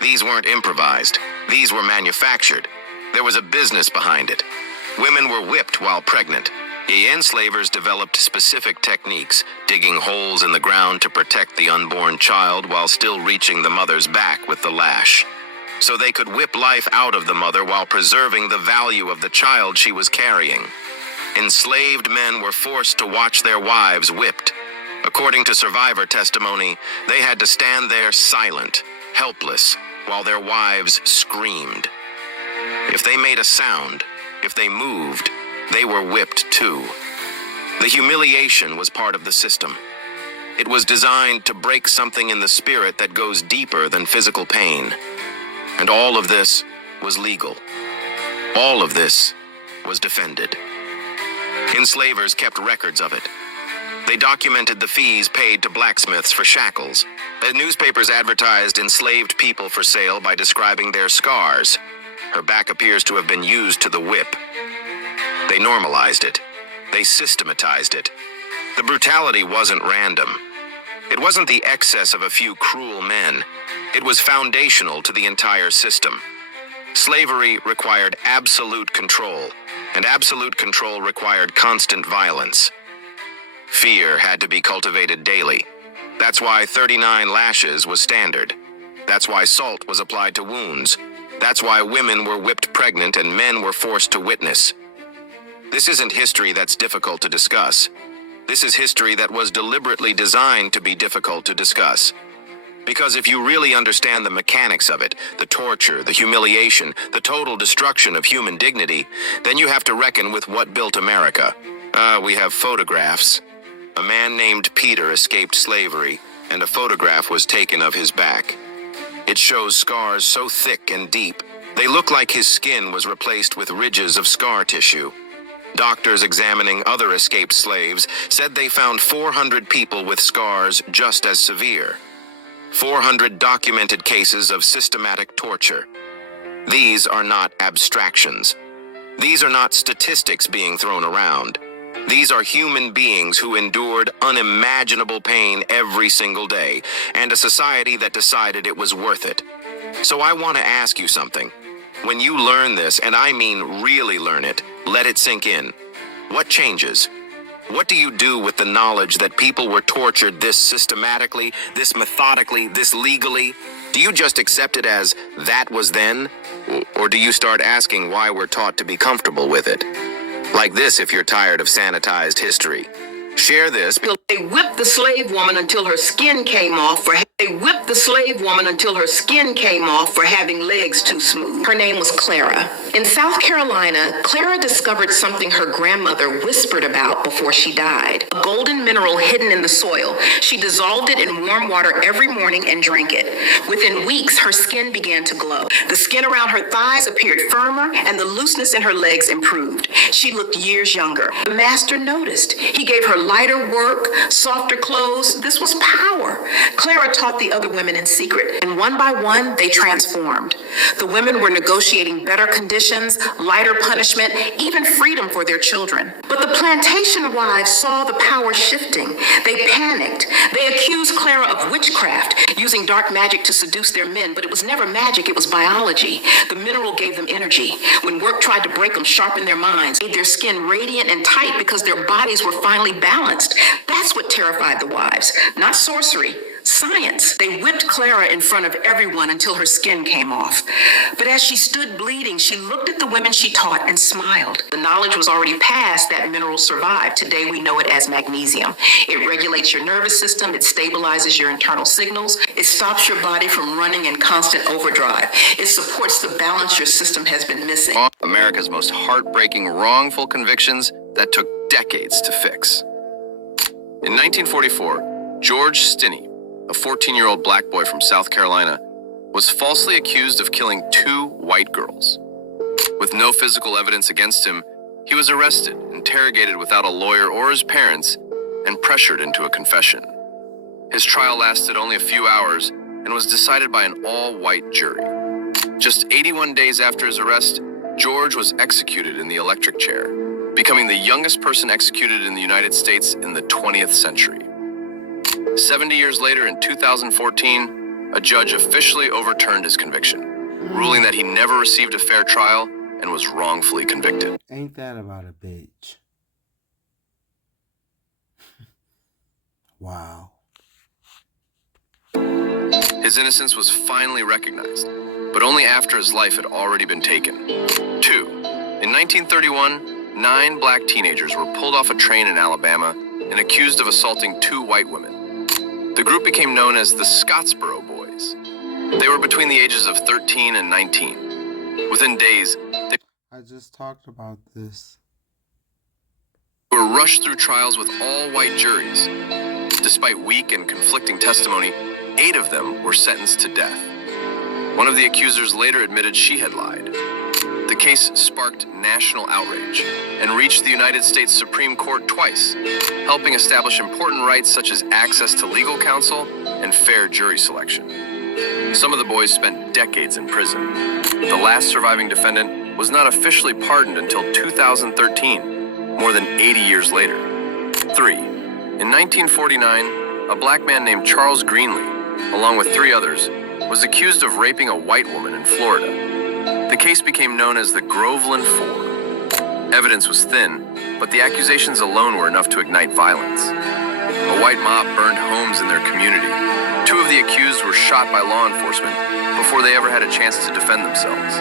These weren't improvised. These were manufactured. There was a business behind it. Women were whipped while pregnant. The enslavers developed specific techniques, digging holes in the ground to protect the unborn child while still reaching the mother's back with the lash. So they could whip life out of the mother while preserving the value of the child she was carrying. Enslaved men were forced to watch their wives whipped. According to survivor testimony, they had to stand there silent, helpless, while their wives screamed. If they made a sound, if they moved, they were whipped too. The humiliation was part of the system. It was designed to break something in the spirit that goes deeper than physical pain. And all of this was legal. All of this was defended. Enslavers kept records of it. They documented the fees paid to blacksmiths for shackles. The newspapers advertised enslaved people for sale by describing their scars. Her back appears to have been used to the whip. They normalized it. They systematized it. The brutality wasn't random. It wasn't the excess of a few cruel men. It was foundational to the entire system. Slavery required absolute control, and absolute control required constant violence. Fear had to be cultivated daily. That's why 39 lashes was standard. That's why salt was applied to wounds. That's why women were whipped pregnant and men were forced to witness. This isn't history that's difficult to discuss. This is history that was deliberately designed to be difficult to discuss. Because if you really understand the mechanics of it, the torture, the humiliation, the total destruction of human dignity, then you have to reckon with what built America. We have photographs. A man named Peter escaped slavery, and a photograph was taken of his back. It shows scars so thick and deep, they look like his skin was replaced with ridges of scar tissue. Doctors examining other escaped slaves said they found 400 people with scars just as severe. 400 documented cases of systematic torture. These are not abstractions. These are not statistics being thrown around. These are human beings who endured unimaginable pain every single day, and a society that decided it was worth it. So I want to ask you something. When you learn this, and I mean really learn it, let it sink in. What changes? What do you do with the knowledge that people were tortured this systematically, this methodically, this legally? Do you just accept it as that was then? Or do you start asking why we're taught to be comfortable with it? Like this if you're tired of sanitized history. Share this. They whipped the slave woman until her skin came off for having legs too smooth. Her name was Clara. In South Carolina, Clara discovered something her grandmother whispered about before she died. A golden mineral hidden in the soil. She dissolved it in warm water every morning and drank it. Within weeks, her skin began to glow. The skin around her thighs appeared firmer and the looseness in her legs improved. She looked years younger. The master noticed. He gave her lighter work, softer clothes. This was power. Clara taught the other women in secret, and one by one, they transformed. The women were negotiating better conditions, lighter punishment, even freedom for their children. But the plantation wives saw the power shifting. They panicked. They accused Clara of witchcraft, using dark magic to seduce their men, but it was never magic, it was biology. The mineral gave them energy. When work tried to break them, sharpened their minds, made their skin radiant and tight because their bodies were finally balanced. That's what terrified the wives, not sorcery. Science. They whipped Clara in front of everyone until her skin came off. But as she stood bleeding, she looked at the women she taught and smiled. The knowledge was already passed that mineral survived. Today we know it as magnesium. It regulates your nervous system. It stabilizes your internal signals. It stops your body from running in constant overdrive. It supports the balance your system has been missing. America's most heartbreaking wrongful convictions that took decades to fix. In 1944, George Stinney, a 14-year-old black boy from South Carolina, was falsely accused of killing 2 white girls. With no physical evidence against him, he was arrested, interrogated without a lawyer or his parents, and pressured into a confession. His trial lasted only a few hours and was decided by an all-white jury. Just 81 days after his arrest, George was executed in the electric chair, becoming the youngest person executed in the United States in the 20th century. 70 years later, in 2014, a judge officially overturned his conviction, ruling that he never received a fair trial and was wrongfully convicted. Ain't that about a bitch? Wow. His innocence was finally recognized, but only after his life had already been taken. 2. In 1931, 9 black teenagers were pulled off a train in Alabama and accused of assaulting 2 white women. The group became known as the Scottsboro Boys. They were between the ages of 13 and 19. Within days, they I just talked about this. were rushed through trials with all-white juries. Despite weak and conflicting testimony, 8 of them were sentenced to death. One of the accusers later admitted she had lied. The case sparked national outrage and reached the United States Supreme Court twice, helping establish important rights such as access to legal counsel and fair jury selection. Some of the boys spent decades in prison. The last surviving defendant was not officially pardoned until 2013, more than 80 years later. 3. In 1949, a black man named Charles Greenlee, along with 3 others, was accused of raping a white woman in Florida. The case became known as the Groveland Four. Evidence was thin, but the accusations alone were enough to ignite violence. A white mob burned homes in their community. 2 of the accused were shot by law enforcement before they ever had a chance to defend themselves.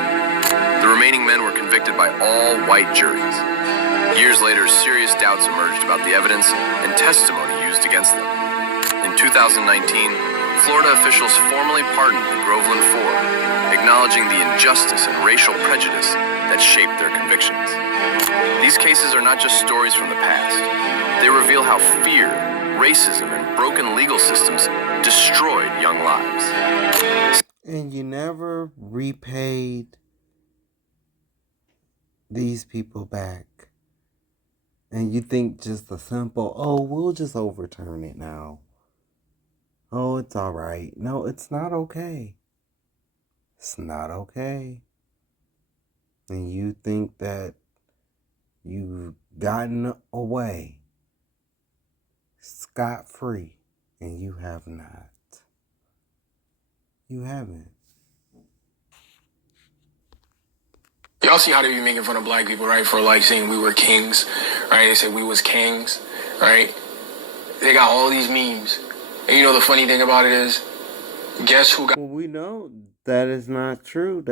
The remaining men were convicted by all white juries. Years later, serious doubts emerged about the evidence and testimony used against them. In 2019, Florida officials formally pardoned the Groveland Four, acknowledging the injustice and racial prejudice that shaped their convictions. These cases are not just stories from the past. They reveal how fear, racism, and broken legal systems destroyed young lives. And you never repaid these people back. And you think just a simple, oh, we'll just overturn it now. Oh, it's all right. No, it's not okay. It's not okay. And you think that you've gotten away scot-free, and you have not. You haven't. Y'all see how they be making fun of black people, right? For like saying we were kings, right? They said we was kings, right? They got all these memes. And you know the funny thing about it is, guess who got... Well, we know that is not true.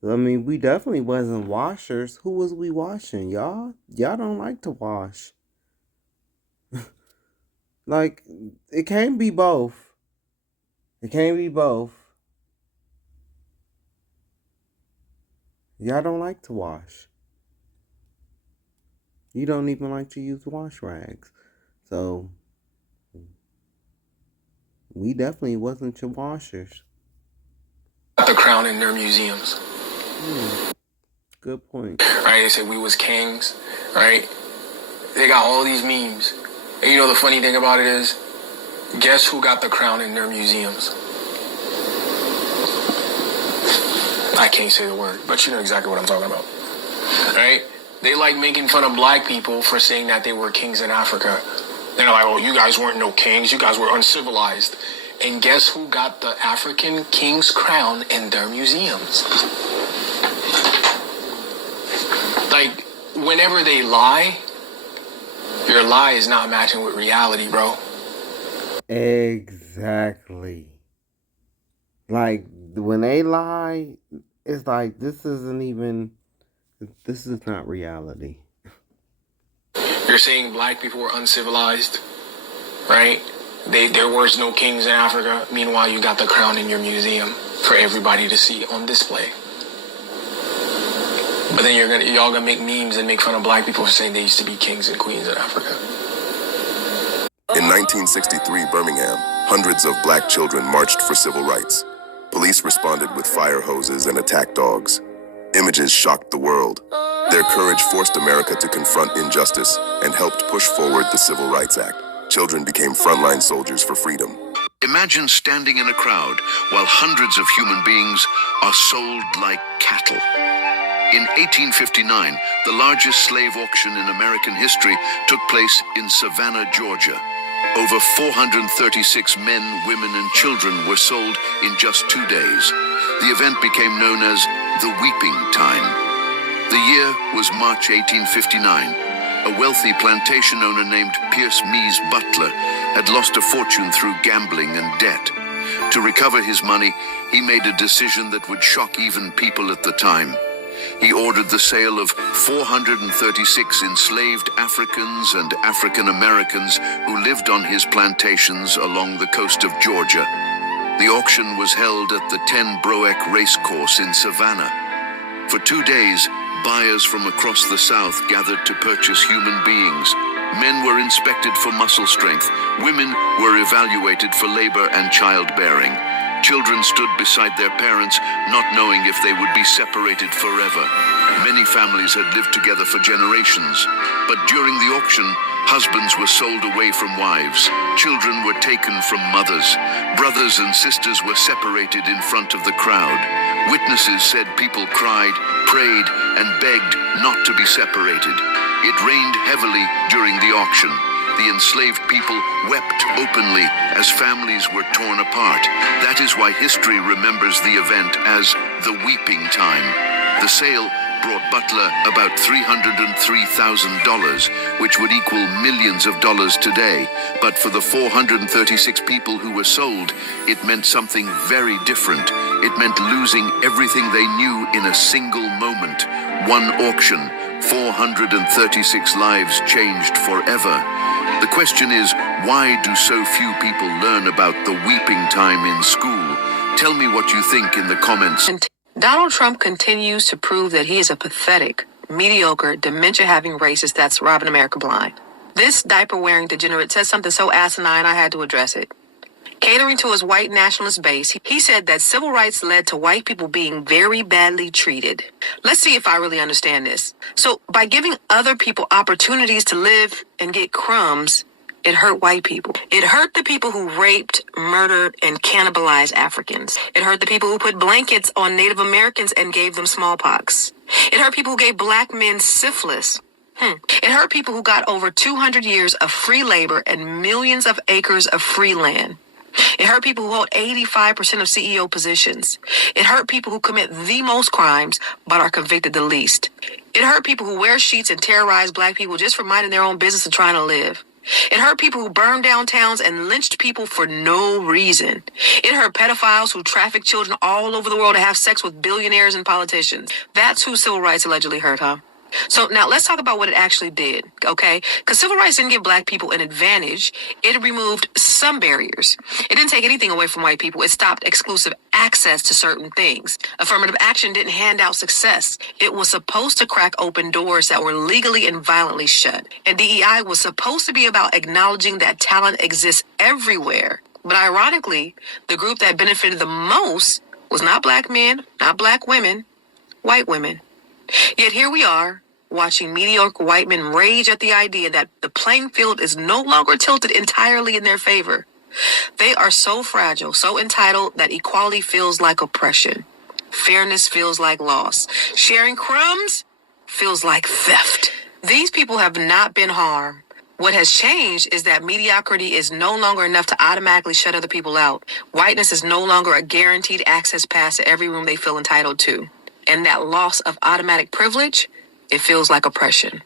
We definitely wasn't washers. Who was we washing? Y'all don't like to wash. Like, it can't be both. It can't be both. Y'all don't like to wash. You don't even like to use wash rags. So, we definitely wasn't your washers. the crown in their museums. Good point. Right? They said we was kings, right? They got all these memes. And you know the funny thing about it is, guess who got the crown in their museums? I can't say the word, but you know exactly what I'm talking about. Right? They like making fun of black people for saying that they were kings in Africa. They're like, oh, you guys weren't no kings. You guys were uncivilized. And guess who got the African king's crown in their museums? Like, whenever they lie, your lie is not matching with reality, bro. Exactly. Like, when they lie, it's like, this is not reality. You're saying black people were uncivilized, right? There was no kings in Africa. Meanwhile, you got the crown in your museum for everybody to see on display. But then y'all gonna make memes and make fun of black people for saying they used to be kings and queens in Africa. In 1963 Birmingham, hundreds of black children marched for civil rights. Police responded with fire hoses and attack dogs. Images shocked the world. Their courage forced America to confront injustice and helped push forward the Civil Rights Act. Children became frontline soldiers for freedom. Imagine standing in a crowd while hundreds of human beings are sold like cattle. In 1859, the largest slave auction in American history took place in Savannah, Georgia. Over 436 men, women, and children were sold in just 2 days. The event became known as the Weeping Time. The year was March 1859. A wealthy plantation owner named Pierce Mies Butler had lost a fortune through gambling and debt. To recover his money, he made a decision that would shock even people at the time. He ordered the sale of 436 enslaved Africans and African Americans who lived on his plantations along the coast of Georgia. The auction was held at the 10 Broeck Racecourse in Savannah. For 2 days, buyers from across the South gathered to purchase human beings. Men were inspected for muscle strength. Women were evaluated for labor and childbearing. Children stood beside their parents, not knowing if they would be separated forever. Many families had lived together for generations, but during the auction, husbands were sold away from wives. Children were taken from mothers. Brothers and sisters were separated in front of the crowd. Witnesses said people cried, prayed, and begged not to be separated. It rained heavily during the auction. The enslaved people wept openly as families were torn apart. That is why history remembers the event as the weeping time. The sale brought Butler about $303,000, which would equal millions of dollars today. But for the 436 people who were sold, it meant something very different. It meant losing everything they knew in a single moment. One auction, 436 lives changed forever. The question is, why do so few people learn about the weeping time in school? Tell me what you think in the comments. Donald Trump continues to prove that he is a pathetic, mediocre, dementia-having racist that's robbing America blind. This diaper-wearing degenerate said something so asinine I had to address it. Catering to his white nationalist base, he said that civil rights led to white people being very badly treated. Let's see if I really understand this. So, by giving other people opportunities to live and get crumbs, it hurt white people. It hurt the people who raped, murdered, and cannibalized Africans. It hurt the people who put blankets on Native Americans and gave them smallpox. It hurt people who gave black men syphilis. It hurt people who got over 200 years of free labor and millions of acres of free land. It hurt people who hold 85% of CEO positions. It hurt people who commit the most crimes but are convicted the least. It hurt people who wear sheets and terrorize black people just for minding their own business and trying to live. It hurt people who burned down towns and lynched people for no reason. It hurt pedophiles who traffic children all over the world to have sex with billionaires and politicians. That's who civil rights allegedly hurt, huh? So now let's talk about what it actually did, okay? Because civil rights didn't give black people an advantage. It removed some barriers. It didn't take anything away from white people. It stopped exclusive access to certain things. Affirmative action didn't hand out success. It was supposed to crack open doors that were legally and violently shut. And DEI was supposed to be about acknowledging that talent exists everywhere. But ironically, the group that benefited the most was not black men, not black women, white women. Yet here we are, watching mediocre white men rage at the idea that the playing field is no longer tilted entirely in their favor. They are so fragile, so entitled that equality feels like oppression. Fairness feels like loss. Sharing crumbs feels like theft. These people have not been harmed. What has changed is that mediocrity is no longer enough to automatically shut other people out. Whiteness is no longer a guaranteed access pass to every room they feel entitled to. And that loss of automatic privilege, it feels like oppression.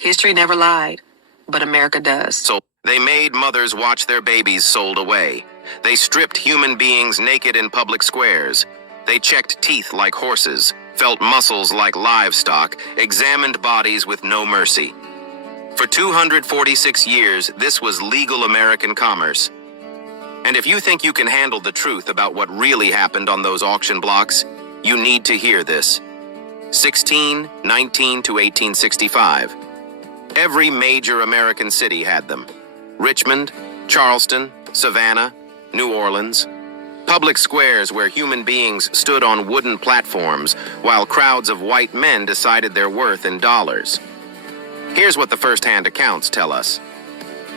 History never lied, but America does. So they made mothers watch their babies sold away. They stripped human beings naked in public squares. They checked teeth like horses, felt muscles like livestock, examined bodies with no mercy. For 246 years, this was legal American commerce. And if you think you can handle the truth about what really happened on those auction blocks, you need to hear this. 1619 to 1865. Every major American city had them. Richmond, Charleston, Savannah, New Orleans. Public squares where human beings stood on wooden platforms while crowds of white men decided their worth in dollars. Here's what the first-hand accounts tell us.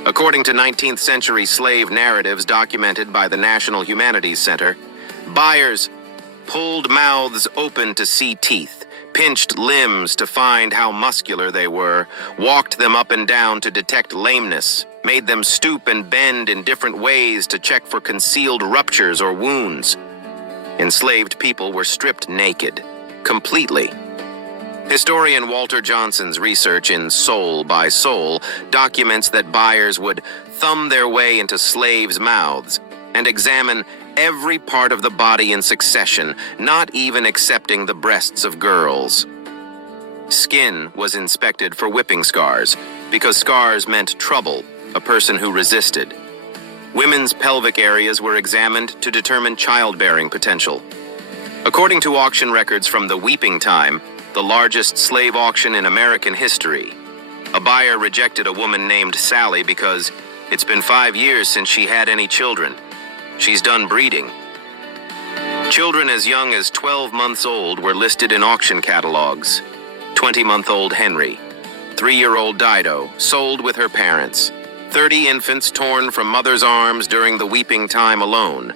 According to 19th century slave narratives documented by the National Humanities Center, buyers pulled mouths open to see teeth, pinched limbs to find how muscular they were, walked them up and down to detect lameness, made them stoop and bend in different ways to check for concealed ruptures or wounds. Enslaved people were stripped naked, completely. Historian Walter Johnson's research in Soul by Soul documents that buyers would thumb their way into slaves' mouths and examine every part of the body in succession, not even accepting the breasts of girls. Skin was inspected for whipping scars, because scars meant trouble, a person who resisted. Women's pelvic areas were examined to determine childbearing potential. According to auction records from the Weeping Time, the largest slave auction in American history, a buyer rejected a woman named Sally because it's been 5 years since she had any children. She's done breeding. Children as young as 12 months old were listed in auction catalogs. 20-month-old Henry, 3-year-old Dido, sold with her parents. 30 infants torn from mother's arms during the Weeping Time alone.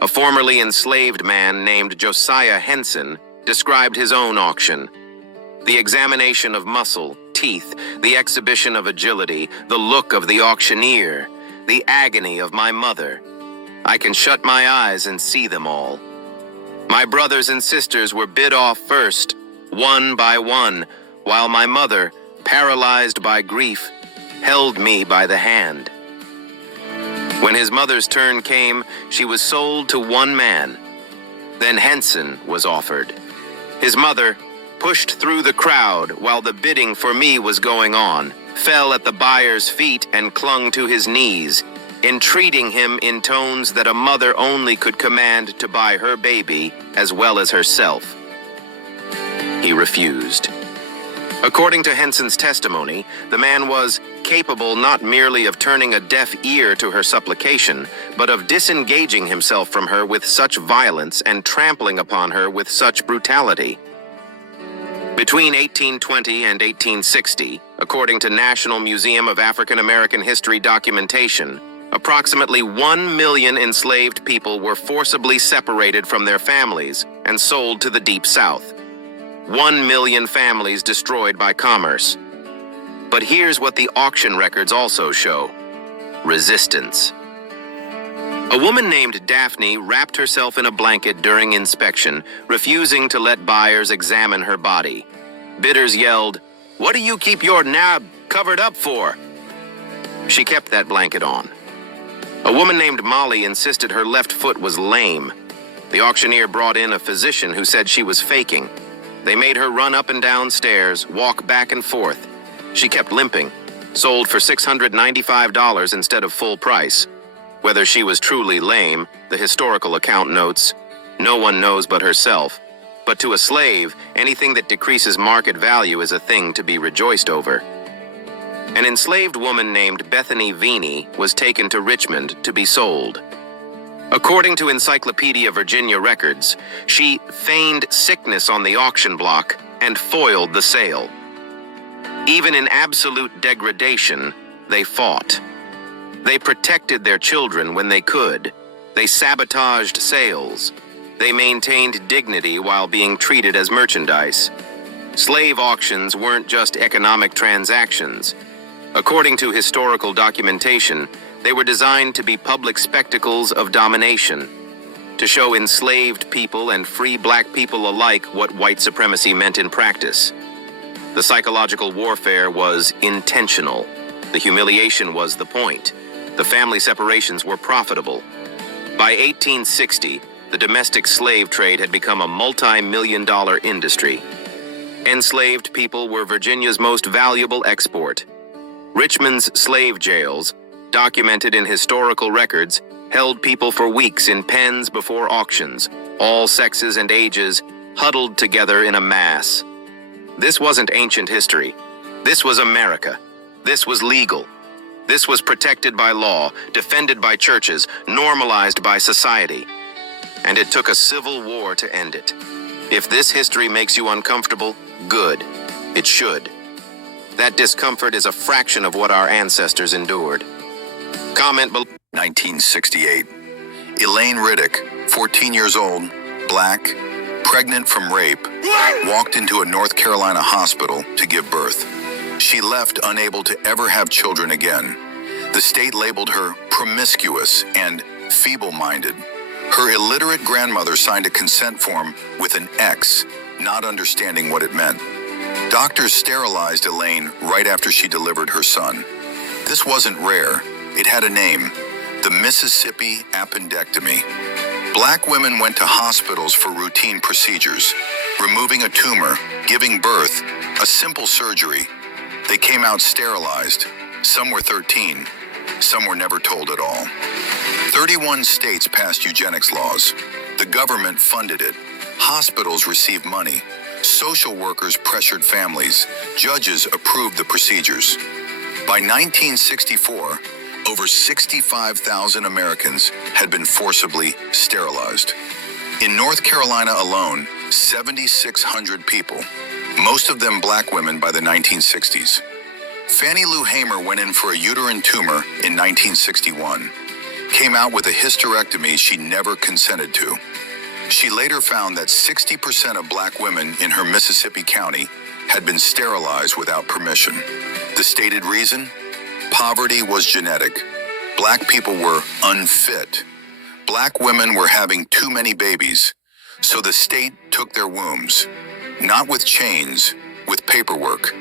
A formerly enslaved man named Josiah Henson described his own auction. The examination of muscle, teeth, the exhibition of agility, the look of the auctioneer, the agony of my mother. I can shut my eyes and see them all. My brothers and sisters were bid off first, one by one, while my mother, paralyzed by grief, held me by the hand. When his mother's turn came, she was sold to one man. Then Henson was offered. His mother, pushed through the crowd while the bidding for me was going on, fell at the buyer's feet and clung to his knees, entreating him in tones that a mother only could command to buy her baby as well as herself. He refused. According to Henson's testimony, the man was capable not merely of turning a deaf ear to her supplication, but of disengaging himself from her with such violence and trampling upon her with such brutality. Between 1820 and 1860, according to National Museum of African American History documentation, approximately 1 million enslaved people were forcibly separated from their families and sold to the Deep South. 1 million families destroyed by commerce. But here's what the auction records also show: resistance. A woman named Daphne wrapped herself in a blanket during inspection, refusing to let buyers examine her body. Bidders yelled, "What do you keep your nab covered up for?" She kept that blanket on. A woman named Molly insisted her left foot was lame. The auctioneer brought in a physician who said she was faking. They made her run up and down stairs, walk back and forth. She kept limping, sold for $695 instead of full price. Whether she was truly lame, the historical account notes, no one knows but herself. But to a slave, anything that decreases market value is a thing to be rejoiced over. An enslaved woman named Bethany Veeney was taken to Richmond to be sold. According to Encyclopedia Virginia records, she feigned sickness on the auction block and foiled the sale. Even in absolute degradation, they fought. They protected their children when they could. They sabotaged sales. They maintained dignity while being treated as merchandise. Slave auctions weren't just economic transactions. According to historical documentation, they were designed to be public spectacles of domination, to show enslaved people and free black people alike what white supremacy meant in practice. The psychological warfare was intentional. The humiliation was the point. The family separations were profitable. By 1860, the domestic slave trade had become a multi-million-dollar industry. Enslaved people were Virginia's most valuable export. Richmond's slave jails, documented in historical records, held people for weeks in pens before auctions, all sexes and ages, huddled together in a mass. This wasn't ancient history. This was America. This was legal. This was protected by law, defended by churches, normalized by society. And it took a civil war to end it. If this history makes you uncomfortable, good. It should. That discomfort is a fraction of what our ancestors endured. Comment below. 1968. Elaine Riddick, 14 years old, black, pregnant from rape, walked into a North Carolina hospital to give birth. She left unable to ever have children again. The state labeled her promiscuous and feeble-minded. Her illiterate grandmother signed a consent form with an X, not understanding what it meant. Doctors sterilized Elaine right after she delivered her son. This wasn't rare. It had a name, the Mississippi appendectomy. Black women went to hospitals for routine procedures, removing a tumor, giving birth, a simple surgery. They came out sterilized. Some were 13. Some were never told at all. 31 states passed eugenics laws. The government funded it. Hospitals received money. Social workers pressured families. Judges approved the procedures. By 1964, over 65,000 Americans had been forcibly sterilized. In North Carolina alone, 7,600 people, most of them black women by the 1960s. Fannie Lou Hamer went in for a uterine tumor in 1961, came out with a hysterectomy she never consented to. She later found that 60% of black women in her Mississippi county had been sterilized without permission. The stated reason? Poverty was genetic. Black people were unfit. Black women were having too many babies, so the state took their wombs, not with chains, with paperwork,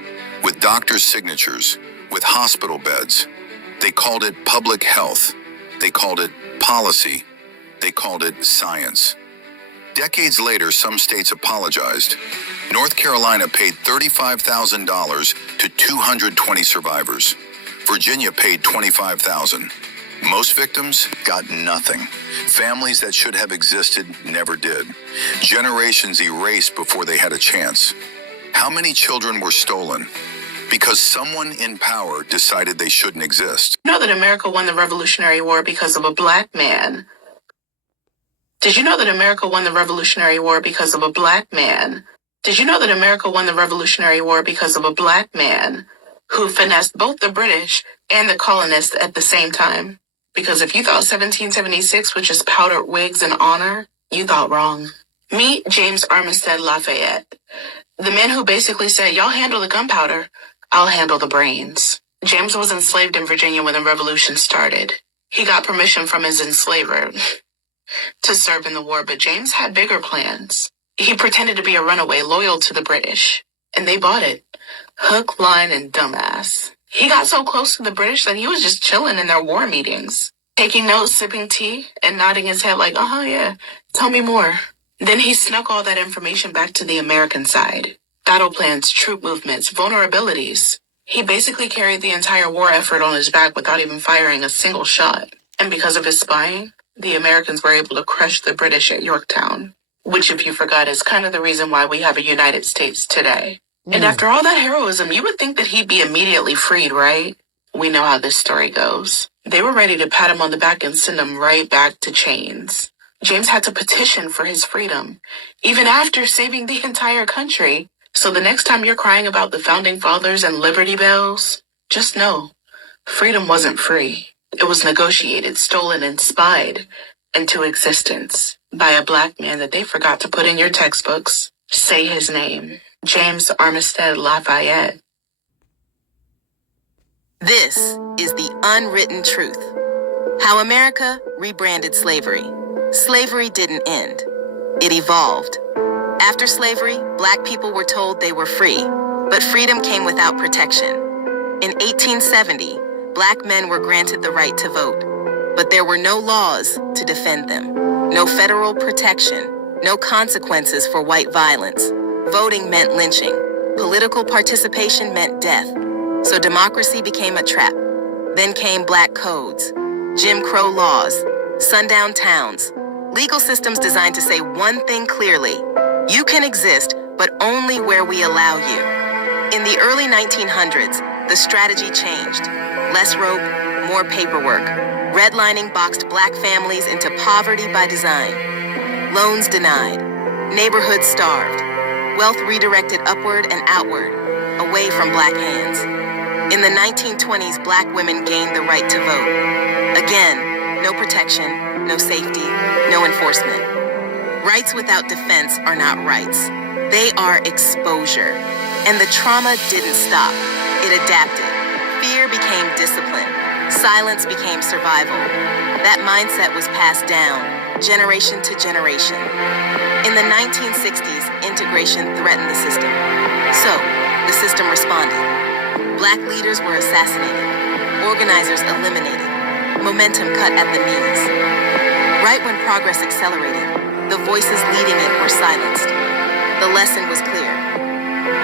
with doctors' signatures, with hospital beds. They called it public health. They called it policy. They called it science. Decades later, some states apologized. North Carolina paid $35,000 to 220 survivors. Virginia paid $25,000. Most victims got nothing. Families that should have existed never did. Generations erased before they had a chance. How many children were stolen? Because someone in power decided they shouldn't exist. You know that America won the Revolutionary War because of a black man? Did you know that America won the Revolutionary War because of a black man? Did you know that America won the Revolutionary War because of a black man who finessed both the British and the colonists at the same time? Because if you thought 1776 was just powdered wigs and honor, you thought wrong. Meet James Armistead Lafayette, the man who basically said, y'all handle the gunpowder, I'll handle the brains. James was enslaved in Virginia when the revolution started. He got permission from his enslaver to serve in the war, but James had bigger plans. He pretended to be a runaway loyal to the British, and they bought it. Hook, line, and dumbass. He got so close to the British that he was just chilling in their war meetings, taking notes, sipping tea, and nodding his head like, yeah, tell me more. Then he snuck all that information back to the American side. Battle plans, troop movements, vulnerabilities. He basically carried the entire war effort on his back without even firing a single shot. And because of his spying, the Americans were able to crush the British at Yorktown, which, if you forgot, is kind of the reason why we have a United States today. And after all that heroism, you would think that he'd be immediately freed, right? We know how this story goes. They were ready to pat him on the back and send him right back to chains. James had to petition for his freedom, even after saving the entire country. So the next time you're crying about the Founding Fathers and Liberty Bells, just know, freedom wasn't free. It was negotiated, stolen, and spied into existence by a black man that they forgot to put in your textbooks. Say his name. James Armistead Lafayette. This is the unwritten truth. How America rebranded slavery. Slavery didn't end. It evolved. After slavery, black people were told they were free, but freedom came without protection. In 1870, black men were granted the right to vote, but there were no laws to defend them. No federal protection, no consequences for white violence. Voting meant lynching. Political participation meant death. So democracy became a trap. Then came black codes, Jim Crow laws, sundown towns, legal systems designed to say one thing clearly: you can exist, but only where we allow you. In the early 1900s, the strategy changed. Less rope, more paperwork. Redlining boxed black families into poverty by design. Loans denied. Neighborhoods starved. Wealth redirected upward and outward, away from black hands. In the 1920s, black women gained the right to vote. Again, no protection, no safety, no enforcement. Rights without defense are not rights. They are exposure. And the trauma didn't stop. It adapted. Fear became discipline. Silence became survival. That mindset was passed down, generation to generation. In the 1960s, integration threatened the system. So, The system responded. Black leaders were assassinated, organizers eliminated, momentum cut at the knees. Right when progress accelerated, the voices leading it were silenced. The lesson was clear.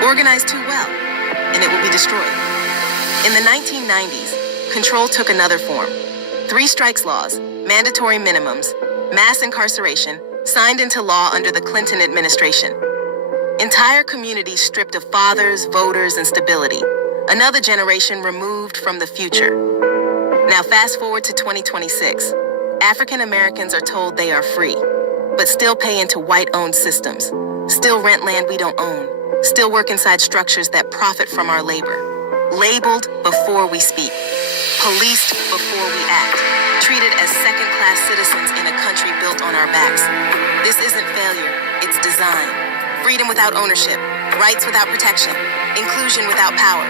Organize too well, and it will be destroyed. In the 1990s, control took another form. 3 strikes laws, mandatory minimums, mass incarceration, signed into law under the Clinton administration. Entire communities stripped of fathers, voters, and stability. Another generation removed from the future. Now fast forward to 2026. African Americans are told they are free, but still pay into white-owned systems. Still rent land we don't own. Still work inside structures that profit from our labor. Labeled before we speak. Policed before we act. Treated as second-class citizens in a country built on our backs. This isn't failure, it's design. Freedom without ownership. Rights without protection. Inclusion without power.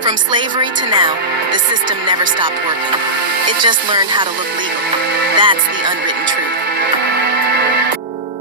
From slavery to now, the system never stopped working. It just learned how to look legal. That's the unwritten truth.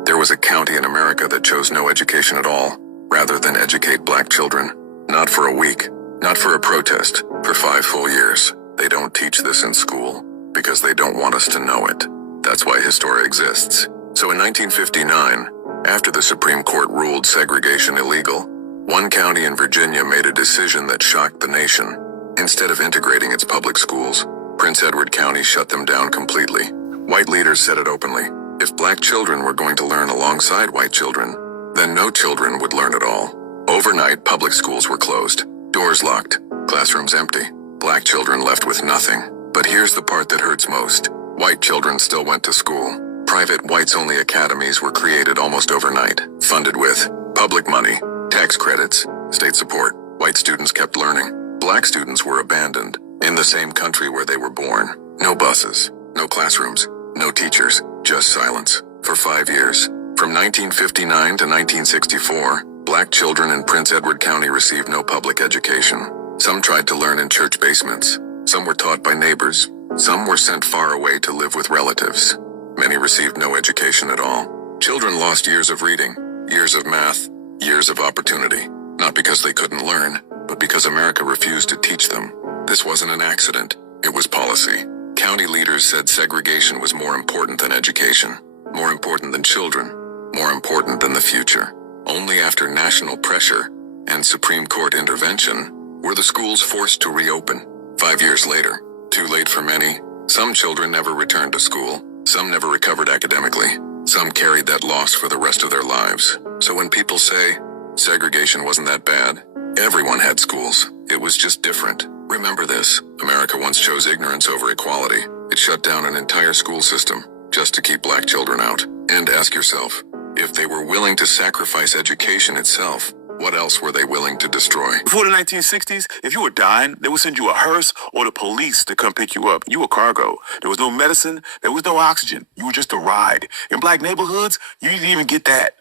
There was a county in America that chose no education at all, rather than educate black children. Not for a week, not for a protest, for 5 full years. They don't teach this in school, because they don't want us to know it. That's why Historia exists. So in 1959, after the Supreme Court ruled segregation illegal, one county in Virginia made a decision that shocked the nation. Instead of integrating its public schools, Prince Edward County shut them down completely. White leaders said it openly. If black children were going to learn alongside white children, then no children would learn at all. Overnight, public schools were closed, doors locked, classrooms empty, black children left with nothing. But here's the part that hurts most. White children still went to school. Private whites-only academies were created almost overnight, funded with public money, tax credits, state support. White students kept learning. Black students were abandoned in the same country where they were born. No buses, no classrooms, no teachers, just silence. For 5 years, from 1959 to 1964, black children in Prince Edward County received no public education. Some tried to learn in church basements. Some were taught by neighbors. Some were sent far away to live with relatives. Many received no education at all. Children lost years of reading, years of math, years of opportunity. Not because they couldn't learn, but because America refused to teach them. This wasn't an accident. It was policy. County leaders said segregation was more important than education, more important than children, more important than the future. Only after national pressure and Supreme Court intervention were the schools forced to reopen. 5 years later, too late for many, some children never returned to school. Some never recovered academically. Some carried that loss for the rest of their lives. So when people say segregation wasn't that bad, everyone had schools. It was just different. Remember this, America once chose ignorance over equality. It shut down an entire school system just to keep black children out. And ask yourself, if they were willing to sacrifice education itself, what else were they willing to destroy? Before the 1960s, if you were dying, they would send you a hearse or the police to come pick you up. You were cargo. There was no medicine. There was no oxygen. You were just a ride. In black neighborhoods, you didn't even get that.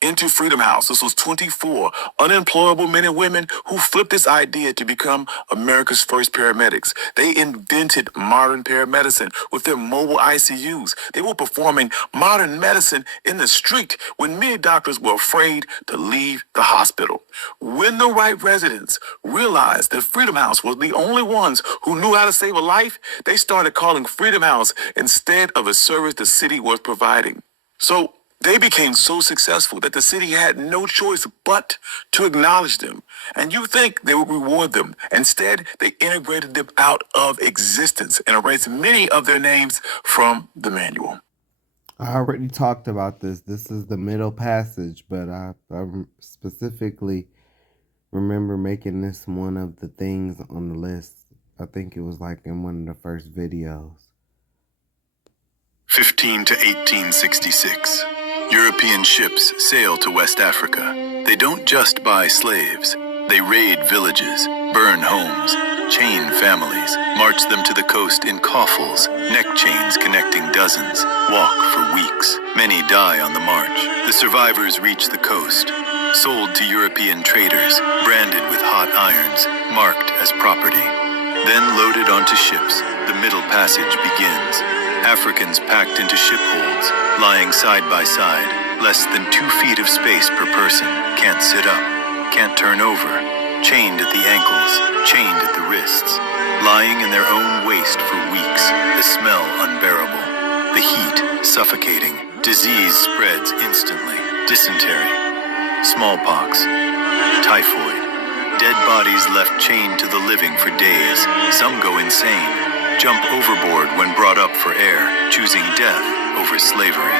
Into Freedom House. This was 24 unemployable men and women who flipped this idea to become America's first paramedics. They invented modern paramedicine with their mobile ICUs. They were performing modern medicine in the street when many doctors were afraid to leave the hospital. When the white residents realized that Freedom House was the only ones who knew how to save a life, they started calling Freedom House instead of a service the city was providing. So they became so successful that the city had no choice but to acknowledge them. And you think they would reward them. Instead, they integrated them out of existence and erased many of their names from the manual. I already talked about this. This is the middle passage, but I specifically remember making this one of the things on the list. I think it was like in one of the first videos. 15 to 1866. European ships sail to West Africa. They don't just buy slaves. They raid villages, burn homes, chain families, march them to the coast in coffles, neck chains connecting dozens, walk for weeks. Many die on the march. The survivors reach the coast, sold to European traders, branded with hot irons, marked as property. Then loaded onto ships, the Middle Passage begins. Africans packed into ship holds, lying side by side, less than 2 feet of space per person, can't sit up, can't turn over, chained at the ankles, chained at the wrists, lying in their own waste for weeks, the smell unbearable, the heat suffocating, disease spreads instantly, dysentery, smallpox, typhoid, dead bodies left chained to the living for days, some go insane, jump overboard when brought up for air, choosing death over slavery.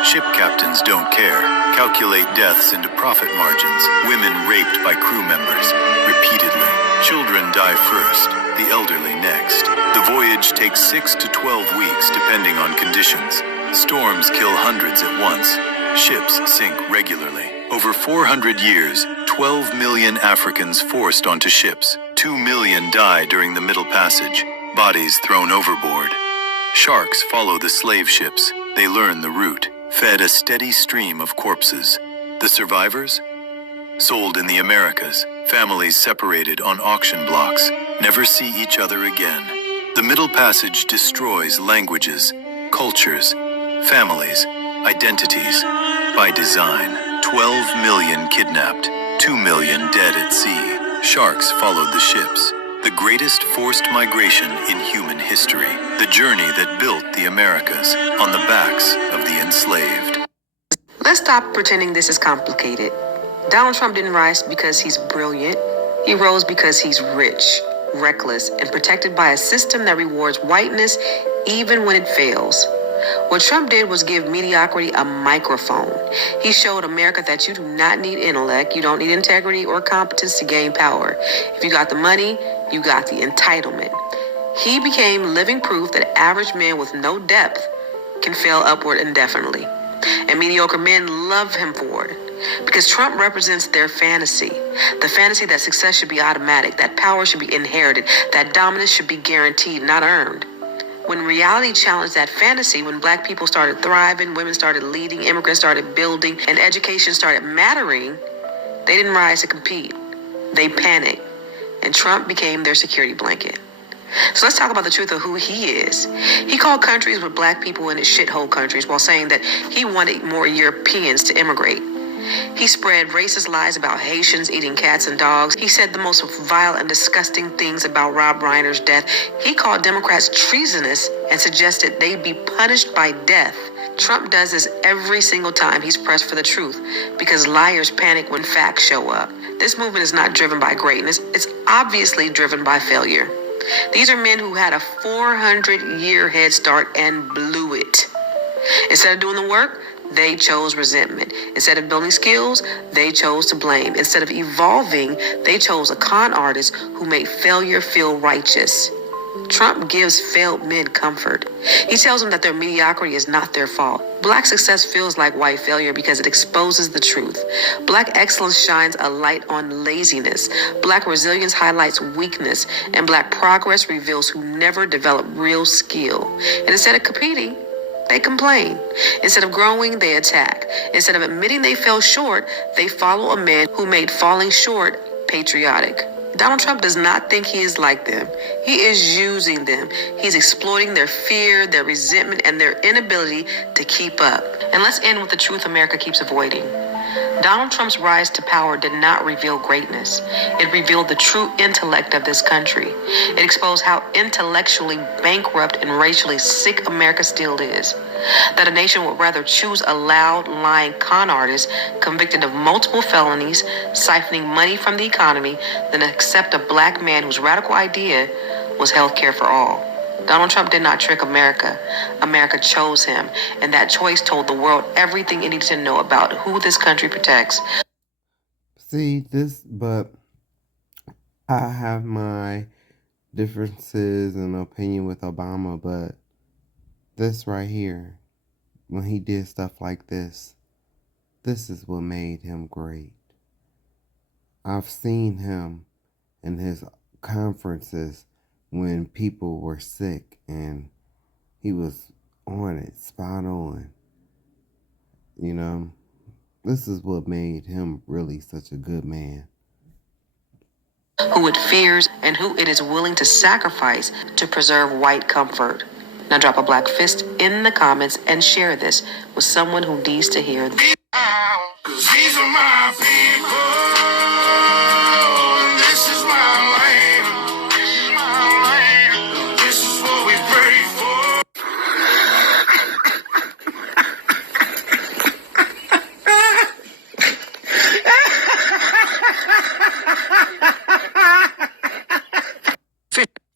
Ship captains don't care, calculate deaths into profit margins, women raped by crew members, repeatedly. Children die first, the elderly next. The voyage takes 6 to 12 weeks depending on conditions. Storms kill hundreds at once. Ships sink regularly. Over 400 years, 12 million Africans forced onto ships. 2 million die during the Middle Passage, bodies thrown overboard. Sharks follow the slave ships. They learn the route, fed a steady stream of corpses. The survivors? Sold in the Americas, families separated on auction blocks, never see each other again. The Middle Passage destroys languages, cultures, families, identities, by design. 12 million kidnapped, 2 million dead at sea. Sharks followed the ships. The greatest forced migration in human history. The journey that built the Americas on the backs of the enslaved. Let's stop pretending this is complicated. Donald Trump didn't rise because he's brilliant. He rose because he's rich, reckless, and protected by a system that rewards whiteness even when it fails. What Trump did was give mediocrity a microphone. He showed America that you do not need intellect, you don't need integrity or competence to gain power. If you got the money, you got the entitlement. He became living proof that average men with no depth can fail upward indefinitely. And mediocre men love him for it. Because Trump represents their fantasy. The fantasy that success should be automatic, that power should be inherited, that dominance should be guaranteed, not earned. When reality challenged that fantasy, when black people started thriving, women started leading, immigrants started building, and education started mattering, they didn't rise to compete. They panicked. And Trump became their security blanket. So let's talk about the truth of who he is. He called countries with black people in it shithole countries while saying that he wanted more Europeans to immigrate. He spread racist lies about Haitians eating cats and dogs. He said the most vile and disgusting things about Rob Reiner's death. He called Democrats treasonous and suggested they be punished by death. Trump does this every single time he's pressed for the truth because liars panic when facts show up. This movement is not driven by greatness. It's obviously driven by failure. These are men who had a 400-year head start and blew it. Instead of doing the work, they chose resentment. Instead of building skills, they chose to blame. Instead of evolving, they chose a con artist who made failure feel righteous. Trump gives failed men comfort. He tells them that their mediocrity is not their fault. Black success feels like white failure because it exposes the truth. Black excellence shines a light on laziness. Black resilience highlights weakness. And black progress reveals who never developed real skill. And instead of competing, they complain. Instead of growing, they attack. Instead of admitting they fell short, they follow a man who made falling short patriotic. Donald Trump does not think he is like them. He is using them. He's exploiting their fear, their resentment, and their inability to keep up. And let's end with the truth America keeps avoiding. Donald Trump's rise to power did not reveal greatness. It revealed the true intellect of this country. It exposed how intellectually bankrupt and racially sick America still is. That a nation would rather choose a loud, lying con artist convicted of multiple felonies, siphoning money from the economy, than accept a black man whose radical idea was health care for all. Donald Trump did not trick America. America chose him, and that choice told the world everything it needed to know about who this country protects. See, but I have my differences in opinion with Obama, but this right here, when he did stuff like this is what made him great. I've seen him in his conferences when people were sick and he was on it, spot on. You know, this is what made him really such a good man. Who it fears and who it is willing to sacrifice to preserve white comfort. Now drop a black fist in the comments and share this with someone who needs to hear this. 'Cause these are my people.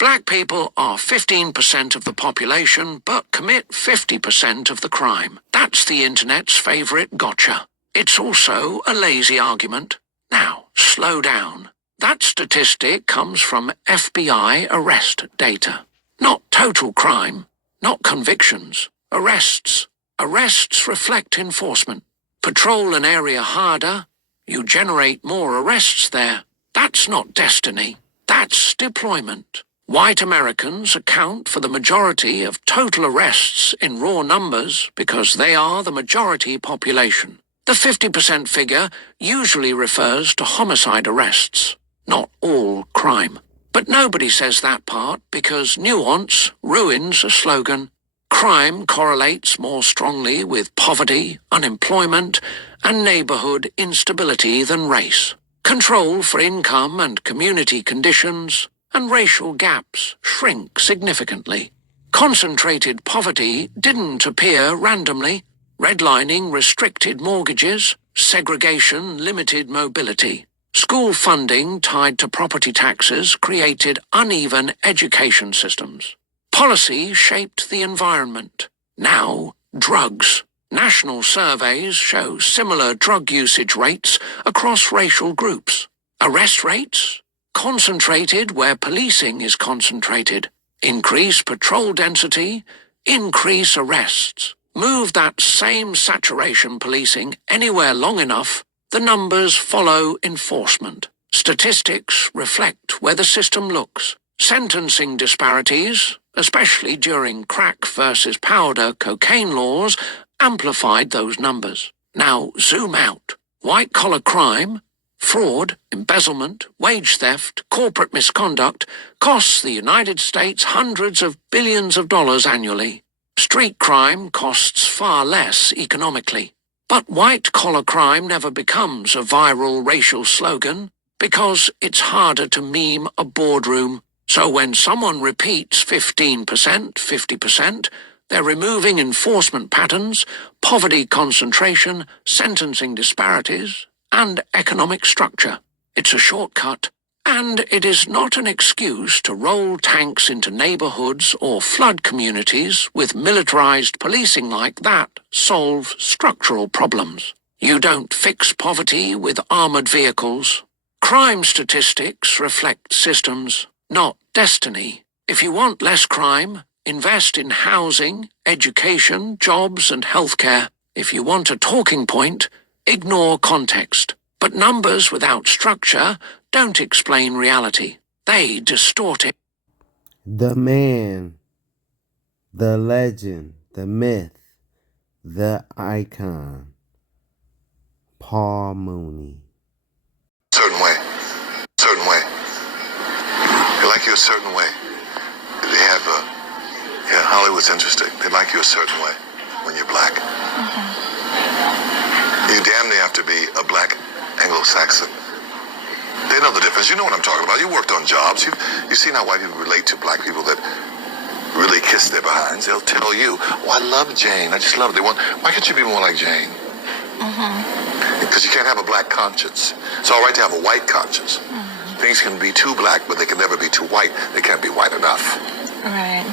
Black people are 15% of the population, but commit 50% of the crime. That's the internet's favorite gotcha. It's also a lazy argument. Now, slow down. That statistic comes from FBI arrest data. Not total crime, not convictions. Arrests. Arrests reflect enforcement. Patrol an area harder, you generate more arrests there. That's not destiny. That's deployment. White Americans account for the majority of total arrests in raw numbers because they are the majority population. The 50% figure usually refers to homicide arrests, not all crime. But nobody says that part because nuance ruins a slogan. Crime correlates more strongly with poverty, unemployment, and neighborhood instability than race. Control for income and community conditions and racial gaps shrink significantly. Concentrated poverty didn't appear randomly. Redlining restricted mortgages, segregation limited mobility. School funding tied to property taxes created uneven education systems. Policy shaped the environment. Now, drugs. National surveys show similar drug usage rates across racial groups. Arrest rates? Concentrated where policing is concentrated. Increase patrol density, increase arrests. Move that same saturation policing anywhere long enough, the numbers follow enforcement. Statistics reflect where the system looks. Sentencing disparities, especially during crack versus powder cocaine laws, amplified those numbers. Now zoom out. White-collar crime, fraud, embezzlement, wage theft, corporate misconduct costs the United States hundreds of billions of dollars annually. Street crime costs far less economically. But white-collar crime never becomes a viral racial slogan because it's harder to meme a boardroom. So when someone repeats 15%, 50%, they're removing enforcement patterns, poverty concentration, sentencing disparities, and economic structure. It's a shortcut, and it is not an excuse to roll tanks into neighborhoods or flood communities with militarized policing like that solve structural problems. You don't fix poverty with armored vehicles. Crime statistics reflect systems, not destiny. If you want less crime, invest in housing, education, jobs, and healthcare. If you want a talking point, ignore context. But numbers without structure don't explain reality. They distort it. The man, the legend, the myth, the icon, Paul Mooney. Certain way. Certain way. They like you a certain way. They have Hollywood's interesting. They like you a certain way when you're black. You damn near have to be a black Anglo-Saxon. They know the difference. You know what I'm talking about. You worked on jobs. You've seen how white people relate to black people that really kiss their behinds. They'll tell you, oh, I love Jane. I just love it. Why can't you be more like Jane? Because you can't have a black conscience. It's all right to have a white conscience. Things can be too black, but they can never be too white. They can't be white enough. Right.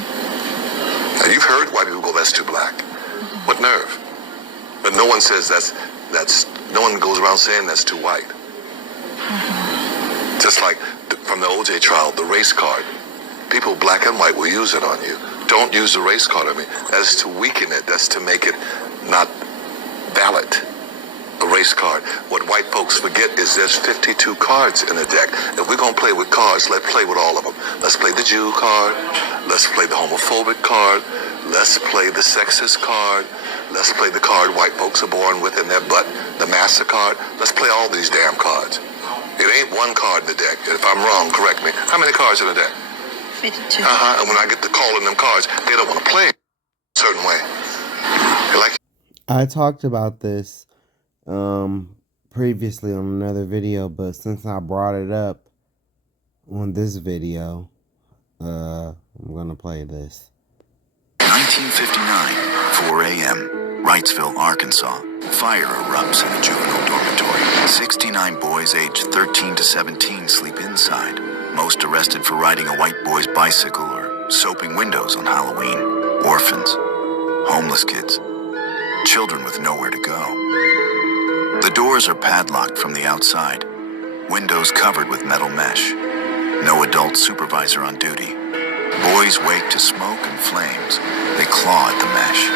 Now, you've heard white people go, that's too black. What nerve? But no one says no one goes around saying that's too white. Just like from the OJ trial, the race card. People black and white will use it on you. Don't use the race card on me. That is to weaken it. That's to make it not valid. A race card. What white folks forget is there's 52 cards in a deck. If we're going to play with cards, let's play with all of them. Let's play the Jew card. Let's play the homophobic card. Let's play the sexist card. Let's play the card white folks are born with in their butt, the master card. Let's play all these damn cards. It ain't one card in the deck. If I'm wrong, correct me. How many cards in the deck? 52. And when I get to calling them cards, they don't want to play a certain way. They like. I talked about this previously on another video, but since I brought it up on this video, I'm gonna play this. 1959, 4 a.m., Wrightsville, Arkansas. Fire erupts in the juvenile dormitory. 69 boys aged 13 to 17 sleep inside. Most arrested for riding a white boy's bicycle or soaping windows on Halloween. Orphans, homeless kids, children with nowhere to go. The doors are padlocked from the outside, windows covered with metal mesh. No adult supervisor on duty. Boys wake to smoke and flames. They claw at the mesh,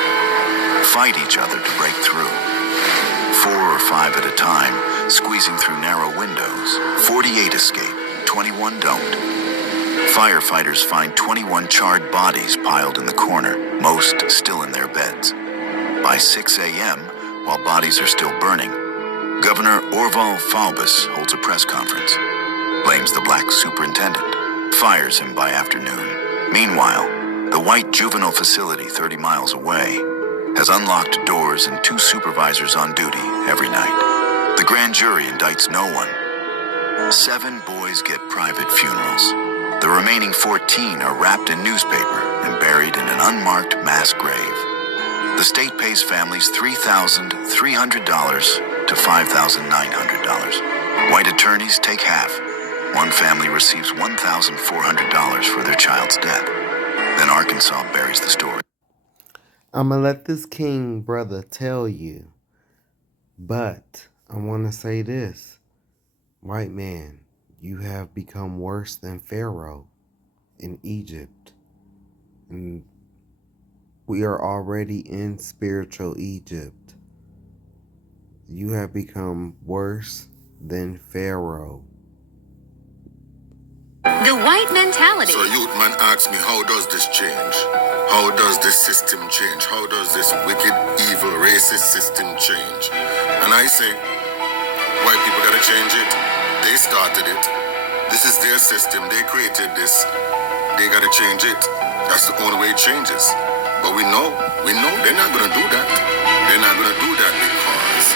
fight each other to break through. 4 or 5 at a time, squeezing through narrow windows. 48 escape, 21 don't. Firefighters find 21 charred bodies piled in the corner, most still in their beds. By 6 a.m., while bodies are still burning, Governor Orval Faubus holds a press conference, blames the black superintendent, fires him by afternoon. Meanwhile, the white juvenile facility 30 miles away has unlocked doors and 2 supervisors on duty every night. The grand jury indicts no one. 7 boys get private funerals. The remaining 14 are wrapped in newspaper and buried in an unmarked mass grave. The state pays families $3,300 to $5,900. White attorneys take half. One family receives $1,400 for their child's death. Then Arkansas buries the story. I'ma let this king brother tell you, but I want to say this. White man, you have become worse than Pharaoh in Egypt. And we are already in spiritual Egypt. You have become worse than Pharaoh. The white mentality. So youth man asks me, how does this change? How does this system change? How does this wicked, evil, racist system change? And I say, white people gotta change it. They started it. This is their system. They created this. They gotta change it. That's the only way it changes. But we know they're not gonna do that. They're not gonna do that because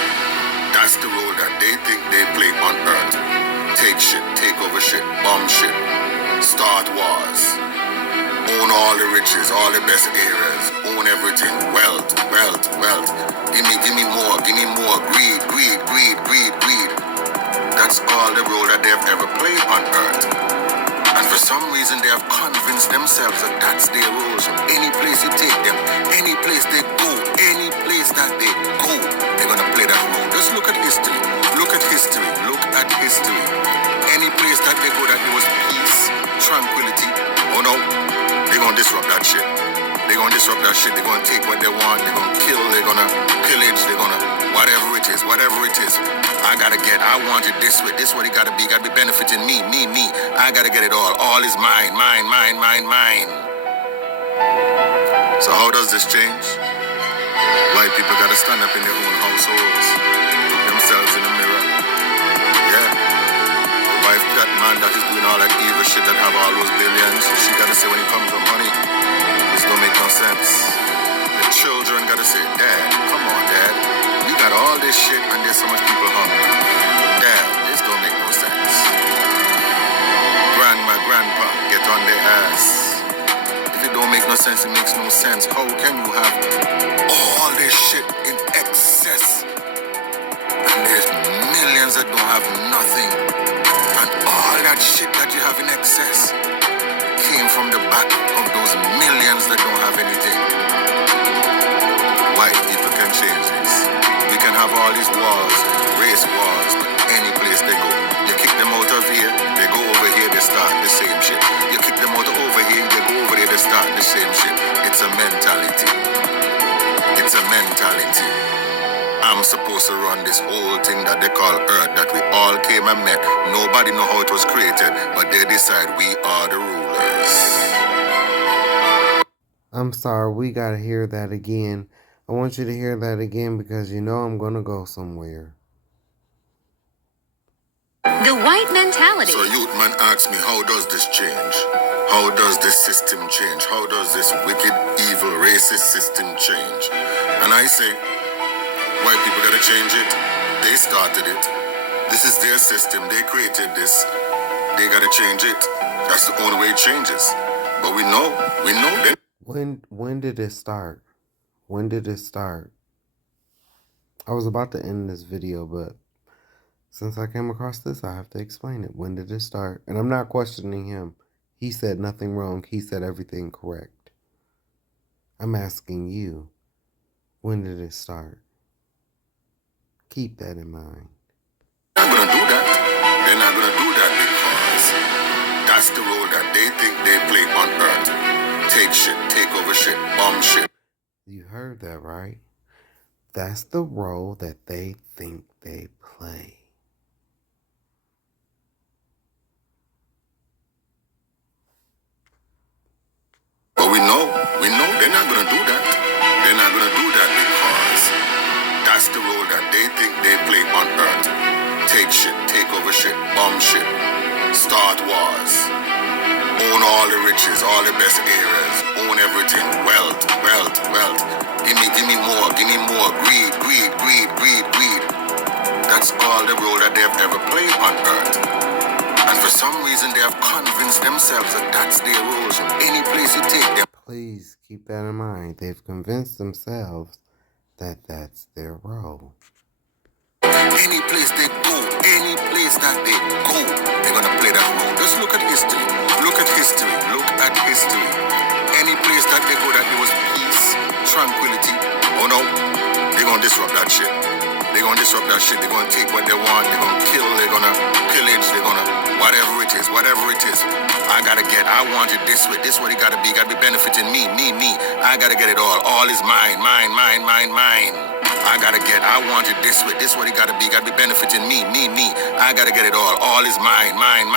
that's the role that they think they play on earth. Take shit, take over shit, bomb shit, start wars, own all the riches, all the best areas, own everything, wealth. Give me more, greed. That's all the role that they've ever played on earth. And for some reason they have convinced themselves that that's their roles. Any place you take them, any place they go, any place that they go, they're gonna play that role. Just look at history. Look at history. Any place that they go that there was peace, tranquility, oh no, they're gonna disrupt that shit. They're gonna take what they want, they're gonna kill, they're gonna pillage, they're gonna whatever it is. I want it this way, this is what it gotta be benefiting me. I gotta get it all. All is mine. So how does this change? White people gotta stand up in their own households, look themselves in the mirror. Yeah. The wife, that man that is doing all that evil shit that have all those billions, she gotta say when it comes to money, this don't make no sense. The children gotta say, Dad, come on, Dad. We got all this shit and there's so much people hungry. Dad, this don't make no sense. Grandpa, get on their ass. If it don't make no sense, it makes no sense. How can you have all this shit in excess? And there's millions that don't have nothing. And all that shit that you have in excess came from the back of those millions that don't have anything. White people can change this. We can have all these wars, race wars, but any place they go. You kick them out of here, they go over here, they start the same shit. You kick them out of over here, they go over there, they start the same shit. It's a mentality. I'm supposed to run this whole thing that they call Earth, that we all came and met. Nobody know how it was created, but they decide we are the rulers. I'm sorry, we gotta hear that again. I want you to hear that again because you know I'm gonna go somewhere. The white mentality. So youth man asks me, how does this change? How does this system change? How does this wicked, evil, racist system change? And I say, white people gotta change it. They started it. This is their system. They created this. They gotta change it. That's the only way it changes. But we know that. When did it start? I was about to end this video, but Since I came across this, I have to explain it. When did it start? And I'm not questioning him. He said nothing wrong. He said everything correct. I'm asking you, when did it start? Keep that in mind. They're not gonna do that. They're not gonna do that because that's the role that they think they play on Earth. Take shit, take over shit, bomb shit. You heard that, right? That's the role that they think they play. But we know they're not gonna do that. They're not gonna do that because that's the role that they think they play on Earth. Take shit, take over shit, bomb shit, start wars, own all the riches, all the best areas, own everything, wealth, wealth, wealth. Give me more, greed, greed, greed, greed, greed. That's all the role that they've ever played on Earth. And for some reason, they have convinced themselves that that's their role. So any place you take them. Please keep that in mind. They've convinced themselves that that's their role. Any place they go, any place that they go, they're gonna play that role. Just look at history. Look at history. Look at history. Any place that they go that there was peace, tranquility, oh no, they're gonna disrupt that shit. They're gonna disrupt that shit. They're gonna take what they want. They're gonna kill. They're gonna pillage. They're gonna whatever it is. Whatever it is. I gotta get. I want it this way. This way it gotta be. Gotta be benefiting me. Me. I gotta get it all. All is mine. Mine. I gotta get. I want it this way. This way it gotta be. Gotta be benefiting me. I gotta get it all. All is mine. Mine.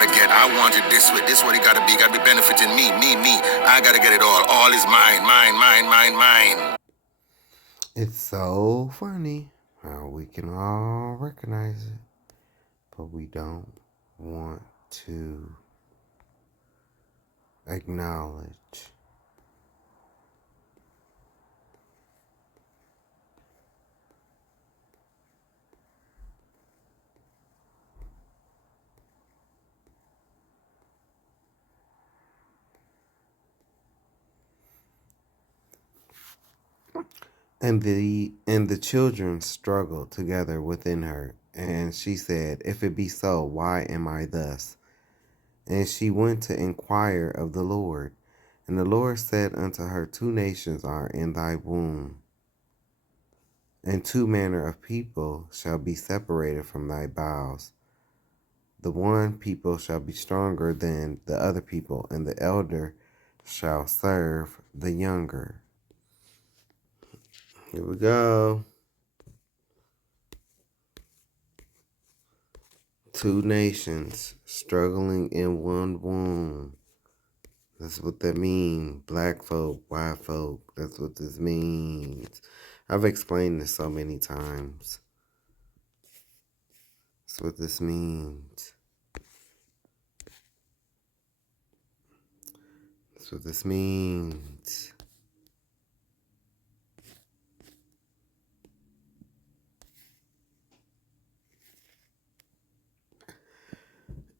Again, I want it this way. This way it gotta be. Gotta be benefiting me. I gotta get it all. All is mine. Mine. It's so funny how we can all recognize it, but we don't want to acknowledge. And the children struggled together within her, and she said, "If it be so, why am I thus?" And she went to inquire of the Lord. And the Lord said unto her, 2 nations are in thy womb, and 2 manner of people shall be separated from thy bowels. The one people shall be stronger than the other people, and the elder shall serve the younger. Here we go. 2 nations struggling in one womb. That's what that means. Black folk, white folk. That's what this means. I've explained this so many times. That's what this means. That's what this means.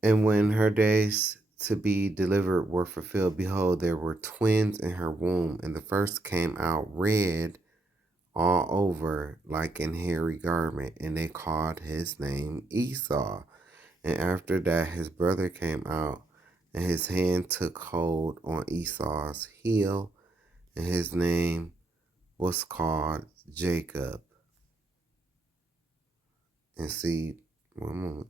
And when her days to be delivered were fulfilled, behold, there were twins in her womb, and the first came out red all over like an hairy garment, and they called his name Esau. And after that his brother came out, and his hand took hold on Esau's heel, and his name was called Jacob. And see, one moment.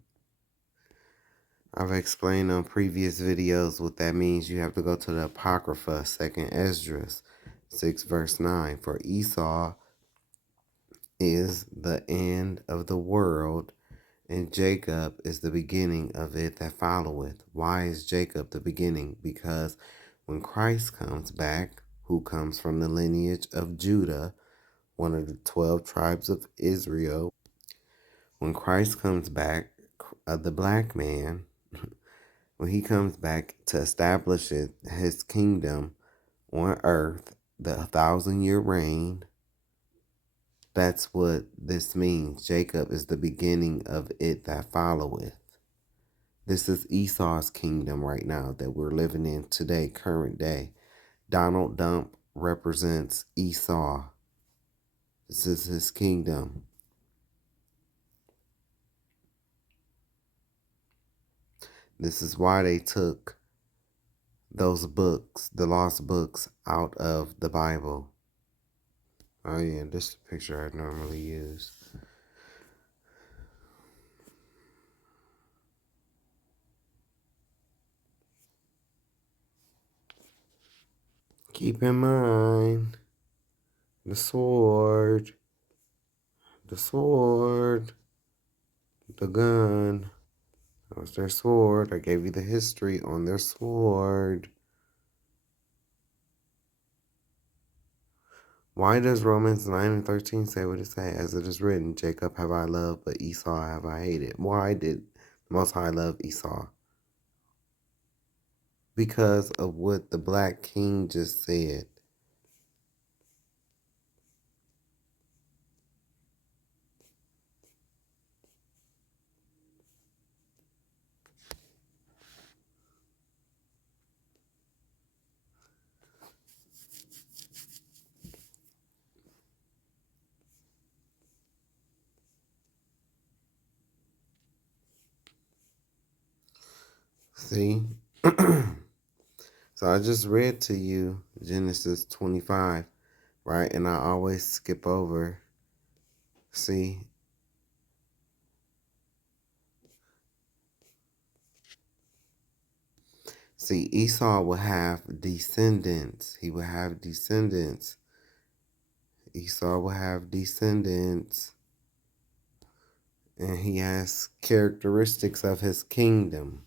I've explained on previous videos what that means. You have to go to the Apocrypha, 2nd Esdras 6 verse 9. For Esau is the end of the world, and Jacob is the beginning of it that followeth. Why is Jacob the beginning? Because when Christ comes back, who comes from the lineage of Judah, one of the 12 tribes of Israel, when Christ comes back, the black man, when he comes back to establish his kingdom on earth, the 1,000-year reign, that's what this means. Jacob is the beginning of it that followeth. This is Esau's kingdom right now that we're living in today, current day. Donald Trump represents Esau. This is his kingdom. This is why they took those books, the lost books, out of the Bible. Oh yeah, this is the picture I normally use. Keep in mind, the sword, the gun. That was their sword. I gave you the history on their sword. Why does Romans 9 and 13 say what it says? As it is written, Jacob have I loved, but Esau have I hated. Why did the Most High love Esau? Because of what the Black King just said. See? So I just read to you Genesis 25, right? And I always skip over. See? See, Esau will have descendants. He will have descendants. Esau will have descendants. And he has characteristics of his kingdom.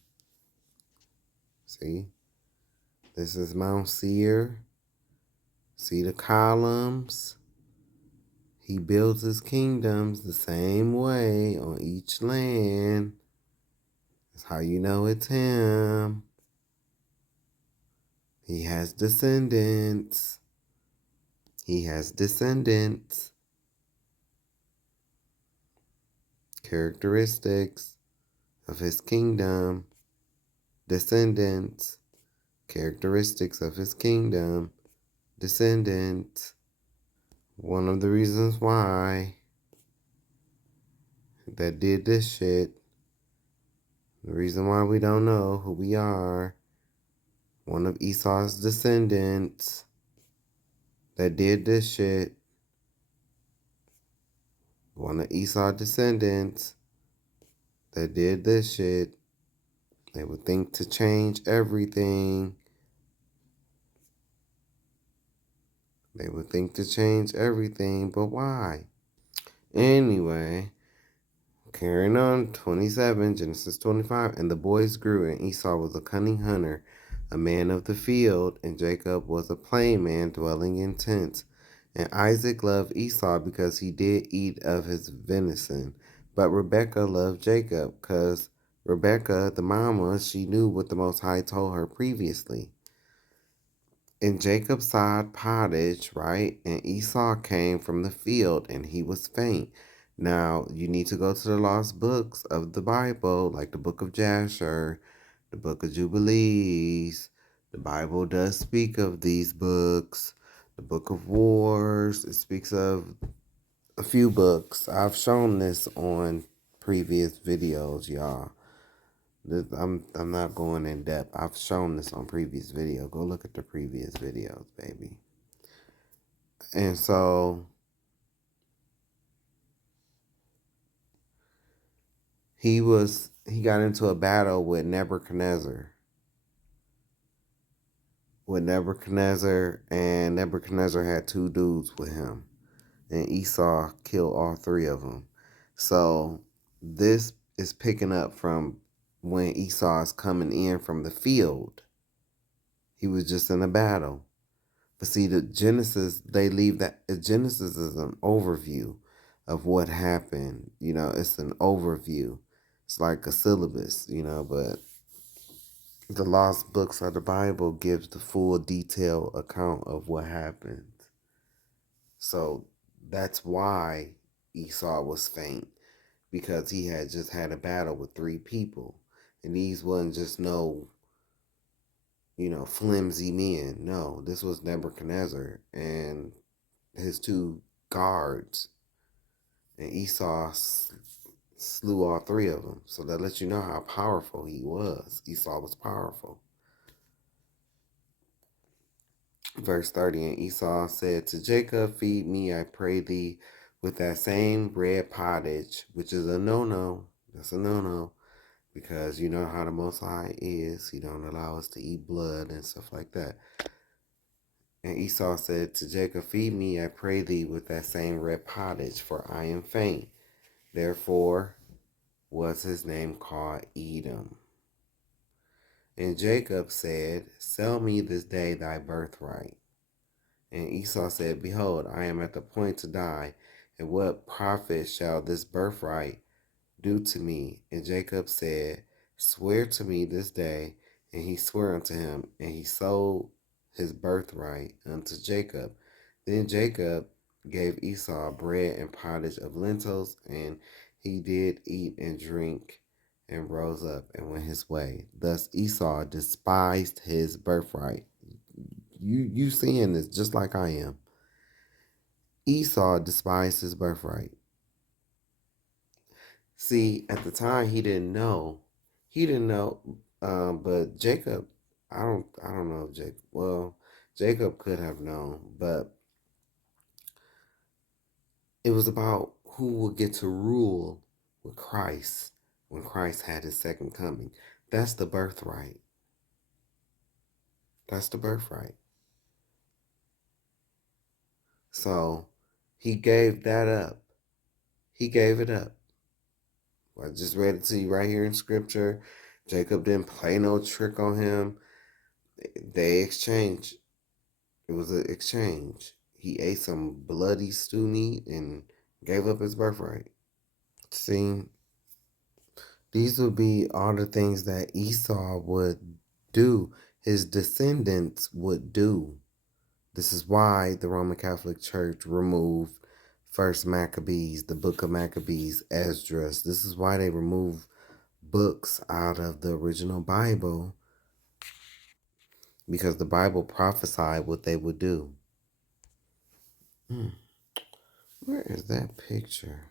See? This is Mount Seir. See the columns? He builds his kingdoms the same way on each land. That's how you know it's him. He has descendants. He has descendants. Characteristics of his kingdom. Descendants. Characteristics of his kingdom. Descendants. One of the reasons why that did this shit. The reason why we don't know who we are. One of Esau's descendants that did this shit. One of Esau's descendants that did this shit. They would think to change everything. They would think to change everything, but why? Anyway, carrying on, 27, Genesis 25. And the boys grew, and Esau was a cunning hunter, a man of the field, and Jacob was a plain man dwelling in tents. And Isaac loved Esau because he did eat of his venison. But Rebekah loved Jacob because Rebekah, the mama, she knew what the Most High told her previously. And Jacob sawed pottage, right? And Esau came from the field, and he was faint. Now, you need to go to the lost books of the Bible, like the book of Jasher, the book of Jubilees. The Bible does speak of these books. The book of Wars, it speaks of a few books. I've shown this on previous videos, y'all. I'm not going in depth. I've shown this on previous video. Go look at the previous videos, baby. And so he got into a battle with Nebuchadnezzar. And Nebuchadnezzar had two dudes with him. And Esau killed all three of them. So this is picking up from when Esau is coming in from the field. He was just in a battle. But see, the Genesis, they leave that. Genesis is an overview of what happened. You know, it's an overview. It's like a syllabus, you know, but the lost books of the Bible gives the full detailed account of what happened. So that's why Esau was faint, because he had just had a battle with three people. And these wasn't just no, flimsy men. No, this was Nebuchadnezzar and his two guards. And Esau slew all three of them. So that lets you know how powerful he was. Esau was powerful. Verse 30, and Esau said to Jacob, feed me, I pray thee, with that same red pottage, which is a no-no. That's a no-no, because you know how the Most High is. He don't allow us to eat blood and stuff like that. And Esau said to Jacob, feed me, I pray thee, with that same red pottage, for I am faint. Therefore was his name called Edom. And Jacob said, sell me this day thy birthright. And Esau said, behold, I am at the point to die, and what profit shall this birthright do to me? And Jacob said, swear to me this day. And he swore unto him, and he sold his birthright unto Jacob. Then Jacob gave Esau bread and pottage of lentils, and he did eat and drink, and rose up and went his way. Thus Esau despised his birthright. You seeing this just like I am. Esau despised his birthright. See, at the time he didn't know. But Jacob, I don't know if Jacob. Well, Jacob could have known, but it was about who would get to rule with Christ when Christ had his second coming. That's the birthright. That's the birthright. So he gave that up. He gave it up. I just read it to you right here in scripture. Jacob didn't play no trick on him. They exchanged. It was an exchange. He ate some bloody stew meat and gave up his birthright. See, these would be all the things that Esau would do. His descendants would do. This is why the Roman Catholic Church removed First Maccabees, the Book of Maccabees, Esdras. This is why they removed books out of the original Bible, because the Bible prophesied what they would do. Where is that picture?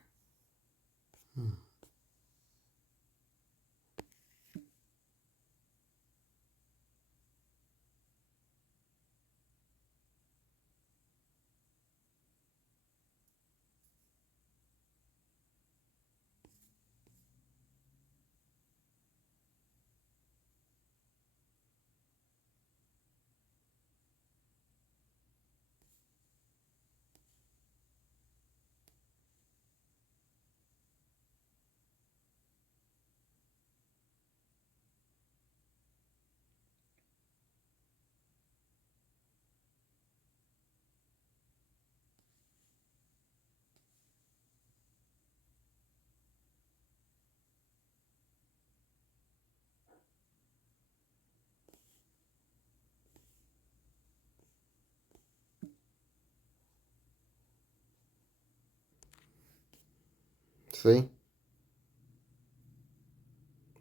See?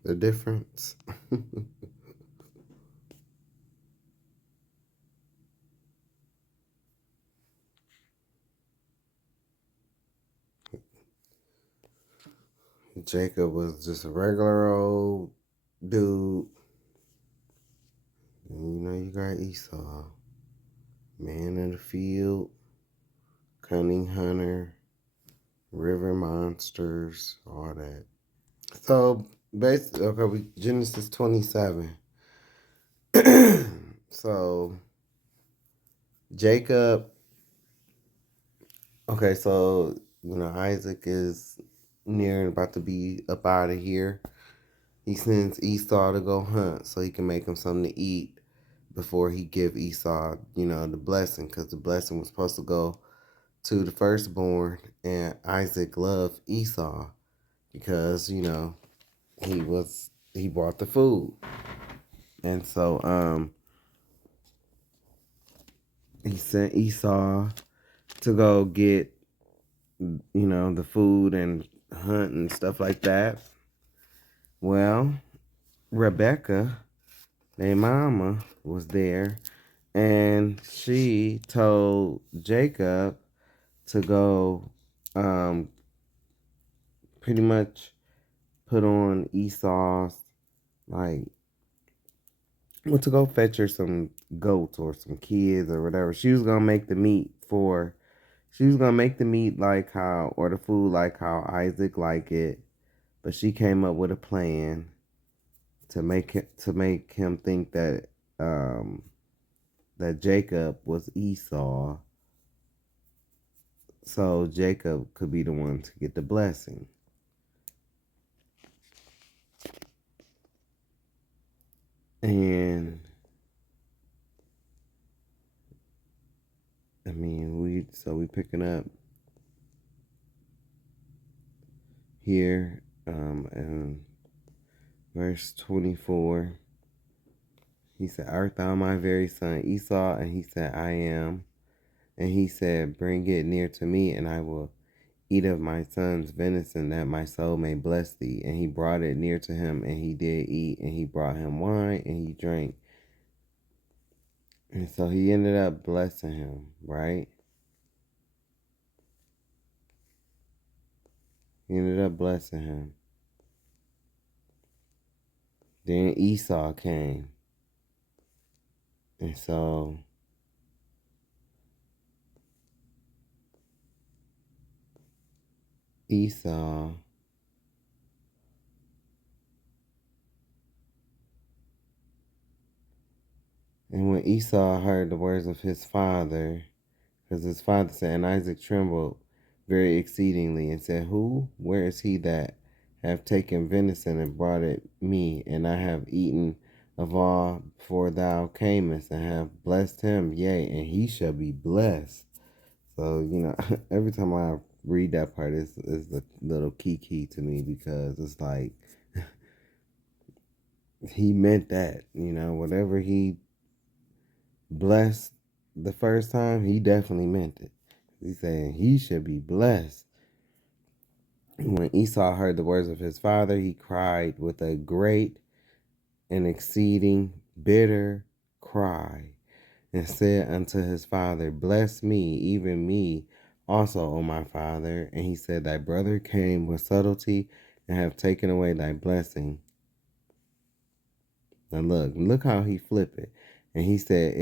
The difference. Jacob was just a regular old dude. And you know, you got Esau. Man in the field, cunning hunter, river monsters, all that. So, basically, okay, Genesis 27. So, Jacob, okay, so, you know, Isaac is near and about to be up out of here. He sends Esau to go hunt so he can make him something to eat before he give Esau, you know, the blessing, because the blessing was supposed to go to the firstborn, and Isaac loved Esau because, you know, he brought the food. And so he sent Esau to go get, you know, the food and hunt and stuff like that. Well, Rebecca, their mama, was there, and she told Jacob to go pretty much put on Esau's, like, went to go fetch her some goats or some kids or whatever. She was gonna make the meat like how, or the food like how Isaac like it, but she came up with a plan to make him think that that Jacob was Esau, so Jacob could be the one to get the blessing. And I mean, we picking up here in verse 24. He said, "Art thou my very son Esau?" And he said, "I am." And he said, "Bring it near to me, and I will eat of my son's venison, that my soul may bless thee." And he brought it near to him, and he did eat, and he brought him wine, and he drank. And so he ended up blessing him, right? He ended up blessing him. Then Esau came. And so Esau and when Esau heard the words of his father, because his father said, and Isaac trembled very exceedingly and said, where is he that have taken venison and brought it me? And I have eaten of all before thou camest, and have blessed him, yea, and he shall be blessed. So, every time I read that part, it's a little key to me, because it's like, he meant that, whatever he blessed the first time, he definitely meant it. He's saying he should be blessed. When Esau heard the words of his father, he cried with a great and exceeding bitter cry, and said unto his father, "Bless me, even me also, O my father." And he said, "Thy brother came with subtlety, and have taken away thy blessing." Now look how he flipped it. And he said,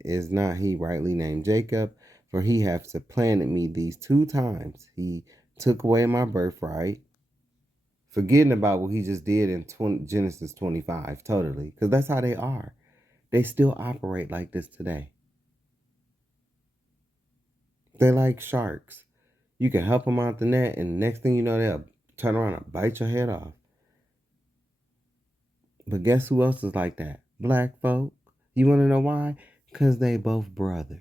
"Is not he rightly named Jacob? For he hath supplanted me these 2 times. He took away my birthright," forgetting about what he just did in Genesis 25, totally. Because that's how they are. They still operate like this today. They're like sharks. You can help them out the net, and the next thing you know, they'll turn around and bite your head off. But guess who else is like that? Black folk. You want to know why? Because they both brothers.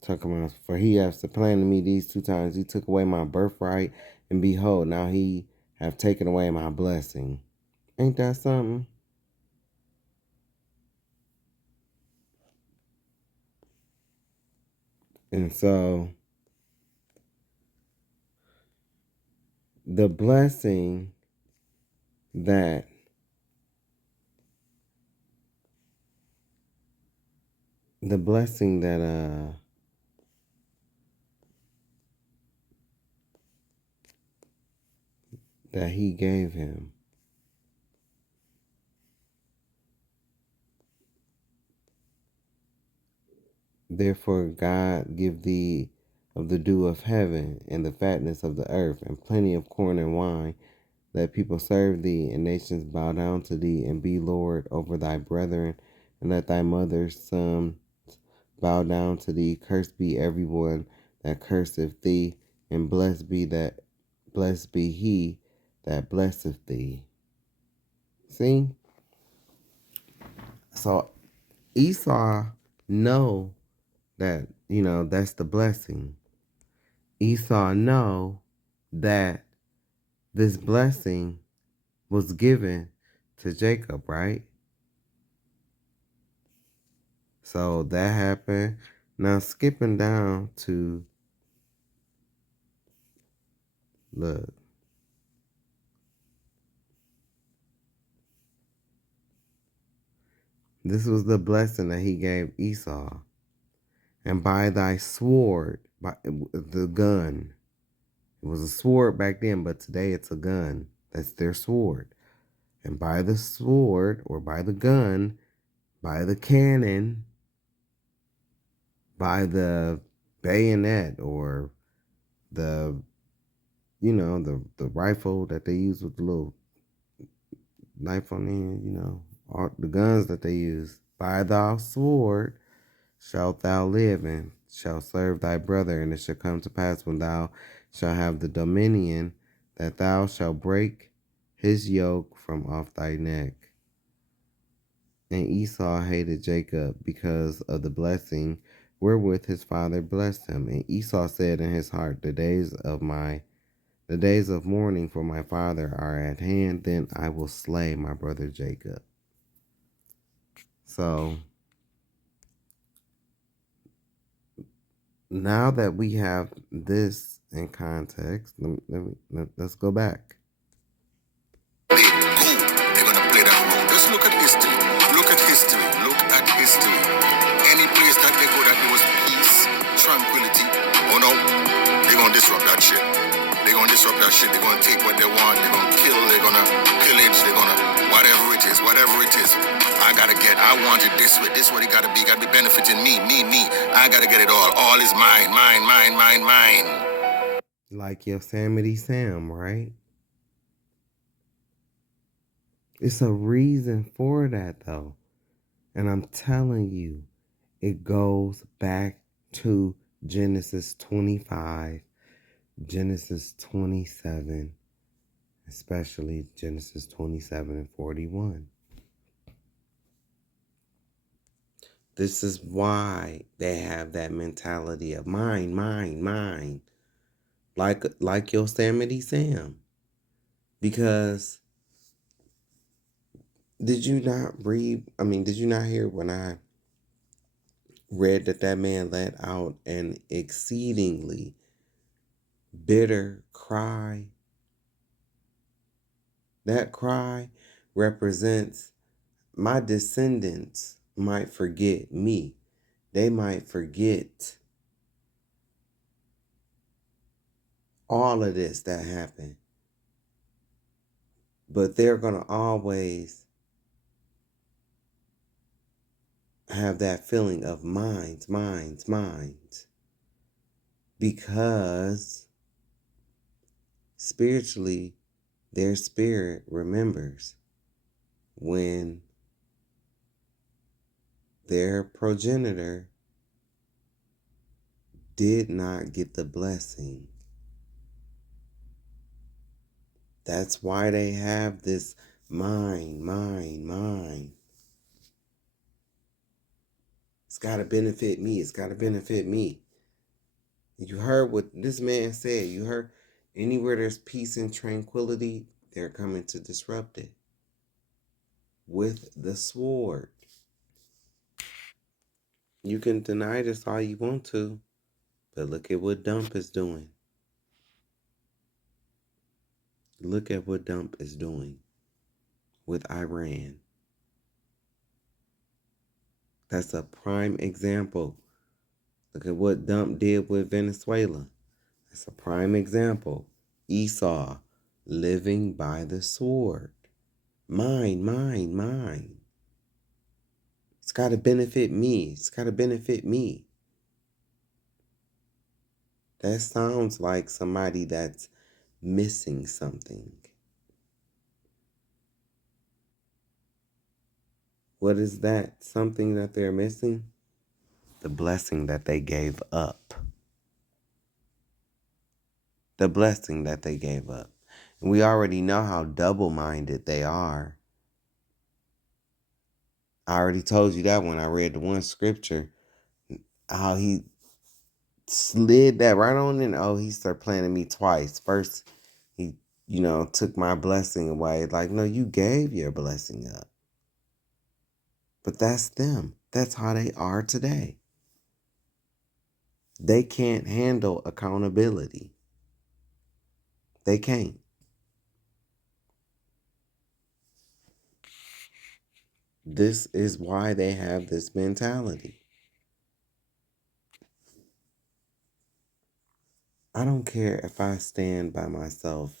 Talking about, for he hath supplanted me these 2 times. He took away my birthright, and behold, now he hath taken away my blessing. Ain't that something? And so the blessing that that he gave him, therefore God give thee of the dew of heaven, and the fatness of the earth, and plenty of corn and wine. Let people serve thee, and nations bow down to thee, and be Lord over thy brethren. And let thy mother's sons bow down to thee. Cursed be everyone that curseth thee, and blessed be he that blesseth thee. See? So Esau know that, that's the blessing. Esau know that this blessing was given to Jacob, right? So that happened. Now skipping down to, look. This was the blessing that he gave Esau. And by thy sword, by the gun. It was a sword back then, but today it's a gun. That's their sword. And by the sword, or by the gun, by the cannon, by the bayonet, or the, the rifle that they use with the little knife on the end, all the guns that they use. By thy sword shalt thou live, and shalt serve thy brother. And it shall come to pass, when thou shalt have the dominion, that thou shalt break his yoke from off thy neck. And Esau hated Jacob because of the blessing wherewith his father blessed him. And Esau said in his heart, the days of mourning for my father are at hand, then I will slay my brother Jacob. So now that we have this in context, let's go back. They're gonna play that role. Just look at history. Look at history. Look at history. Any place that they go that there was peace, tranquility, oh no, they're gonna disrupt that shit. They're gonna disrupt that shit. They're gonna take what they want. They're gonna kill. They're gonna pillage. They're gonna whatever it is. I want it this way. This is what it gotta be. Gotta be benefiting me. I gotta get it all. All is mine. Like Yosemite Sam, right? It's a reason for that, though. And I'm telling you, it goes back to Genesis 25, Genesis 27, especially Genesis 27 and 41. This is why they have that mentality of mine. Like Yosemite Sam. Because did you not hear when I read that man let out an exceedingly bitter cry? That cry represents my descendants might forget me. They might forget all of this that happened. But they're going to always have that feeling of mines. Because spiritually, their spirit remembers when their progenitor did not get the blessing. That's why they have this mine. It's got to benefit me. You heard what this man said. You heard anywhere there's peace and tranquility, they're coming to disrupt it with the sword. You can deny this all you want to, but look at what Dump is doing. Look at what Dump is doing with Iran. That's a prime example. Look at what Dump did with Venezuela. That's a prime example. Esau living by the sword. Mine. It's got to benefit me. That sounds like somebody that's missing something. What is that? Something that they're missing? The blessing that they gave up. And we already know how double-minded they are. I already told you that when I read the one scripture, how he slid that right on in. Oh, he started planning me twice. First, he, took my blessing away. Like, no, you gave your blessing up. But that's them. That's how they are today. They can't handle accountability. They can't. This is why they have this mentality. I don't care if I stand by myself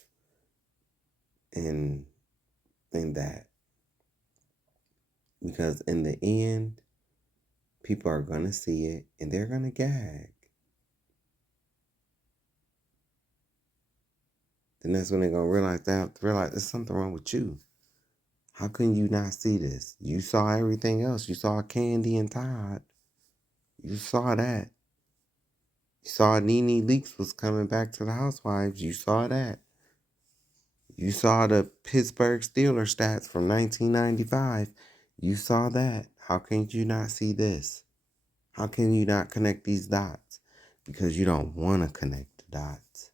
in that. Because in the end, people are going to see it and they're going to gag. Then that's when they're going to realize there's something wrong with you. How can you not see this? You saw everything else. You saw Candy and Todd. You saw that. You saw Nene Leakes was coming back to the Housewives. You saw that. You saw the Pittsburgh Steelers stats from 1995. You saw that. How can you not see this? How can you not connect these dots? Because you don't want to connect the dots.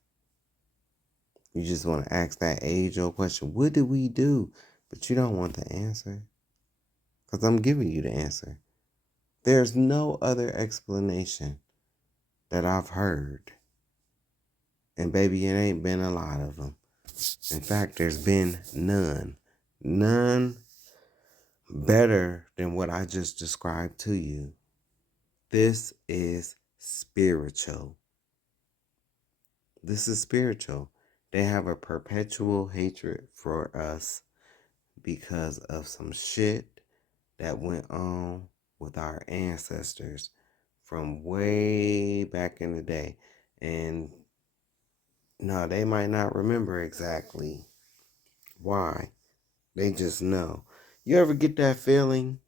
You just want to ask that age-old question, what did we do? But you don't want the answer. Because I'm giving you the answer. There's no other explanation that I've heard. And baby, it ain't been a lot of them. In fact, there's been none. None better than what I just described to you. This is spiritual. This is spiritual. They have a perpetual hatred for us because of some shit that went on with our ancestors from way back in the day. And no, they might not remember exactly why. They just know. You ever get that feeling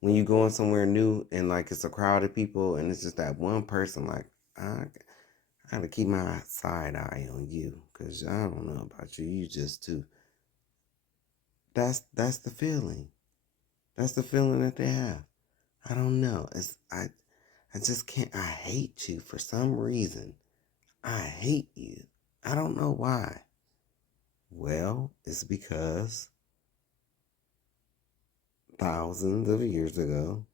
when you going somewhere new and like it's a crowd of people and it's just that one person like, I gotta keep my side eye on you because I don't know about you. You just too. That's the feeling. That's the feeling that they have. I don't know. I just can't. I hate you for some reason. I hate you. I don't know why. Well, it's because thousands of years ago,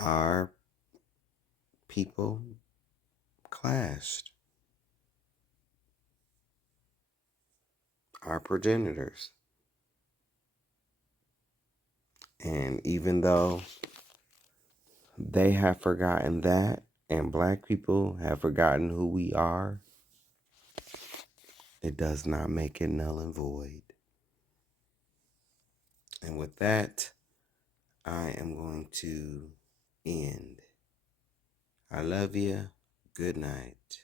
our people clashed. Our progenitors. And even though they have forgotten that, and black people have forgotten who we are, it does not make it null and void. And with that, I am going to end. I love you. Good night.